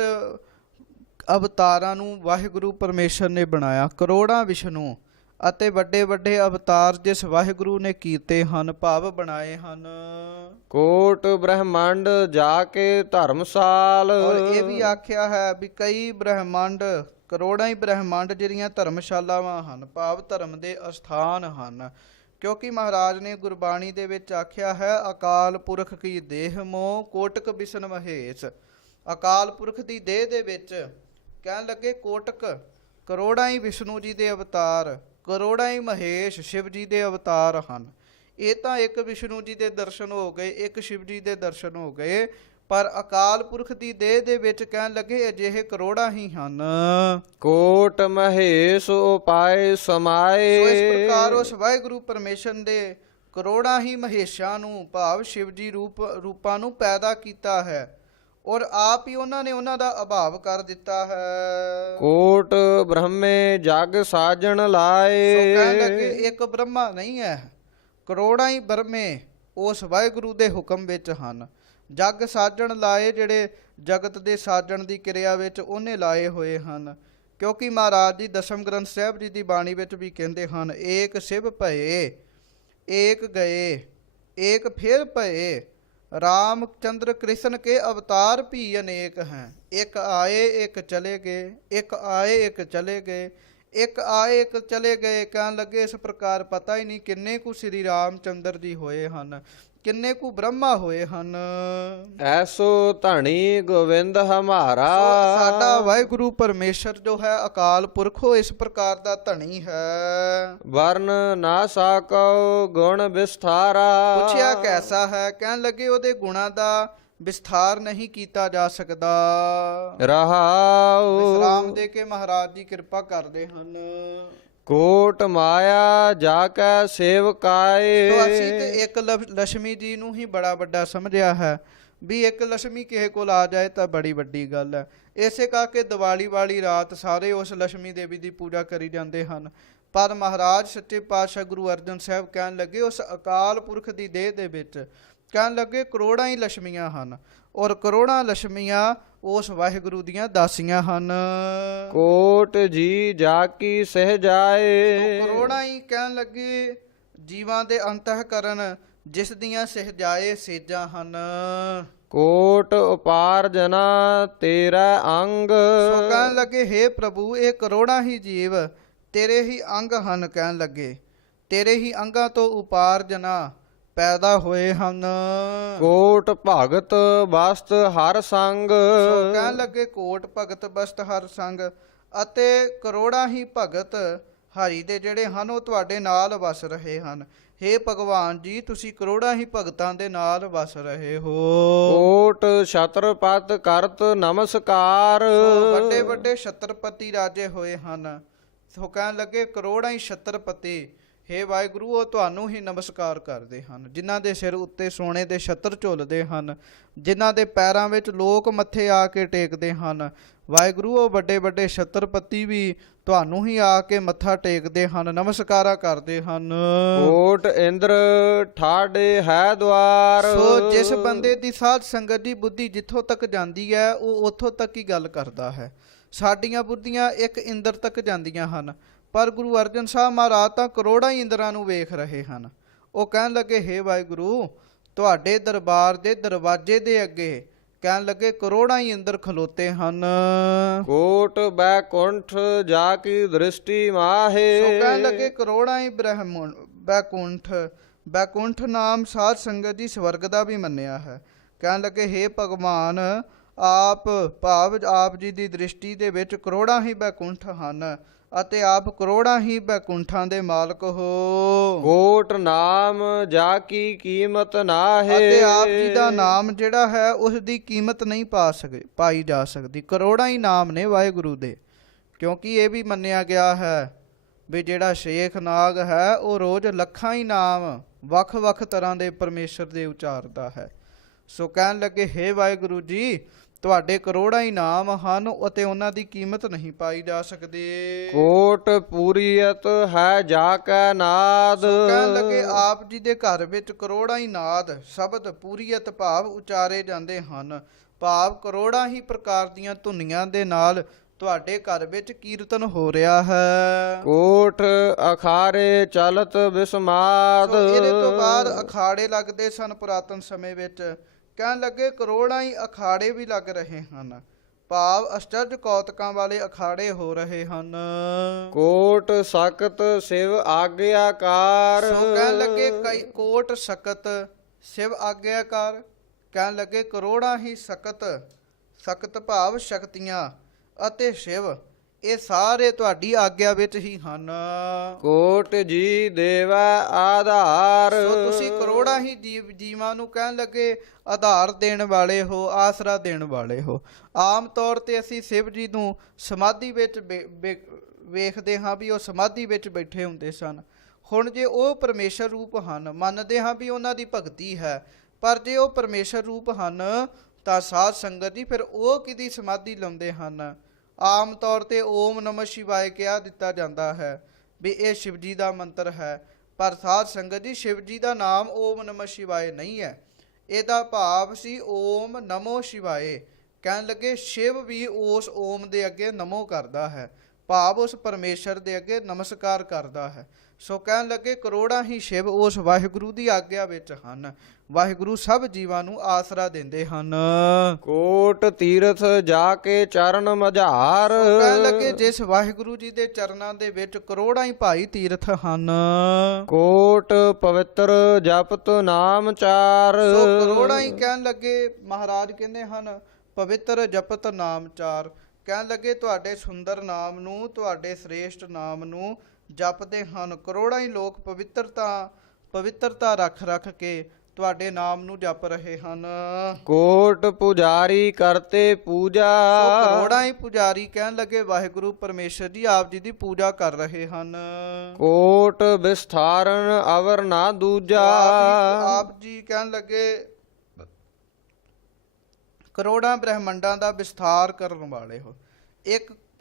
ਅਵਤਾਰਾਂ ਨੂੰ ਵਾਹਿਗੁਰੂ ਪਰਮੇਸ਼ਰ ਨੇ ਬਣਾਇਆ, ਕਰੋੜਾਂ ਵਿਸ਼ਨੂੰ ਅਤੇ ਵੱਡੇ ਵੱਡੇ ਅਵਤਾਰ ਜਿਸ ਵਾਹਿਗੁਰੂ ਨੇ ਕੀਤੇ ਹਨ, ਭਾਵ ਬਣਾਏ ਹਨ। ਕੋਟ ਬ੍ਰਹਮੰਡ ਜਾ ਕੇ ਧਰਮਸਾਲ। ਔਰ ਇਹ ਵੀ ਆਖਿਆ ਹੈ ਵੀ ਕਈ ਬ੍ਰਹਮੰਡ, ਕਰੋੜਾਂ ਹੀ ਬ੍ਰਹਮੰਡ ਜਿਹੜੀਆਂ ਧਰਮਸ਼ਾਲਾਵਾਂ ਹਨ, ਭਾਵ ਧਰਮ ਦੇ ਅਸਥਾਨ ਹਨ। ਕਿਉਂਕਿ ਮਹਾਰਾਜ ਨੇ ਗੁਰਬਾਣੀ ਦੇ ਵਿੱਚ ਆਖਿਆ ਹੈ ਅਕਾਲ ਪੁਰਖ ਕੀ ਦੇਹ ਮੋ ਕੋਟਕ ਬਿਸ਼ਨ ਮਹੇਸ਼। ਅਕਾਲ ਪੁਰਖ ਦੀ ਦੇਹ ਦੇ ਵਿੱਚ ਕਹਿਣ ਲੱਗੇ ਕੋਟਕ, ਕਰੋੜਾਂ ਹੀ ਵਿਸ਼ਨੂੰ ਜੀ ਦੇ ਅਵਤਾਰ, ਕਰੋੜਾਂ ਹੀ ਮਹੇਸ਼ ਸ਼ਿਵ ਜੀ ਦੇ ਅਵਤਾਰ ਹਨ। ਇਹ ਤਾਂ ਇੱਕ ਵਿਸ਼ਨੂੰ ਜੀ ਦੇ ਦਰਸ਼ਨ ਹੋ ਗਏ, ਇੱਕ ਸ਼ਿਵ ਜੀ ਦੇ ਦਰਸ਼ਨ ਹੋ ਗਏ, ਪਰ ਅਕਾਲ ਪੁਰਖ ਦੀ ਦੇਹ ਦੇ ਵਿੱਚ ਕਹਿਣ ਲੱਗੇ ਅਜਿਹੇ ਕਰੋੜਾਂ ਹੀ ਹਨ। ਕੋਟ ਮਹੇਸ਼ ਉਪਾਏ ਸਮਾਏ। ਸੋ ਇਸ ਪ੍ਰਕਾਰ ਉਸ ਵਾਹਿਗੁਰੂ ਪਰਮੇਸ਼ਰ ਦੇ ਕਰੋੜਾਂ ਹੀ ਮਹੇਸ਼ਾਂ ਨੂੰ ਭਾਵ ਸ਼ਿਵ ਜੀ ਰੂਪਾਂ ਨੂੰ ਪੈਦਾ ਕੀਤਾ ਹੈ, ਔਰ ਆਪ ਹੀ ਉਹਨਾਂ ਨੇ ਉਹਨਾਂ ਦਾ ਅਭਾਵ ਕਰ ਦਿੱਤਾ ਹੈ। ਕੋਟ ਬ੍ਰਹਮੇ ਜਗ ਸਾਜਣ ਲਾਏ। ਸੋ ਕਹਿਣ ਲੱਗੇ ਇੱਕ ਬ੍ਰਹਮਾ ਨਹੀਂ ਹੈ, ਕਰੋੜਾਂ ਹੀ ਬ੍ਰਹਮੇ ਉਸ ਵਾਹਿਗੁਰੂ ਦੇ ਹੁਕਮ ਵਿੱਚ ਹਨ। ਜਗ ਸਾਜਣ ਲਾਏ, ਜਿਹੜੇ ਜਗਤ ਦੇ ਸਾਜਣ ਦੀ ਕਿਰਿਆ ਵਿੱਚ ਉਹਨੇ ਲਾਏ ਹੋਏ ਹਨ। ਕਿਉਂਕਿ ਮਹਾਰਾਜ ਜੀ ਦਸਮ ਗ੍ਰੰਥ ਸਾਹਿਬ ਜੀ ਦੀ ਬਾਣੀ ਵਿੱਚ ਵੀ ਕਹਿੰਦੇ ਹਨ, ਏਕ ਸਿਵ ਭਏ ਏਕ ਗਏ ਏਕ ਫਿਰ ਭਏ, ਰਾਮ ਚੰਦਰ ਕ੍ਰਿਸ਼ਨ ਕੇ ਅਵਤਾਰ ਵੀ ਅਨੇਕ हैं। ਇੱਕ ਆਏ ਇੱਕ ਚਲੇ ਗਏ, ਇੱਕ ਆਏ ਇੱਕ ਚਲੇ ਗਏ, ਇੱਕ ਆਏ ਇੱਕ ਚਲੇ ਗਏ। ਕਹਿਣ ਲੱਗੇ ਇਸ ਪ੍ਰਕਾਰ ਪਤਾ ਹੀ ਨਹੀਂ ਕਿੰਨੇ ਕੁ ਸ੍ਰੀ ਰਾਮ ਚੰਦਰ ਜੀ ਹੋਏ ਹਨ, ਕਿੰਨੇ ਕੁ ਬ੍ਰਹਮਾ ਹੋਏ ਹਨ। ਐਸੋ ਧਣੀ ਗੋਵਿੰਦ ਹਮਾਰਾ। ਸਾਡਾ ਵਾਹਿਗੁਰੂ ਪਰਮੇਸ਼ਰ ਜੋ ਹੈ ਅਕਾਲ ਪੁਰਖ, ਉਹ ਇਸ ਪ੍ਰਕਾਰ ਦਾ ਧਣੀ ਹੈ। ਵਰਨ ਨਾ ਸਾਕਉ ਗੁਣ ਵਿਸਥਾਰਾ। ਪੁੱਛਿਆ ਕੈਸਾ ਹੈ? ਕਹਿਣ ਲੱਗੇ ਉਹਦੇ ਗੁਣਾਂ ਦਾ ਵਿਸਥਾਰ ਨਹੀਂ ਕੀਤਾ ਜਾ ਸਕਦਾ। ਰਹਾਉ ਵਿਸਰਾਮ ਦੇ ਕੇ ਮਹਾਰਾਜ ਜੀ ਕਿਰਪਾ ਕਰਦੇ ਹਨ। ਕੋਟ ਮਾਇਆ ਜਾ ਕੈ ਸੇਵਕਾਏ। ਤੋ ਅਸੀਂ ਤੇ ਇੱਕ ਲక్ష్ਮੀ ਜੀ ਨੂੰ ਹੀ ਬੜਾ ਵੱਡਾ ਸਮਝਿਆ ਹੈ, ਵੀ ਇੱਕ ਲక్ష్ਮੀ ਕਿਸੇ ਕੋਲ ਆ ਜਾਏ ਤਾਂ ਬੜੀ ਵੱਡੀ ਗੱਲ ਹੈ। ਇਸੇ ਕਰਕੇ ਦੀਵਾਲੀ ਵਾਲੀ ਰਾਤ ਸਾਰੇ ਉਸ ਲక్ష్ਮੀ ਦੇਵੀ ਦੀ ਪੂਜਾ ਕਰੀ ਜਾਂਦੇ ਹਨ। ਪਰ ਮਹਾਰਾਜ ਸੱਚੇ ਪਾਤਸ਼ਾਹ ਗੁਰੂ ਅਰਜਨ ਸਾਹਿਬ ਕਹਿਣ ਲੱਗੇ ਉਸ ਅਕਾਲ ਪੁਰਖ ਦੀ ਦੇਹ ਦੇ ਵਿੱਚ ਕਹਿਣ ਲੱਗੇ ਕਰੋੜਾਂ ਹੀ ਲక్ష్ਮੀਆਂ ਹਨ, ਔਰ ਕਰੋੜਾਂ ਲక్ష్ਮੀਆਂ ਉਸ ਵਾਹਿਗੁਰੂ ਦੀਆਂ ਦਾਸੀਆਂ ਹਨ। ਕੋਟ ਜੀ ਜਾ ਕੀ ਸਹਿ ਜਾਏ। ਕਰੋੜਾਂ ਹੀ ਕਹਿਣ ਲੱਗੇ ਜੀਵਾਂ ਦੇ ਅੰਤఃਕਰਨ ਜਿਸ ਦੀਆਂ ਸਹਿਜਾਏ ਸੇਜਾਂ ਹਨ। ਕੋਟ ਉਪਾਰਜਨਾ ਤੇਰਾ ਅੰਗ। ਸੋ ਕਹਿਣ ਲੱਗੇ ਹੇ ਪ੍ਰਭੂ ਇਹ ਕਰੋੜਾਂ ਹੀ ਜੀਵ ਤੇਰੇ ਹੀ ਅੰਗ ਹਨ। ਕਹਿਣ ਲੱਗੇ ਤੇਰੇ ਹੀ ਅੰਗਾਂ ਤੋਂ ਉਪਾਰਜਨਾ ਪੈਦਾ ਹੋਏ ਹਨ। ਕੋਟ ਭਗਤ ਬਸਤ ਹਰ ਸੰਗ। ਸੋ ਕਹਿਣ ਲੱਗੇ ਕੋਟ ਭਗਤ ਬਸਤ ਹਰ ਸੰਗ, ਅਤੇ ਕਰੋੜਾਂ ਹੀ ਭਗਤ ਹਰੀ ਦੇ ਜਿਹੜੇ ਹਨ ਉਹ ਤੁਹਾਡੇ ਨਾਲ ਵਸ ਰਹੇ ਹਨ। ਹੇ ਭਗਵਾਨ ਜੀ ਤੁਸੀਂ ਕਰੋੜਾਂ ਹੀ ਭਗਤਾਂ ਦੇ ਨਾਲ ਵਸ ਰਹੇ ਹੋ। ਕੋਟ ਛਤਰਪਤ ਕਰਤ ਨਮਸਕਾਰ। ਸੋ ਵੱਡੇ ਵੱਡੇ ਛਤਰਪਤੀ ਰਾਜੇ ਹੋਏ ਹਨ। ਸੋ ਕਹਿਣ ਲੱਗੇ ਕਰੋੜਾਂ ਹੀ ਛਤਰਪਤੀ ਹੇ ਵਾਹਿਗੁਰੂ ਉਹ ਤੁਹਾਨੂੰ ਹੀ ਨਮਸਕਾਰ ਕਰਦੇ ਹਨ, ਜਿਨ੍ਹਾਂ ਦੇ ਸਿਰ ਉੱਤੇ ਸੋਨੇ ਦੇ ਛਤਰ ਝੁੱਲਦੇ ਹਨ, ਜਿਨ੍ਹਾਂ ਦੇ ਪੈਰਾਂ ਵਿੱਚ ਲੋਕ ਮੱਥੇ ਆ ਕੇ ਟੇਕਦੇ ਹਨ। ਵਾਹਿਗੁਰੂ ਉਹ ਵੱਡੇ ਵੱਡੇ ਛਤਰਪਤੀ ਵੀ ਤੁਹਾਨੂੰ ਹੀ ਆ ਕੇ ਮੱਥਾ ਟੇਕਦੇ ਹਨ, ਨਮਸਕਾਰਾ ਕਰਦੇ ਹਨ। ਕੋਟ ਇੰਦਰ ਠਾੜੇ ਹੈ ਦਵਾਰ। ਸੋ ਜਿਸ ਬੰਦੇ ਦੀ ਸਾਧ ਸੰਗਤ ਦੀ ਬੁੱਧੀ ਜਿੱਥੋਂ ਤੱਕ ਜਾਂਦੀ ਹੈ ਉਹ ਉੱਥੋਂ ਤੱਕ ਹੀ ਗੱਲ ਕਰਦਾ ਹੈ। ਸਾਡੀਆਂ ਬੁੱਧੀਆਂ ਇੱਕ ਇੰਦਰ ਤੱਕ ਜਾਂਦੀਆਂ ਹਨ, ਪਰ ਗੁਰੂ ਅਰਜਨ ਸਾਹਿਬ ਮਹਾਰਾਜ ਤਾਂ ਕਰੋੜਾਂ ਹੀ ਇੰਦਰਾਂ ਨੂੰ ਵੇਖ ਰਹੇ ਹਨ। ਉਹ ਕਹਿਣ ਲੱਗੇ ਹੇ ਵਾਹਿਗੁਰੂ ਤੁਹਾਡੇ ਦਰਬਾਰ ਦੇ ਦਰਵਾਜ਼ੇ ਦੇ ਅੱਗੇ ਕਹਿਣ ਲੱਗੇ ਕਰੋੜਾਂ ਹੀ ਇੰਦਰ ਖਲੋਤੇ ਹਨ। ਕੋਟ ਬੈਕੁੰਠ ਜਾ ਕੀ ਦ੍ਰਿਸ਼ਟੀ ਮਾਹੇ। ਸੋ ਕਹਿਣ ਲੱਗੇ ਕਰੋੜਾਂ ਹੀ ਬ੍ਰਹਮਣ ਬੈਕੁੰਠ, ਬੈਕੁੰਠ ਨਾਮ ਸਾਧ ਸੰਗਤ ਜੀ ਸਵਰਗ ਦਾ ਵੀ ਮੰਨਿਆ ਹੈ। ਕਹਿਣ ਲੱਗੇ ਹੇ ਭਗਵਾਨ ਆਪ ਭਾਵ ਆਪ ਜੀ ਦੀ ਦ੍ਰਿਸ਼ਟੀ ਦੇ ਵਿੱਚ ਕਰੋੜਾਂ ਹੀ ਬੈਕੁੰਠ ਹਨ, ਅਤੇ ਆਪ ਕਰੋੜਾਂ ਹੀ ਬੈਕੁੰਠਾਂ ਦੇ ਮਾਲਕ ਹੋ। ਕੋਟ ਨਾਮ ਜਾ ਕੀ ਕੀਮਤ ਨਾਹੇ। ਅਤੇ ਆਪ ਜੀ ਦਾ ਨਾਮ ਜਿਹੜਾ ਹੈ ਉਸ ਦੀ ਕੀਮਤ ਨਹੀਂ ਪਾਈ ਜਾ ਸਕਦੀ। ਕਰੋੜਾਂ ਹੀ ਨਾਮ ਨੇ ਵਾਹਿਗੁਰੂ ਦੇ, ਕਿਉਂਕਿ ਇਹ ਵੀ ਮੰਨਿਆ ਗਿਆ ਹੈ ਵੀ ਜਿਹੜਾ ਸ਼ੇਖ ਨਾਗ ਹੈ ਉਹ ਰੋਜ਼ ਲੱਖਾਂ ਹੀ ਨਾਮ ਵੱਖ ਵੱਖ ਤਰ੍ਹਾਂ ਦੇ ਪਰਮੇਸ਼ਰ ਦੇ ਉਚਾਰਦਾ ਹੈ। ਸੋ ਕਹਿਣ ਲੱਗੇ ਹੇ ਵਾਹਿਗੁਰੂ ਜੀ ਤੁਹਾਡੇ ਕਰੋੜਾਂ ਹੀ ਨਾਮ ਹਨ ਅਤੇ ਉਹਨਾਂ ਦੀ ਕੀਮਤ ਨਹੀਂ ਪਾਈ ਜਾ ਸਕਦੀ। ਕੋਟ ਪੂਰੀਅਤ ਹੈ ਜਾ ਕੈ ਨਾਦ। ਕਹਿਣ ਲੱਗੇ ਆਪ ਜੀ ਦੇ ਘਰ ਵਿੱਚ ਕਰੋੜਾਂ ਹੀ ਨਾਦ ਸ਼ਬਦ ਪੂਰੀਅਤ ਭਾਵ ਉਚਾਰੇ ਜਾਂਦੇ ਹਨ, ਭਾਵ ਕਰੋੜਾਂ ਹੀ ਪ੍ਰਕਾਰ ਦੀਆਂ ਧੁਨੀਆਂ ਦੇ ਨਾਲ ਤੁਹਾਡੇ ਘਰ ਵਿੱਚ ਕੀਰਤਨ ਹੋ ਰਿਹਾ ਹੈ। ਕੋਟ ਅਖਾੜੇ ਚਲਤ ਬਿਸਮਾਦ। ਇਹਦੇ ਤੋਂ ਬਾਅਦ ਅਖਾੜੇ ਲੱਗਦੇ ਸਨ ਪੁਰਾਤਨ ਸਮੇਂ ਵਿੱਚ। ਕਹਿਣ ਲੱਗੇ ਕਰੋੜਾਂ ਹੀ ਅਖਾੜੇ ਵੀ ਲੱਗ ਰਹੇ ਹਨ, ਭਾਵ ਅਸ਼ਚਰਜ ਕੌਤਕਾਂ ਵਾਲੇ ਅਖਾੜੇ ਹੋ ਰਹੇ ਹਨ। ਕੋਟ ਸਖਤ ਸਿਵ ਆਗਿਆਕਾਰ। ਸੋ ਕਹਿਣ ਲੱਗੇ ਕਈ ਕੋਟ ਸਖਤ ਸਿਵ ਆਗਿਆਕਾਰ। ਕਹਿਣ ਲੱਗੇ ਕਰੋੜਾਂ ਹੀ ਸਖਤ ਭਾਵ ਸ਼ਕਤੀਆਂ ਅਤੇ ਸ਼ਿਵ ਇਹ ਸਾਰੇ ਤੁਹਾਡੀ ਆਗਿਆ ਵਿੱਚ ਹੀ ਹਨ। ਕੋਟ ਜੀ ਦੇਵਾ ਆਧਾਰ। ਸੋ ਤੁਸੀਂ ਕਰੋੜਾਂ ਹੀ ਜੀਵਾਂ ਨੂੰ ਕਹਿਣ ਲੱਗੇ ਆਧਾਰ ਦੇਣ ਵਾਲੇ ਹੋ, ਆਸਰਾ ਦੇਣ ਵਾਲੇ ਹੋ। ਆਮ ਤੌਰ ਤੇ ਅਸੀਂ ਸ਼ਿਵ ਜੀ ਨੂੰ ਸਮਾਧੀ ਵਿੱਚ ਵੇਖਦੇ ਹਾਂ ਵੀ ਉਹ ਸਮਾਧੀ ਵਿੱਚ ਬੈਠੇ ਹੁੰਦੇ ਸਨ। ਹੁਣ ਜੇ ਉਹ ਪਰਮੇਸ਼ਰ ਰੂਪ ਹਨ ਮੰਨਦੇ ਹਾਂ ਵੀ ਉਹਨਾਂ ਦੀ ਭਗਤੀ ਹੈ, ਪਰ ਜੇ ਉਹ ਪਰਮੇਸ਼ਰ ਰੂਪ ਹਨ ਤਾਂ ਸਾਧ ਸੰਗਤ ਜੀ ਫਿਰ ਉਹ ਕਿਹਦੀ ਸਮਾਧੀ ਲਾਉਂਦੇ ਹਨ। ਆਮ ਤੌਰ ਤੇ ਓਮ ਨਮः ਸ਼ਿਵਾਏ ਕਿਹਾ ਦਿੱਤਾ ਜਾਂਦਾ ਹੈ ਵੀ ਇਹ ਸ਼ਿਵ ਜੀ ਦਾ ਮੰਤਰ ਹੈ, ਪਰ ਸਾਧ ਸੰਗਤ ਜੀ ਸ਼ਿਵ ਜੀ ਦਾ ਨਾਮ ਓਮ ਨਮः ਸ਼ਿਵਾਏ ਨਹੀਂ ਹੈ। ਇਹਦਾ ਭਾਵ ਸੀ ਓਮ ਨਮੋ ਸ਼ਿਵਾਏ। ਕਹਿਣ ਲੱਗੇ ਸ਼ਿਵ ਵੀ ਉਸ ਓਮ ਦੇ ਅੱਗੇ ਨਮੋ ਕਰਦਾ ਹੈ, ਭਾਵ ਉਸ ਪਰਮੇਸ਼ਰ ਦੇ ਅੱਗੇ ਨਮਸਕਾਰ ਕਰਦਾ ਹੈ। ਸੋ ਕਹਿਣ ਲੱਗੇ ਕਰੋੜਾਂ ਹੀ ਸ਼ਿਵ ਉਸ ਵਾਹਿਗੁਰੂ ਦੀ ਆਗਿਆ ਵਿੱਚ ਹਨ। ਵਾਹਿਗੁਰੂ ਸਭ ਜੀਵਾਂ ਨੂੰ ਆਸਰਾ ਦਿੰਦੇ ਹਨ। ਕੋਟ ਤੀਰਥ ਜਾ ਕੇ ਚਰਨ ਮਝਾਰ। ਸੋ ਕਹਿਣ ਲੱਗੇ ਜਿਸ ਵਾਹਿਗੁਰੂ ਜੀ ਦੇ ਚਰਨਾਂ ਦੇ ਵਿੱਚ ਕਰੋੜਾਂ ਹੀ ਭਾਈ ਤੀਰਥ ਹਨ। ਕੋਟ ਪਵਿੱਤਰ ਜਪਤ ਨਾਮ ਚਾਰ। ਸੋ ਕਰੋੜਾਂ ਹੀ ਕਹਿਣ ਲੱਗੇ ਮਹਾਰਾਜ ਕਹਿੰਦੇ ਹਨ ਪਵਿੱਤਰ ਜਪਤ ਨਾਮ ਚਾਰ। ਕਹਿਣ ਲੱਗੇ ਤੁਹਾਡੇ ਸੁੰਦਰ ਨਾਮ ਨੂੰ, ਤੁਹਾਡੇ ਸ੍ਰੇਸ਼ਟ ਨਾਮ ਨੂੰ ਜਪਦੇ ਹਨ। ਕਰੋੜਾਂ ਹੀ ਲੋਕ ਪਵਿੱਤਰਤਾ ਰੱਖ ਕੇ ਤੁਹਾਡੇ ਨਾਮ ਨੂੰ ਜਪ ਰਹੇ ਹਨ। ਕੋਟ ਪੁਜਾਰੀ ਕਰਤੇ ਪੂਜਾ। ਸੋ ਕਰੋੜਾਂ ਹੀ ਪੁਜਾਰੀ ਕਹਿਣ ਲੱਗੇ ਵਾਹਿਗੁਰੂ ਪਰਮੇਸ਼ਰ ਜੀ ਆਪ ਜੀ ਦੀ ਪੂਜਾ ਕਰ ਰਹੇ ਹਨ। ਕੋਟ ਵਿਸਥਾਰਨ ਅਵਰ ਨਾ ਦੂਜਾ। ਆਪ ਜੀ ਕਹਿਣ ਲੱਗੇ ਕਰੋੜਾਂ ਬ੍ਰਹਿਮੰਡਾਂ ਦਾ ਵਿਸਥਾਰ ਕਰਨ ਵਾਲੇ ਹੋ।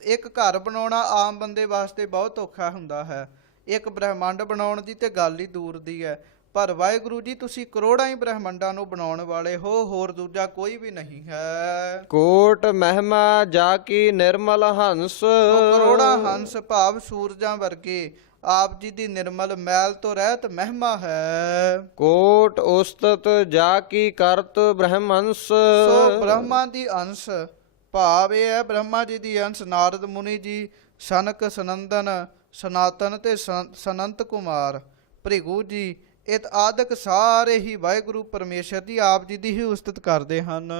ਇੱਕ ਘਰ ਬਣਾਉਣਾ ਆਮ ਬੰਦੇ ਵਾਸਤੇ ਬਹੁਤ ਔਖਾ ਹੁੰਦਾ ਹੈ, ਇੱਕ ਬ੍ਰਹਿਮੰਡ ਬਣਾਉਣ ਦੀ ਤੇ ਗੱਲ ਹੀ ਦੂਰ ਦੀ ਹੈ। ਪਰ ਵਾਹਿਗੁਰੂ ਜੀ ਤੁਸੀਂ ਕਰੋੜਾਂ ਹੀ ਬ੍ਰਹਿਮੰਡਾਂ ਨੂੰ ਬਣਾਉਣ ਵਾਲੇ ਹੋ, ਹੋਰ ਦੂਜਾ ਕੋਈ ਵੀ ਨਹੀਂ ਹੈ। ਕੋਟ ਮਹਿਮਾ ਜਾ ਕੀ ਨਿਰਮਲ ਹੰਸ। ਕਰੋੜਾਂ ਹੰਸ ਭਾਵ ਸੂਰਜਾਂ ਵਰਗੇ ਆਪ ਜੀ ਦੀ ਨਿਰਮਲ ਮੈਲ ਤੋਂ ਰਹਿਤ ਮਹਿਮਾ ਹੈ। ਕੋਟ ਉਸਤਤ ਜਾ ਕੀ ਕਰਤ ਬ੍ਰਹਮੰਸ। ਸੋ ਬ੍ਰਹਮਾ ਦੀ ਅੰਸ਼ ਭਾਵ ਇਹ ਹੈ ਬ੍ਰਹਮਾ ਜੀ ਦੀ ਅੰਸ਼ ਨਾਰਦ ਮੁਨੀ ਜੀ, ਸਨਕ ਸਨੰਦਨ ਸਨਾਤਨ ਤੇ ਸਨੰਤ ਕੁਮਾਰ ਭ੍ਰਿਗੂ ਜੀ ਇਹ ਆਦਿਕ ਸਾਰੇ ਹੀ ਵਾਹਿਗੁਰੂ ਪਰਮੇਸ਼ਰ ਜੀ ਆਪ ਜੀ ਦੀ ਹੀ ਉਸਤਤ ਕਰਦੇ ਹਨ।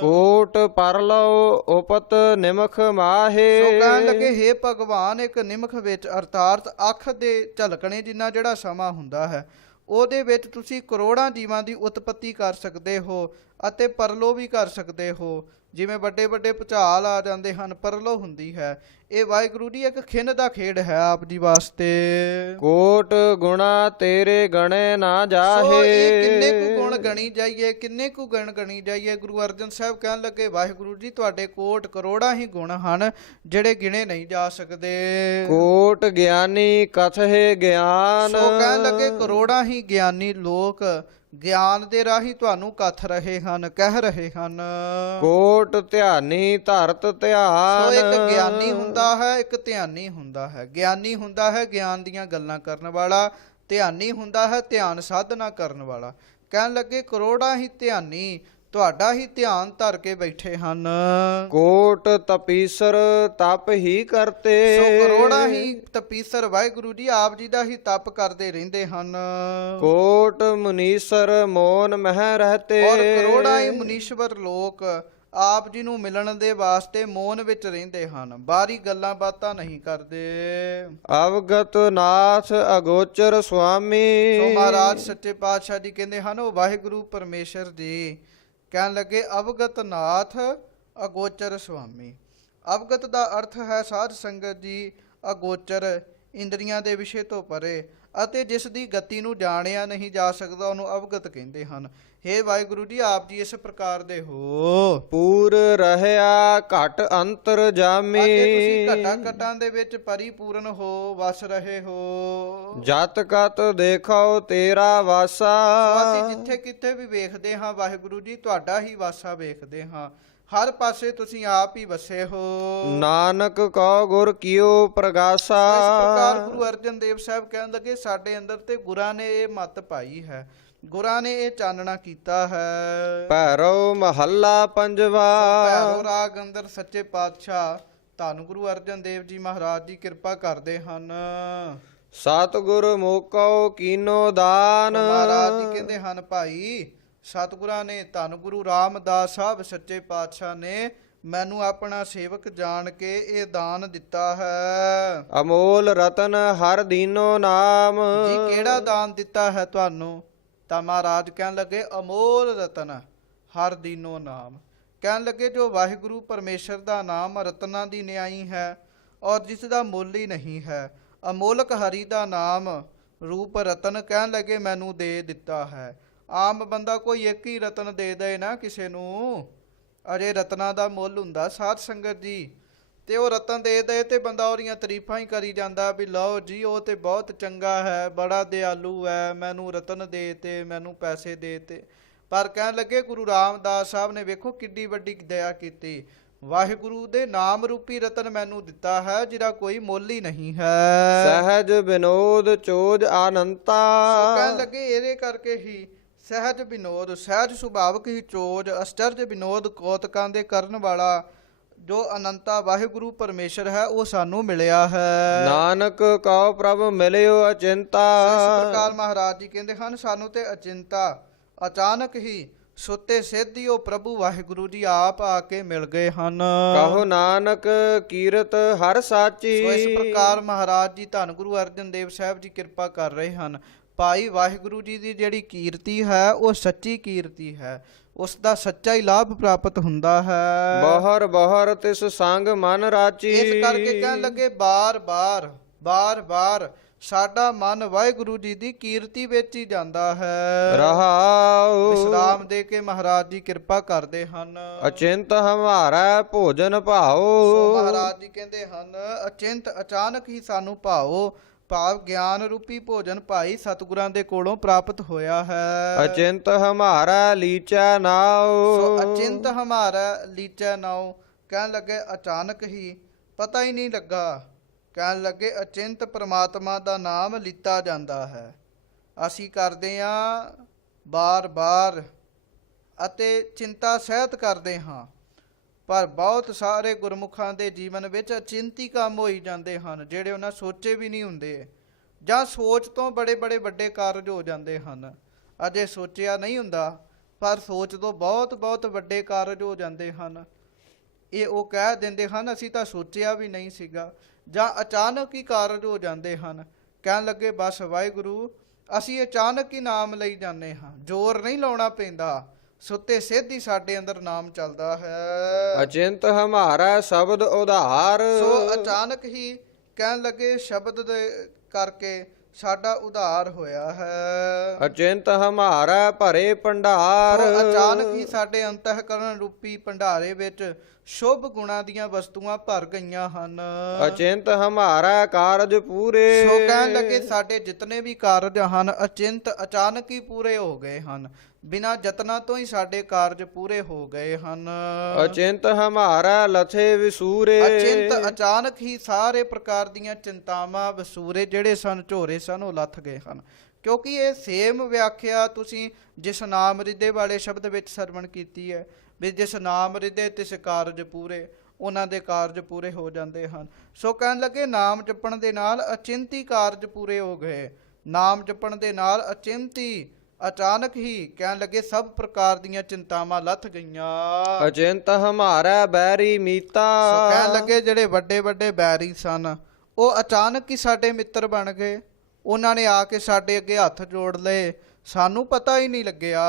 ਕੋਟ ਪਰ ਲਓ ਉਪਤ ਨਿਮਖ ਮਾਹੇ। ਸੋ ਕਹਿਣ ਲੱਗੇ हे ਭਗਵਾਨ ਇੱਕ ਨਿਮਖ ਵਿੱਚ ਅਰਥਾਤ ਅੱਖ ਦੇ ਝਲਕਣੇ ਜਿੰਨਾ ਜਿਹੜਾ ਸਮਾਂ ਹੁੰਦਾ ਹੈ ਉਹਦੇ ਵਿੱਚ ਤੁਸੀਂ ਕਰੋੜਾਂ ਜੀਵਾਂ ਦੀ ਉਤਪਤੀ ਕਰ ਸਕਦੇ ਹੋ ਅਤੇ ਪਰਲੋ ਵੀ ਕਰ ਸਕਦੇ ਹੋ। ਜਿਵੇਂ ਵੱਡੇ ਵੱਡੇ ਭੁਚਾਲ ਆ ਜਾਂਦੇ ਹਨ, ਪਰਲੋ ਹੁੰਦੀ ਹੈ। ਇਹ ਵਾਹਿਗੁਰੂ ਜੀ ਇੱਕ ਖਿੰਨ ਦਾ ਖੇਡ ਹੈ ਆਪ ਜੀ ਵਾਸਤੇ। ਕੋਟ ਗੁਣਾ ਤੇਰੇ ਗਣੇ ਨਾ ਸੋ ਜਾਹੇ। ਇਹ ਕਿੰਨੇ ਕੁ ਗੁਣ ਗਣੀ ਜਾਈਏ, ਕਿੰਨੇ ਕੁ ਗੁਣ ਗਣੀ ਜਾਈਏ। ਗੁਰੂ ਅਰਜਨ ਸਾਹਿਬ ਕਹਿਣ ਲੱਗੇ ਵਾਹਿਗੁਰੂ ਜੀ ਤੁਹਾਡੇ ਕੋਟ ਕਰੋੜਾਂ ਹੀ ਗੁਣ ਹਨ ਜਿਹੜੇ ਗਿਣੇ ਨਹੀਂ ਜਾ ਸਕਦੇ। ਕੋਟ ਗਿਆਨੀ ਕਥਹਿ ਗਿਆਨ। ਸੋ ਕਹਿਣ ਲੱਗੇ ਕਰੋੜਾਂ ਹੀ ਗਿਆਨੀ ਲੋਕ ਗਿਆਨ ਦੇ ਰਾਹੀਂ ਤੁਹਾਨੂੰ ਕਥ ਰਹੇ ਹਨ, ਕਹਿ ਰਹੇ ਹਨ। ਕੋਟ ਧਿਆਨੀ ਧਰਤ ਧਿਆਨ। ਸੋ ਇੱਕ ਗਿਆਨੀ ਹੁੰਦਾ ਹੈ, ਇੱਕ ਧਿਆਨੀ ਹੁੰਦਾ ਹੈ। ਗਿਆਨੀ ਹੁੰਦਾ ਹੈ ਗਿਆਨ ਦੀਆਂ ਗੱਲਾਂ ਕਰਨ ਵਾਲਾ, ਧਿਆਨੀ ਹੁੰਦਾ ਹੈ ਧਿਆਨ ਸਾਧਨਾ ਕਰਨ ਵਾਲਾ। ਕਹਿਣ ਲੱਗੇ ਕਰੋੜਾਂ ਹੀ ਧਿਆਨੀ ਤੁਹਾਡਾ ਹੀ ਧਿਆਨ ਧਰ ਕੇ ਬੈਠੇ ਹਨ। ਕੋਟ ਤਪੀਸਰ ਤਪ ਹੀ ਕਰਤੇ। ਸੋ ਕਰੋੜਾਂ ਹੀ ਤਪੀਸਰ ਵਾਹਿਗੁਰੂ ਜੀ ਆਪ ਜੀ ਦਾ ਹੀ ਤਪ ਕਰਦੇ ਰਹਿੰਦੇ ਹਨ। ਕੋਟ ਮੁਨੀਸਰ ਮੋਨ ਮਹਿ ਰਹਤੇ। ਔਰ ਕਰੋੜਾਂ ਹੀ ਮੁਨੀਸ਼ਵਰ ਲੋਕ ਆਪ ਜੀ ਨੂੰ ਮਿਲਣ ਦੇ ਵਾਸਤੇ ਮੌਨ ਵਿੱਚ ਰਹਿੰਦੇ ਹਨ, ਬਾਹਰੀ ਗੱਲਾਂ ਬਾਤਾਂ ਨਹੀਂ ਕਰਦੇ। ਅਵਗਤ ਨਾਥ ਅਗੋਚਰ ਸੁਆਮੀ। ਸੋ ਮਹਾਰਾਜ ਸੱਚੇ ਪਾਤਸ਼ਾਹ ਜੀ ਕਹਿੰਦੇ ਹਨ ਉਹ ਵਾਹਿਗੁਰੂ ਪਰਮੇਸ਼ਰ ਜੀ ਕਹਿਣ ਲੱਗੇ ਅਵਗਤ ਨਾਥ ਅਗੋਚਰ ਸੁਆਮੀ। ਅਵਗਤ ਦਾ ਅਰਥ ਹੈ ਸਾਧ ਸੰਗਤ ਜੀ ਅਗੋਚਰ, ਇੰਦਰੀਆਂ ਦੇ ਵਿਸ਼ੇ ਤੋਂ ਪਰੇ ਅਤੇ ਜਿਸ ਦੀ ਗਤੀ ਨੂੰ ਜਾਣਿਆ ਨਹੀਂ ਜਾ ਸਕਦਾ ਉਹਨੂੰ ਅਵਗਤ ਕਹਿੰਦੇ ਹਨ। ਹੇ ਵਾਹਿਗੁਰੂ ਜੀ ਆਪ ਜੀ ਇਸ ਪ੍ਰਕਾਰ ਦੇ ਹੋ। ਪੂਰ ਰਹਿਆ ਘਟ ਅੰਤਰ ਜਾਮੀ। ਅਤੇ ਤੁਸੀਂ ਘਟਾਂ ਘਟਾਂ ਦੇ ਵਿੱਚ ਪਰਿਪੂਰਨ ਹੋ, ਵਸ ਰਹੇ ਹੋ। ਜਤ ਕਤ ਦੇਖੋ ਤੇਰਾ ਵਾਸਾ। ਅਸੀਂ ਜਿੱਥੇ ਕਿਤੇ ਵੀ ਵੇਖਦੇ ਹਾਂ ਵਾਹਿਗੁਰੂ ਜੀ ਤੁਹਾਡਾ ਹੀ ਵਾਸਾ ਵੇਖਦੇ ਹਾਂ, ਹਰ ਪਾਸੇ ਤੁਸੀਂ ਆਪ ਹੀ ਵਸੇ ਹੋ। ਨਾਨਕ ਕਉ ਗੁਰ ਕੀਓ ਪ੍ਰਗਾਸਾ। ਇਸ ਪ੍ਰਕਾਰ ਗੁਰੂ ਅਰਜਨ ਦੇਵ ਸਾਹਿਬ ਕਹਿਣ ਲੱਗੇ ਸਾਡੇ ਅੰਦਰ ਤੇ ਗੁਰਾਂ ਨੇ ਇਹ ਮੱਤ ਪਾਈ ਹੈ, ਗੁਰਾਂ ਨੇ ਇਹ ਚਾਨਣਾ ਕੀਤਾ ਹੈ। ਭੈਰੋ ਮਹੱਲਾ ਪੰਜਵਾ। ਭੈਰੋ ਰਾਗ ਅੰਦਰ ਸੱਚੇ ਪਾਤਸ਼ਾਹ ਧੰਨ ਗੁਰੂ ਅਰਜਨ ਦੇਵ ਜੀ ਮਹਾਰਾਜ ਜੀ ਕਿਰਪਾ ਕਰਦੇ ਹਨ। ਸਤਿਗੁਰ ਮੋਕਉ ਕੀਨੋ ਦਾਨ। ਮਹਾਰਾਜ ਜੀ ਕਹਿੰਦੇ ਹਨ ਭਾਈ ਸਤਿਗੁਰਾਂ ਨੇ ਧੰਨ ਗੁਰੂ ਰਾਮਦਾਸ ਸਾਹਿਬ ਸੱਚੇ ਪਾਤਸ਼ਾਹ ਨੇ ਮੈਨੂੰ ਆਪਣਾ ਸੇਵਕ ਜਾਣ ਕੇ ਇਹ ਦਾਨ ਦਿੱਤਾ ਹੈ। ਅਮੋਲ ਰਤਨ ਹਰ ਦੀਨੋ ਨਾਮ। ਜੀ ਕਿਹੜਾ ਦਾਨ ਦਿੱਤਾ ਹੈ ਤੁਹਾਨੂੰ? ਤਾਂ ਮਹਾਰਾਜ ਕਹਿਣ ਲੱਗੇ ਅਮੋਲ ਰਤਨ ਹਰ ਦੀਨੋ ਨਾਮ। ਕਹਿਣ ਲੱਗੇ ਜੋ ਵਾਹਿਗੁਰੂ ਪਰਮੇਸ਼ਰ ਦਾ ਨਾਮ ਰਤਨਾਂ ਦੀ ਨਿਆਈ ਹੈ ਔਰ ਜਿਸ ਦਾ ਮੁੱਲ ਹੀ ਨਹੀਂ ਹੈ। ਅਮੋਲਕ ਹਰੀ ਦਾ ਨਾਮ ਰੂਪ ਰਤਨ ਕਹਿਣ ਲੱਗੇ ਮੈਨੂੰ ਦੇ ਦਿੱਤਾ ਹੈ। ਆਮ ਬੰਦਾ ਕੋਈ ਇੱਕ ਹੀ ਰਤਨ ਦੇ ਦੇ ਨਾ ਕਿਸੇ ਨੂੰ, ਅਜੇ ਰਤਨਾਂ ਦਾ ਮੁੱਲ ਹੁੰਦਾ ਸਾਧ ਸੰਗਤ ਜੀ। ਤੇ ਉਹ ਰਤਨ ਦੇ ਦੇ ਤੇ ਬੰਦਾ ਉਹਦੀਆਂ ਤਾਰੀਫਾਂ ਹੀ ਕਰੀ ਜਾਂਦਾ ਵੀ ਲਓ ਜੀ ਉਹ ਤੇ ਬਹੁਤ ਚੰਗਾ ਹੈ, ਬੜਾ ਦਿਆਲੂ ਹੈ, ਮੈਨੂੰ ਰਤਨ ਦੇ ਤੇ, ਮੈਨੂੰ ਪੈਸੇ ਦੇ ਤੇ। ਪਰ ਕਹਿਣ ਲੱਗੇ ਗੁਰੂ ਰਾਮਦਾਸ ਸਾਹਿਬ ਨੇ ਵੇਖੋ ਕਿੱਡੀ ਵੱਡੀ ਦਇਆ ਕੀਤੀ। ਵਾਹਿਗੁਰੂ ਦੇ ਨਾਮ ਰੂਪੀ ਰਤਨ ਮੈਨੂੰ ਦਿੱਤਾ ਹੈ ਜਿਹਦਾ ਕੋਈ ਮੁੱਲ ਹੀ ਨਹੀਂ ਹੈ। ਸਹਿਜ ਬਿਨੋਦ ਚੋਜ ਆਨੰਤਾ। ਸੋ ਕਹਿਣ ਲੱਗੇ ਇਹਦੇ ਕਰਕੇ ਹੀ ਸਹਿਜ ਵਿਨੋਦ, ਸਹਿਜ ਸੁਭਾਵਕ ਹੀ ਚੋਜ, ਅਸ਼ਚਰਜ ਵਿਨੋਦ ਕੌਤਕਾਂ ਦੇ ਕਰਨ ਵਾਲਾ ਜੋ ਅਨੰਤਾ ਵਾਹਿਗੁਰੂ ਪਰਮੇਸ਼ਰ ਹੈ ਉਹ ਸਾਨੂੰ ਮਿਲਿਆ ਹੈ। ਨਾਨਕ ਕਉ ਪ੍ਰਭ ਮਿਲਿਓ ਅਚਿੰਤਾ। ਇਸ ਪ੍ਰਕਾਰ ਮਹਾਰਾਜ ਜੀ ਕਹਿੰਦੇ ਹਨ ਸਾਨੂੰ ਤੇ ਅਚਿੰਤਾ ਅਚਾਨਕ ਹੀ ਸੁੱਤੇ ਸਿੱਧੀ ਉਹ ਪ੍ਰਭੂ ਵਾਹਿਗੁਰੂ ਜੀ ਆਪ ਆ ਕੇ ਮਿਲ ਗਏ ਹਨ। ਕਹੋ ਨਾਨਕ ਕੀਰਤ ਹਰ ਸਾਚੀ। ਸੋ ਇਸ ਪ੍ਰਕਾਰ ਮਹਾਰਾਜ ਜੀ ਧੰਨ ਗੁਰੂ ਅਰਜਨ ਦੇਵ ਸਾਹਿਬ ਜੀ ਕਿਰਪਾ ਕਰ ਰਹੇ ਹਨ। ਭਾਈ ਵਾਹਿਗੁਰੂ ਜੀ ਦੀ ਜਿਹੜੀ ਕੀਰਤੀ ਹੈ ਉਹ ਸੱਚੀ ਕੀਰਤੀ ਹੈ, ਉਸ ਦਾ ਸੱਚਾ ਹੀ ਲਾਭ ਪ੍ਰਾਪਤ ਹੁੰਦਾ ਹੈ। ਬਹਰ ਬਹਰ ਤਿਸ ਸੰਗ ਮਨ ਰਾਚੀ। ਇਸ ਕਰਕੇ ਕਹਿਣ ਲੱਗੇ ਬਾਰ-ਬਾਰ ਸਾਡਾ ਮਨ ਵਾਹਿਗੁਰੂ ਜੀ ਦੀ ਕੀਰਤੀ ਵਿੱਚ ਹੀ ਜਾਂਦਾ ਹੈ। ਰਹਾਉ ਵਿਸਰਾਮ ਦੇ ਕੇ ਮਹਾਰਾਜ ਜੀ ਕਿਰਪਾ ਕਰਦੇ ਹਨ। ਅਚਿੰਤ ਹਮਾਰਾ ਭੋਜਨ ਭਾਉ। ਸੋ ਮਹਾਰਾਜ ਜੀ ਕਹਿੰਦੇ ਹਨ ਅਚਿੰਤ ਅਚਾਨਕ ਹੀ ਸਾਨੂੰ ਭਾਉ, ਭਾਵ ਗਿਆਨ ਰੂਪੀ ਭੋਜਨ ਭਾਈ ਸਤਿਗੁਰਾਂ ਦੇ ਕੋਲੋਂ ਪ੍ਰਾਪਤ ਹੋਇਆ ਹੈ। ਅਚਿੰਤ ਹਮਾਰਾ ਲੀਚਾ ਨਾਉ। ਸੋ ਅਚਿੰਤ ਹਮਾਰਾ ਲੀਚਾ ਨਾਉ ਕਹਿਣ ਲੱਗੇ ਅਚਾਨਕ ਹੀ ਪਤਾ ਹੀ ਨਹੀਂ ਲੱਗਾ। ਕਹਿਣ ਲੱਗੇ ਅਚਿੰਤ ਪ੍ਰਮਾਤਮਾ ਦਾ ਨਾਮ ਲਿੱਤਾ ਜਾਂਦਾ ਹੈ। ਅਸੀਂ ਕਰਦੇ ਹਾਂ ਬਾਰ-ਬਾਰ ਅਤੇ ਚਿੰਤਾ ਸਹਿਤ ਕਰਦੇ ਹਾਂ, ਪਰ ਬਹੁਤ ਸਾਰੇ ਗੁਰਮੁਖਾਂ ਦੇ ਜੀਵਨ ਵਿੱਚ ਅਚਿੰਤੀ ਕੰਮ ਹੋਈ ਜਾਂਦੇ ਹਨ ਜਿਹੜੇ ਉਹਨਾਂ ਸੋਚੇ ਵੀ ਨਹੀਂ ਹੁੰਦੇ, ਜਾਂ ਸੋਚ ਤੋਂ ਬੜੇ ਵੱਡੇ ਕਾਰਜ ਹੋ ਜਾਂਦੇ ਹਨ। ਅਜੇ ਸੋਚਿਆ ਨਹੀਂ ਹੁੰਦਾ ਪਰ ਸੋਚ ਤੋਂ ਬਹੁਤ ਵੱਡੇ ਕਾਰਜ ਹੋ ਜਾਂਦੇ ਹਨ। ਇਹ ਉਹ ਕਹਿ ਦਿੰਦੇ ਹਨ ਅਸੀਂ ਤਾਂ ਸੋਚਿਆ ਵੀ ਨਹੀਂ ਸੀਗਾ, ਜਾਂ ਅਚਾਨਕ ਹੀ ਕਾਰਜ ਹੋ ਜਾਂਦੇ ਹਨ। ਕਹਿਣ ਲੱਗੇ ਬਸ ਵਾਹਿਗੁਰੂ ਅਸੀਂ ਅਚਾਨਕ ਹੀ ਨਾਮ ਲਈ ਜਾਂਦੇ ਹਾਂ, ਜ਼ੋਰ ਨਹੀਂ ਲਾਉਣਾ ਪੈਂਦਾ, ਸੁੱਤੇ ਸਿੱਧੀ ਸਾਡੇ ਅੰਦਰ ਨਾਮ ਚੱਲਦਾ ਹੈ। ਅਚਿੰਤ ਹਮਾਰਾ ਸ਼ਬਦ ਉਧਾਰ। ਸੋ ਅਚਾਨਕ ਹੀ ਕਹਿਣ ਲੱਗੇ ਸ਼ਬਦ ਦੇ ਕਰਕੇ ਸਾਡਾ ਉਧਾਰ ਹੋਇਆ ਹੈ। ਅਚਿੰਤ ਹਮਾਰਾ ਭਰੇ ਭੰਡਾਰ। ਸੋ ਅਚਾਨਕ ਹੀ ਸਾਡੇ ਅੰਤఃਕਰਨ ਰੂਪੀ ਭੰਡਾਰੇ ਵਿੱਚ ਸ਼ੁਭ ਗੁਣਾਂ ਦੀਆਂ ਵਸਤੂਆਂ ਭਰ ਗਈਆਂ ਹਨ। ਅਚਿੰਤ ਹਮਾਰਾ ਕਾਰਜ ਪੂਰੇ। ਸੋ ਕਹਿਣ ਲੱਗੇ ਸਾਡੇ ਜਿਤਨੇ ਵੀ ਕਾਰਜ ਹਨ ਅਚਿੰਤ ਅਚਾਨਕ ਹੀ ਪੂਰੇ ਹੋ ਗਏ ਹਨ, ਬਿਨਾਂ ਯਤਨਾਂ ਤੋਂ ਹੀ ਸਾਡੇ ਕਾਰਜ ਪੂਰੇ ਹੋ ਗਏ ਹਨ। ਅਚਿੰਤ ਹਮਾਰਾ ਲਥੇ ਵਿਸੂਰੇ। ਅਚਿੰਤ ਅਚਾਨਕ ਹੀ ਸਾਰੇ ਪ੍ਰਕਾਰ ਦੀਆਂ ਚਿੰਤਾਵਾਂ ਵਸੂਰੇ ਜਿਹੜੇ ਸਨ ਝੋਰੇ ਸਨ ਉਹ ਲੱਥ ਗਏ ਹਨ। ਕਿਉਂਕਿ ਇਹ ਸੇਮ ਵਿਆਖਿਆ ਤੁਸੀਂ ਜਿਸ ਨਾਮ ਰਿਦੇ ਵਾਲੇ ਸ਼ਬਦ ਵਿੱਚ ਸਰਵਣ ਕੀਤੀ ਹੈ ਵੀ ਜਿਸ ਨਾਮ ਰਿਦੇ ਤਿਸ ਕਾਰਜ ਪੂਰੇ, ਉਹਨਾਂ ਦੇ ਕਾਰਜ ਪੂਰੇ ਹੋ ਜਾਂਦੇ ਹਨ। ਸੋ ਕਹਿਣ ਲੱਗੇ ਨਾਮ ਜਪਣ ਦੇ ਨਾਲ ਅਚਿੰਤੀ ਕਾਰਜ ਪੂਰੇ ਹੋ ਗਏ। ਨਾਮ ਜਪਣ ਦੇ ਨਾਲ ਅਚਿੰਤੀ ਅਚਾਨਕ ਹੀ ਕਹਿਣ ਲੱਗੇ ਸਭ ਪ੍ਰਕਾਰ ਦੀਆਂ ਚਿੰਤਾਵਾਂ ਲੱਥ ਗਈਆਂ। ਅਚਿੰਤ ਹਮਾਰਾ ਬੈਰੀ ਮੀਤਾ। ਸੋ ਕਹਿਣ ਲੱਗੇ ਜਿਹੜੇ ਵੱਡੇ ਬੈਰੀ ਸਨ ਉਹ ਅਚਾਨਕ ਹੀ ਸਾਡੇ ਮਿੱਤਰ ਬਣ ਗਏ। ਉਹਨਾਂ ਨੇ ਆ ਕੇ ਸਾਡੇ ਅੱਗੇ ਹੱਥ ਜੋੜ ਲਏ, ਸਾਨੂੰ ਪਤਾ ਹੀ ਨਹੀਂ ਲੱਗਿਆ।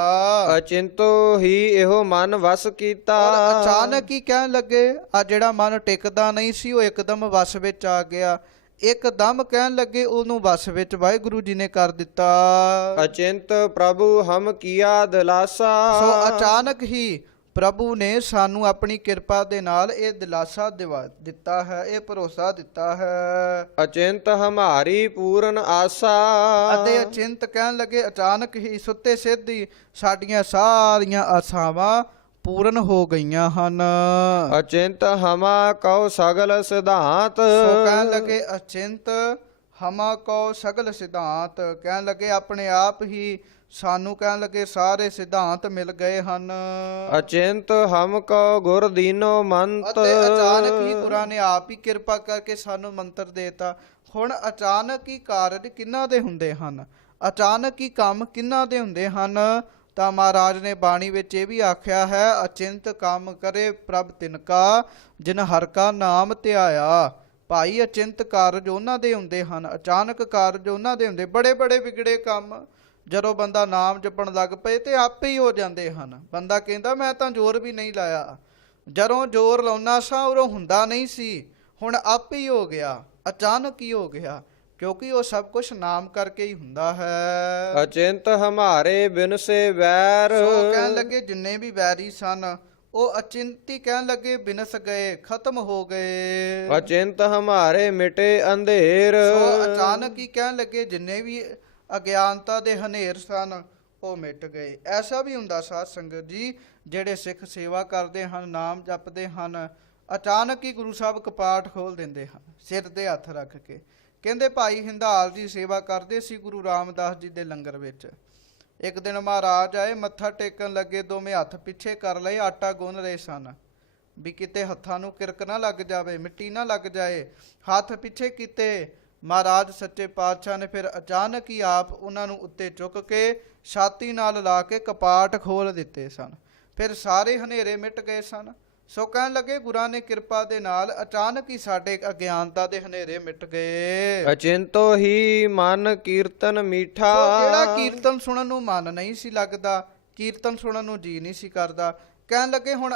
ਅਚਿੰਤੋ ਹੀ ਇਹੋ ਮਨ ਵਸ ਕੀਤਾ। ਔਰ ਅਚਾਨਕ ਹੀ ਕਹਿਣ ਲੱਗੇ ਆ ਜਿਹੜਾ ਮਨ ਟਿਕਦਾ ਨਹੀਂ ਸੀ ਉਹ ਇੱਕਦਮ ਵਸ ਵਿੱਚ ਆ ਗਿਆ। ਇੱਕਦਮ ਕਹਿਣ ਲੱਗੇ ਉਹਨੂੰ ਵਸ ਵਿੱਚ ਵਾਹਿਗੁਰੂ ਜੀ ਨੇ ਕਰ ਦਿੱਤਾ। ਅਚਿੰਤ ਪ੍ਰਭੂ ਹਮ ਕੀਆ ਦਿਲਾਸਾ। ਸੋ ਅਚਾਨਕ ਹੀ ਪ੍ਰਭੂ ਨੇ ਸਾਨੂੰ ਆਪਣੀ ਕਿਰਪਾ ਦੇ ਨਾਲ ਇਹ ਦਿਲਾਸਾ ਦਿੱਤਾ ਹੈ, ਇਹ ਭਰੋਸਾ ਦਿੱਤਾ ਹੈ। ਅਚਿੰਤ ਹਮਾਰੀ ਪੂਰਨ ਆਸਾ। ਅਤੇ ਅਚਿੰਤ ਕਹਿਣ ਲੱਗੇ ਅਚਾਨਕ ਹੀ ਸੁੱਤੇ ਸਿੱਧੀ ਸਾਡੀਆਂ ਸਾਰੀਆਂ ਆਸਾਵਾਂ ਪੂਰਨ ਹੋ ਗਈਆਂ ਹਨ। ਅਚਿੰਤ ਹਮਾ ਕਉ ਸਗਲ ਸਿਧਾਂਤ। ਸੋ ਕਹਿਣ ਲੱਗੇ ਅਚਿੰਤ ਹਮਾ ਕਉ ਸਗਲ ਸਿਧਾਂਤ ਕਹਿਣ ਲੱਗੇ ਆਪਣੇ ਆਪ ਹੀ ਸਾਨੂੰ ਕਹਿਣ ਲੱਗੇ ਸਾਰੇ ਸਿਧਾਂਤ ਮਿਲ ਗਏ ਹਨ। ਅਚਿੰਤ ਹਮ ਕਉ ਗੁਰ ਦੀਨੋ ਮੰਤ। ਅਤੇ ਅਚਾਨਕ ਹੀ ਗੁਰਾਂ ਨੇ ਆਪ ਹੀ ਕਿਰਪਾ ਕਰਕੇ ਸਾਨੂੰ ਮੰਤਰ ਦੇਤਾ। ਹੁਣ ਅਚਾਨਕ ਹੀ ਕਾਰਜ ਕਿਹਨਾਂ ਦੇ ਹੁੰਦੇ ਹਨ, ਅਚਾਨਕ ਹੀ ਕੰਮ ਕਿਹਨਾਂ ਦੇ ਹੁੰਦੇ ਹਨ, ਤਾਂ ਮਹਾਰਾਜ ਨੇ ਬਾਣੀ ਵਿੱਚ ਇਹ ਵੀ ਆਖਿਆ ਹੈ ਅਚਿੰਤ ਕੰਮ ਕਰੇ ਪ੍ਰਭ ਤਿਨਕਾ ਜਿਨ ਹਰਿ ਕਾ ਨਾਮ ਧਿਆਇਆ। ਭਾਈ ਅਚਿੰਤ ਕਾਰਜ ਉਹਨਾਂ ਦੇ ਹੁੰਦੇ ਹਨ, ਅਚਾਨਕ ਕਾਰਜ ਉਹਨਾਂ ਦੇ ਹੁੰਦੇ। ਬੜੇ ਵਿਗੜੇ ਕੰਮ ਜਦੋਂ ਬੰਦਾ ਨਾਮ ਜਪਣ ਲੱਗ ਪਏ ਤੇ ਆਪੇ ਹੀ ਹੋ ਜਾਂਦੇ ਹਨ। ਬੰਦਾ ਕਹਿੰਦਾ ਮੈਂ ਤਾਂ ਜ਼ੋਰ ਵੀ ਨਹੀਂ ਲਾਇਆ, ਜਦੋਂ ਜ਼ੋਰ ਲਾਉਣਾ ਸਾਂ ਉਦੋਂ ਹੁੰਦਾ ਨਹੀਂ ਸੀ, ਹੁਣ ਆਪੇ ਹੀ ਹੋ ਗਿਆ, ਅਚਾਨਕ ਹੀ ਹੋ ਗਿਆ, ਕਿਉਂਕਿ ਉਹ ਸਭ ਕੁਝ ਨਾਮ ਕਰਕੇ ਹੀ ਹੁੰਦਾ ਹੈ। ਅਚਿੰਤ ਹਮਾਰੇ ਬਿਨ ਸੇ ਵੈਰ। ਸੋ ਕਹਿਣ ਲੱਗੇ ਜਿੰਨੇ ਵੀ ਵੈਰੀ ਸਨ ਉਹ ਅਚਿੰਤੀ ਕਹਿਣ ਲੱਗੇ ਬਿਨਸ ਗਏ, ਖਤਮ ਹੋ ਗਏ। ਅਚਿੰਤ ਹਮਾਰੇ ਮਿਟੇ ਅੰਧੇਰ। ਸੋ ਅਚਾਨਕ ਹੀ ਕਹਿਣ ਲੱਗੇ ਜਿੰਨੇ ਵੀ ਅਗਿਆਨਤਾ ਦੇ ਹਨੇਰ ਸਨ ਉਹ ਮਿਟ ਗਏ। ਐਸਾ ਵੀ ਹੁੰਦਾ ਸਾਧ ਸੰਗਤ ਜੀ, ਜਿਹੜੇ ਸਿੱਖ ਸੇਵਾ ਕਰਦੇ ਹਨ, ਨਾਮ ਜਪਦੇ ਹਨ, ਅਚਾਨਕ ਹੀ ਗੁਰੂ ਸਾਹਿਬ ਕਪਾਟ ਖੋਲ ਦਿੰਦੇ ਹਨ ਸਿਰ ਤੇ ਹੱਥ ਰੱਖ ਕੇ। ਕਹਿੰਦੇ ਭਾਈ ਹਿੰਦਾਲ ਜੀ ਸੇਵਾ ਕਰਦੇ ਸੀ ਗੁਰੂ ਰਾਮਦਾਸ ਜੀ ਦੇ ਲੰਗਰ ਵਿੱਚ। ਇੱਕ ਦਿਨ ਮਹਾਰਾਜ ਆਏ, ਮੱਥਾ ਟੇਕਣ ਲੱਗੇ, ਦੋਵੇਂ ਹੱਥ ਪਿੱਛੇ ਕਰ ਲਏ, ਆਟਾ ਗੁੰਨ ਰਹੇ ਸਨ ਵੀ ਕਿਤੇ ਹੱਥਾਂ ਨੂੰ ਕਿਰਕ ਨਾ ਲੱਗ ਜਾਵੇ, ਮਿੱਟੀ ਨਾ ਲੱਗ ਜਾਏ। ਹੱਥ ਪਿੱਛੇ ਕੀਤੇ, ਮਹਾਰਾਜ ਸੱਚੇ ਪਾਤਸ਼ਾਹ ਨੇ ਫਿਰ ਅਚਾਨਕ ਹੀ ਆਪ ਉਹਨਾਂ ਨੂੰ ਉੱਤੇ ਚੁੱਕ ਕੇ ਛਾਤੀ ਨਾਲ ਲਾ ਕੇ ਕਪਾਟ ਖੋਲ ਦਿੱਤੇ ਸਨ। ਫਿਰ ਸਾਰੇ ਹਨੇਰੇ ਮਿਟ ਗਏ ਸਨ। ਸੋ ਕਹਿਣ ਲੱਗੇ ਗੁਰਾਂ ਨੇ ਕਿਰਪਾ ਦੇ ਨਾਲ ਅਚਾਨਕ ਹੀ ਸਾਡੇ ਅਗਿਆਨਤਾ ਦੇ ਹਨੇਰੇ ਮਿਟ ਗਏ। ਅਚਿੰਤੋ ਹੀ ਮਨ ਕੀਰਤਨ ਮੀਠਾ। ਸੋ ਜਿਹੜਾ ਕੀਰਤਨ ਸੁਣਨ ਨੂੰ ਮਨ ਨਹੀਂ ਸੀ ਲੱਗਦਾ, ਕੀਰਤਨ ਸੁਣਨ ਨੂੰ ਜੀ ਨਹੀਂ ਸੀ ਕਰਦਾ, ਕਹਿਣ ਲੱਗੇ ਹੁਣ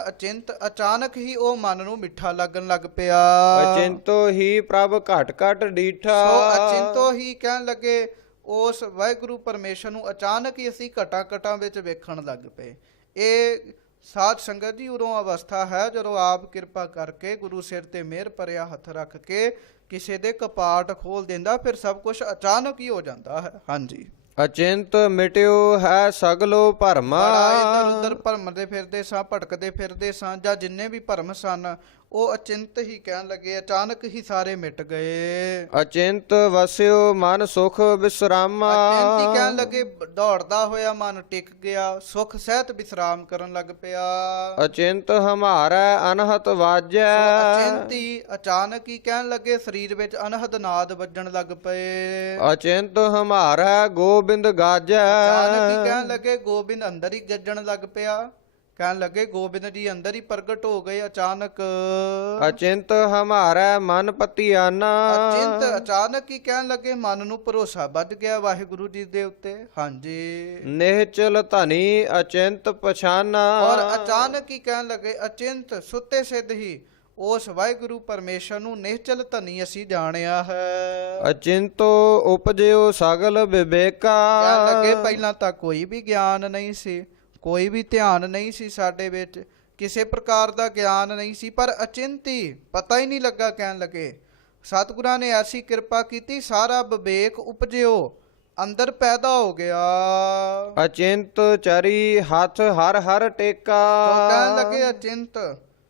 ਅਚਾਨਕ ਹੀ ਉਹ ਮਨ ਨੂੰ ਮਿੱਠਾ ਲੱਗਣ ਲੱਗ ਪਿਆ। ਅਚਿੰਤੋ ਹੀ ਪ੍ਰਭ ਘਟ ਘਟ ਡੀਠਾ। ਸੋ ਅਚਿੰਤੋ ਹੀ ਕਹਿਣ ਲੱਗੇ ਉਸ ਵਾਹਿਗੁਰੂ ਪਰਮੇਸ਼ਰ ਨੂੰ ਅਚਾਨਕ ਹੀ ਅਸੀਂ ਘਟਾਂ ਘਟਾਂ ਵਿੱਚ ਵੇਖਣ ਲੱਗ ਪਏ। ਇਹ ਸਾਧ ਸੰਗਤ ਜੀ ਉਦੋਂ ਅਵਸਥਾ ਹੈ ਜਦੋਂ ਆਪ ਕਿਰਪਾ ਕਰਕੇ ਗੁਰੂ ਸਿਰ ਤੇ ਮਿਹਰ ਭਰਿਆ ਹੱਥ ਰੱਖ ਕੇ ਕਿਸੇ ਦੇ ਕਪਾਟ ਖੋਲ ਦਿੰਦਾ, ਫਿਰ ਸਭ ਕੁਝ ਅਚਾਨਕ ਹੀ ਹੋ ਜਾਂਦਾ ਹੈ। ਹਾਂਜੀ। ਅਚਿੰਤ ਮਿਟਿਓ ਹੈ ਸਗਲੋ ਭਰਮਾ। ਬੜਾ ਇੱਧਰ ਉੱਧਰ ਭਰਮਦੇ ਫਿਰਦੇ ਸਾਂ, ਭਟਕਦੇ ਫਿਰਦੇ ਸਾਂ, ਜਾਂ ਜਿੰਨੇ ਵੀ ਭਰਮ ਸਨ ਉਹ ਅਚਿੰਤ ਹੀ ਕਹਿਣ ਲੱਗੇ, ਅਚਾਨਕ ਹੀ ਸਾਰੇ ਮਿਟ ਗਏ। ਅਚਿੰਤ ਵਸਿਓ ਮਨ ਸੁਖ ਵਿਸਰਾਮਾ। ਅਚਿੰਤ ਹੀ ਕਹਿਣ ਲੱਗੇ ਦੌੜਦਾ ਹੋਇਆ ਮਨ ਟਿਕ ਗਿਆ, ਸੁਖ ਸਹਿਤ ਵਿਸਰਾਮ ਕਰਨ ਲੱਗ ਪਿਆ। ਅਚਿੰਤ ਹਮਾਰਾ ਅਨਹਤ ਵਾਜੈ। ਅਚਿੰਤ ਹੀ ਅਚਾਨਕ ਹੀ ਕਹਿਣ ਲੱਗੇ ਸਰੀਰ ਵਿੱਚ ਅਨਹਦ ਨਾਦ ਵੱਜਣ ਲੱਗ ਪਏ। ਅਚਿੰਤ ਹਮਾਰਾ ਗੋਬਿੰਦ ਗਾਜੈ। ਅਚਾਨਕ ਹੀ ਕਹਿਣ ਲੱਗੇ ਗੋਬਿੰਦ ਅੰਦਰ ਹੀ ਗੱਜਣ ਲੱਗ ਪਿਆ, ਕਹਿਣ ਲੱਗੇ ਗੋਬਿੰਦ ਜੀ ਅੰਦਰ ਹੀ ਪ੍ਰਗਟ ਹੋ ਗਏ ਅਚਾਨਕ। ਅਚਿੰਤ ਹਮਾਰਾ ਮਨ ਪਤਿਆਨਾ। ਅਚਿੰਤ ਅਚਾਨਕ ਹੀ ਕਹਿਣ ਲੱਗੇ ਮਨ ਨੂੰ ਭਰੋਸਾ ਵੱਧ ਗਿਆ ਵਾਹਿਗੁਰੂ ਜੀ ਦੇ ਉੱਤੇ। ਹਾਂਜੀ। ਨਿਹਚਲ ਧਨੀ ਅਚਿੰਤ ਪਛਾਨਾ। ਔਰ ਅਚਾਨਕ ਹੀ ਕਹਿਣ ਲੱਗੇ ਅਚਿੰਤ ਸੁੱਤੇ ਸਿੱਧ ਹੀ ਉਸ ਵਾਹਿਗੁਰੂ ਪਰਮੇਸ਼ਰ ਨੂੰ ਨਿਹਚਲ ਧਨੀ ਅਸੀਂ ਜਾਣਿਆ ਹੈ। ਅਚਿੰਤੋ ਉਪਜਿਓ ਸਗਲ ਵਿਵੇਕਾ। ਕਹਿਣ ਲੱਗੇ ਪਹਿਲਾਂ ਤਾਂ ਕੋਈ ਵੀ ਗਿਆਨ ਨਹੀਂ ਸੀ, ਕੋਈ ਵੀ ਧਿਆਨ ਨਹੀਂ ਸੀ ਸਾਡੇ ਵਿੱਚ, ਕਿਸੇ ਪ੍ਰਕਾਰ ਦਾ ਗਿਆਨ ਨਹੀਂ ਸੀ, ਪਰ ਅਚਿੰਤੀ ਪਤਾ ਹੀ ਨਹੀਂ ਲੱਗਾ। ਕਹਿਣ ਲੱਗੇ ਸਤਿਗੁਰਾਂ ਨੇ ਐਸੀ ਕਿਰਪਾ ਕੀਤੀ, ਸਾਰਾ ਵਿਵੇਕ ਉਪਜਿਓ ਅੰਦਰ ਪੈਦਾ ਹੋ ਗਿਆ। ਅਚਿੰਤ ਚਰੀ ਹੱਥ ਹਰ ਹਰ ਟੇਕਾ। ਕਹਿਣ ਲੱਗੇ ਅਚਿੰਤ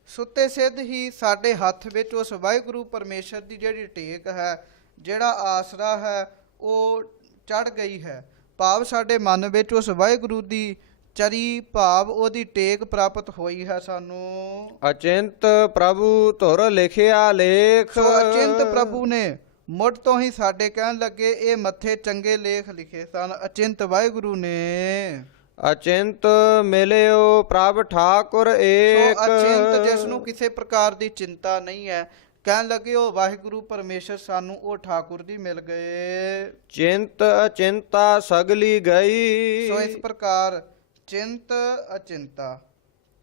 ਸੁੱਤੇ ਸਿੱਧ ਹੀ ਸਾਡੇ ਹੱਥ ਵਿੱਚ ਉਸ ਵਾਹਿਗੁਰੂ ਪਰਮੇਸ਼ਰ ਦੀ ਜਿਹੜੀ ਟੇਕ ਹੈ, ਜਿਹੜਾ ਆਸਰਾ ਹੈ, ਉਹ ਚੜ ਗਈ ਹੈ। ਭਾਵ ਸਾਡੇ ਮਨ ਵਿੱਚ ਉਸ ਵਾਹਿਗੁਰੂ ਦੀ ਚਰੀ ਭਾਵ ਉਹਦੀ ਟੇਕ ਪ੍ਰਾਪਤ ਹੋਈ ਹੈ ਸਾਨੂੰ। ਅਚਿੰਤ ਪ੍ਰਭੂ ਧੁਰ ਲਿਖਿਆ ਲੇਖ। ਸੋ ਅਚਿੰਤ ਪ੍ਰਭੂ ਨੇ ਮੁੱਢ ਤੋਂ ਹੀ ਸਾਡੇ ਕਹਿਣ ਲੱਗੇ ਇਹ ਮੱਥੇ ਚੰਗੇ ਲੇਖ ਲਿਖੇ ਸਨ ਅਚਿੰਤ ਵਾਹਿਗੁਰੂ ਨੇ। ਅਚਿੰਤ ਮਿਲਿਓ ਪ੍ਰਭ ਠਾਕੁਰ ਏਕ। ਸੋ ਅਚਿੰਤ ਜਿਸ ਨੂੰ ਕਿਸੇ ਪ੍ਰਕਾਰ ਦੀ ਚਿੰਤਾ ਨਹੀਂ ਹੈ, ਕਹਿਣ ਲੱਗੇ ਉਹ ਵਾਹਿਗੁਰੂ ਪਰਮੇਸ਼ਰ ਸਾਨੂੰ ਉਹ ਠਾਕੁਰ ਜੀ ਮਿਲ ਗਏ। ਚਿੰਤ ਅਚਿੰਤਾ ਸਗਲੀ ਗਈ। ਸੋ ਇਸ ਪ੍ਰਕਾਰ ਚਿੰਤ ਅਚਿੰਤਾ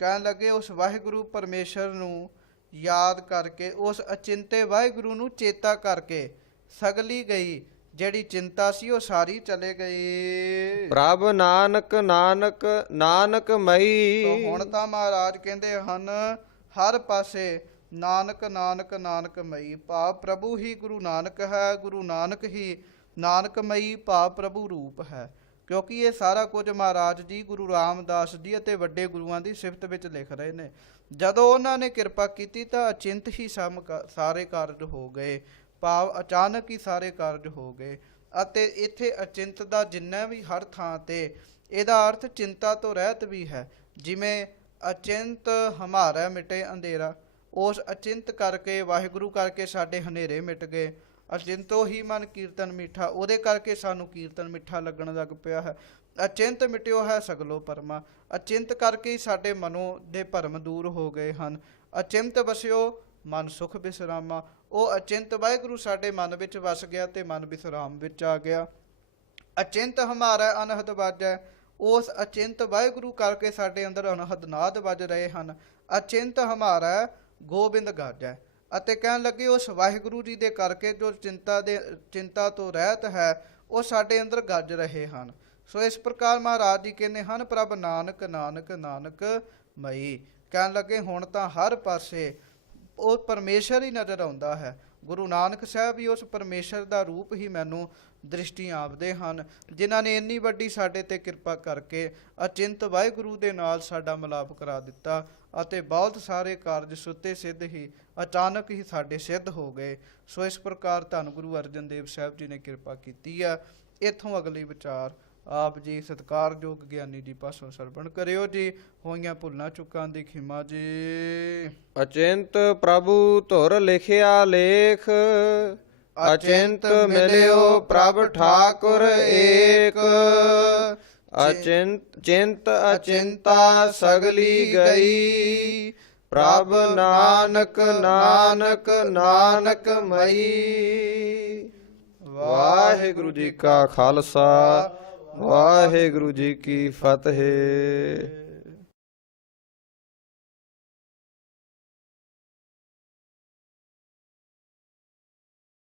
ਕਹਿਣ ਲੱਗੇ ਉਸ ਵਾਹਿਗੁਰੂ ਪਰਮੇਸ਼ਰ ਨੂੰ ਯਾਦ ਕਰਕੇ, ਉਸ ਅਚਿੰਤੇ ਵਾਹਿਗੁਰੂ ਨੂੰ ਚੇਤਾ ਕਰਕੇ ਸਗਲੀ ਗਈ, ਜਿਹੜੀ ਚਿੰਤਾ ਸੀ ਉਹ ਸਾਰੀ ਚਲੇ ਗਈ। ਪ੍ਰਭ ਨਾਨਕ ਨਾਨਕ ਨਾਨਕ ਮਈ। ਸੋ ਹੁਣ ਤਾਂ ਮਹਾਰਾਜ ਕਹਿੰਦੇ ਹਨ ਹਰ ਪਾਸੇ ਨਾਨਕ ਨਾਨਕ ਨਾਨਕ ਮਈ, ਭਾਵ ਪ੍ਰਭੂ ਹੀ ਗੁਰੂ ਨਾਨਕ ਹੈ, ਗੁਰੂ ਨਾਨਕ ਹੀ ਨਾਨਕਮਈ ਭਾਵ ਪ੍ਰਭੂ ਰੂਪ ਹੈ। ਕਿਉਂਕਿ ਇਹ ਸਾਰਾ ਕੁਝ ਮਹਾਰਾਜ ਜੀ ਗੁਰੂ ਰਾਮਦਾਸ ਜੀ ਅਤੇ ਵੱਡੇ ਗੁਰੂਆਂ ਦੀ ਸਿਫਤ ਵਿੱਚ ਲਿਖ ਰਹੇ ਨੇ। ਜਦੋਂ ਉਹਨਾਂ ਨੇ ਕਿਰਪਾ ਕੀਤੀ ਤਾਂ ਅਚਿੰਤ ਹੀ ਸਾਰੇ ਕਾਰਜ ਹੋ ਗਏ, ਭਾਵ ਅਚਾਨਕ ਹੀ ਸਾਰੇ ਕਾਰਜ ਹੋ ਗਏ। ਅਤੇ ਇੱਥੇ ਅਚਿੰਤ ਦਾ ਜਿੰਨਾ ਵੀ ਹਰ ਥਾਂ ਤੇ ਇਹਦਾ ਅਰਥ ਚਿੰਤਾ ਤੋਂ ਰਹਿਤ ਵੀ ਹੈ। ਜਿਵੇਂ ਅਚਿੰਤ ਹਮਾਰਾ ਮਿਟੇ ਅੰਧੇਰਾ, ਉਸ ਅਚਿੰਤ ਕਰਕੇ ਵਾਹਿਗੁਰੂ ਕਰਕੇ ਸਾਡੇ ਹਨੇਰੇ ਮਿਟ ਗਏ। ਅਚਿੰਤੋ ਹੀ ਮਨ ਕੀਰਤਨ ਮਿੱਠਾ, ਉਹਦੇ ਕਰਕੇ ਸਾਨੂੰ ਕੀਰਤਨ ਮਿੱਠਾ ਲੱਗਣ ਲੱਗ ਪਿਆ ਹੈ। ਅਚਿੰਤ ਮਿਟਿਓ ਹੈ ਸਗਲੋ ਪਰਮਾ, ਅਚਿੰਤ ਕਰਕੇ ਹੀ ਸਾਡੇ ਮਨੋਂ ਦੇ ਭਰਮ ਦੂਰ ਹੋ ਗਏ ਹਨ। ਅਚਿੰਤ ਵਸਿਓ ਮਨ ਸੁਖ ਵਿਸਰਾਮਾ, ਉਹ ਅਚਿੰਤ ਵਾਹਿਗੁਰੂ ਸਾਡੇ ਮਨ ਵਿੱਚ ਵਸ ਗਿਆ ਤੇ ਮਨ ਵਿਸਰਾਮ ਵਿੱਚ ਆ ਗਿਆ। ਅਚਿੰਤ ਹਮਾਰਾ ਅਨਹਦ ਵਾਜੈ, ਉਸ ਅਚਿੰਤ ਵਾਹਿਗੁਰੂ ਕਰਕੇ ਸਾਡੇ ਅੰਦਰ ਅਨਹਦ ਨਾਦ ਵੱਜ ਰਹੇ ਹਨ। ਅਚਿੰਤ ਹਮਾਰਾ ਗੋਬਿੰਦ ਗਾਜੈ, ਅਤੇ ਕਹਿਣ ਲੱਗੇ ਉਸ ਵਾਹਿਗੁਰੂ ਜੀ ਦੇ ਕਰਕੇ ਜੋ ਚਿੰਤਾ ਤੋਂ ਰਹਿਤ ਹੈ ਉਹ ਸਾਡੇ ਅੰਦਰ ਗੱਜ ਰਹੇ ਹਨ। ਸੋ ਇਸ ਪ੍ਰਕਾਰ ਮਹਾਰਾਜ ਜੀ ਕਹਿੰਦੇ ਹਨ ਪ੍ਰਭ ਨਾਨਕ ਨਾਨਕ ਨਾਨਕ ਮਈ। ਕਹਿਣ ਲੱਗੇ ਹੁਣ ਤਾਂ ਹਰ ਪਾਸੇ ਉਹ ਪਰਮੇਸ਼ਰ ਹੀ ਨਜ਼ਰ ਆਉਂਦਾ ਹੈ, ਗੁਰੂ ਨਾਨਕ ਸਾਹਿਬ ਹੀ ਉਸ ਪਰਮੇਸ਼ਰ ਦਾ ਰੂਪ ਹੀ ਮੈਨੂੰ ਦ੍ਰਿਸ਼ਟੀ ਆਪਦੇ ਹਨ, ਜਿਨ੍ਹਾਂ ਨੇ ਇੰਨੀ ਵੱਡੀ ਸਾਡੇ ਤੇ ਕਿਰਪਾ ਕਰਕੇ ਅਚਿੰਤ ਵਾਹਿਗੁਰੂ ਦੇ ਨਾਲ ਸਾਡਾ ਮਿਲਾਪ ਕਰਾ ਦਿੱਤਾ ਅਤੇ ਬਹੁਤ ਸਾਰੇ ਕਾਰਜ ਸੁੱਤੇ ਸਿੱਧ ਹੀ ਅਚਾਨਕ ਹੀ ਸਾਡੇ ਸਿੱਧ ਹੋ ਗਏ। ਸੋ ਇਸ ਪ੍ਰਕਾਰ ਧੰਨ ਗੁਰੂ ਅਰਜਨ ਦੇਵ ਸਾਹਿਬ ਜੀ ਨੇ ਕਿਰਪਾ ਕੀਤੀ ਆ। ਇੱਥੋਂ ਅਗਲੀ ਵਿਚਾਰ ਆਪ ਜੀ ਸਤਿਕਾਰਯੋਗ ਗਿਆਨੀ ਜੀ ਪਾਸੋਂ ਸਰਵਣ ਕਰਿਓ ਜੀ। ਹੋਈਆਂ ਭੁੱਲਾਂ ਚੁੱਕਾਂ ਦੀ ਖਿਮਾ ਜੀ। ਅਚਿੰਤ ਪ੍ਰਭੂ ਧੁਰ ਲਿਖਿਆ ਲੇਖ, ਅਚਿੰਤ ਮਿਲਿਓ ਪ੍ਰਭ ਠਾਕੁਰ ਏਕ। ਚਿੰਤ ਅਚਿੰਤਾ ਸਗਲੀ ਗਈ, ਪ੍ਰਭ ਨਾਨਕ ਨਾਨਕ ਨਾਨਕ ਮਈ। ਵਾਹਿਗੁਰੂ ਜੀ ਕਾ ਖਾਲਸਾ, ਵਾਹਿਗੁਰੂ ਜੀ ਕੀ ਫਤਿਹ।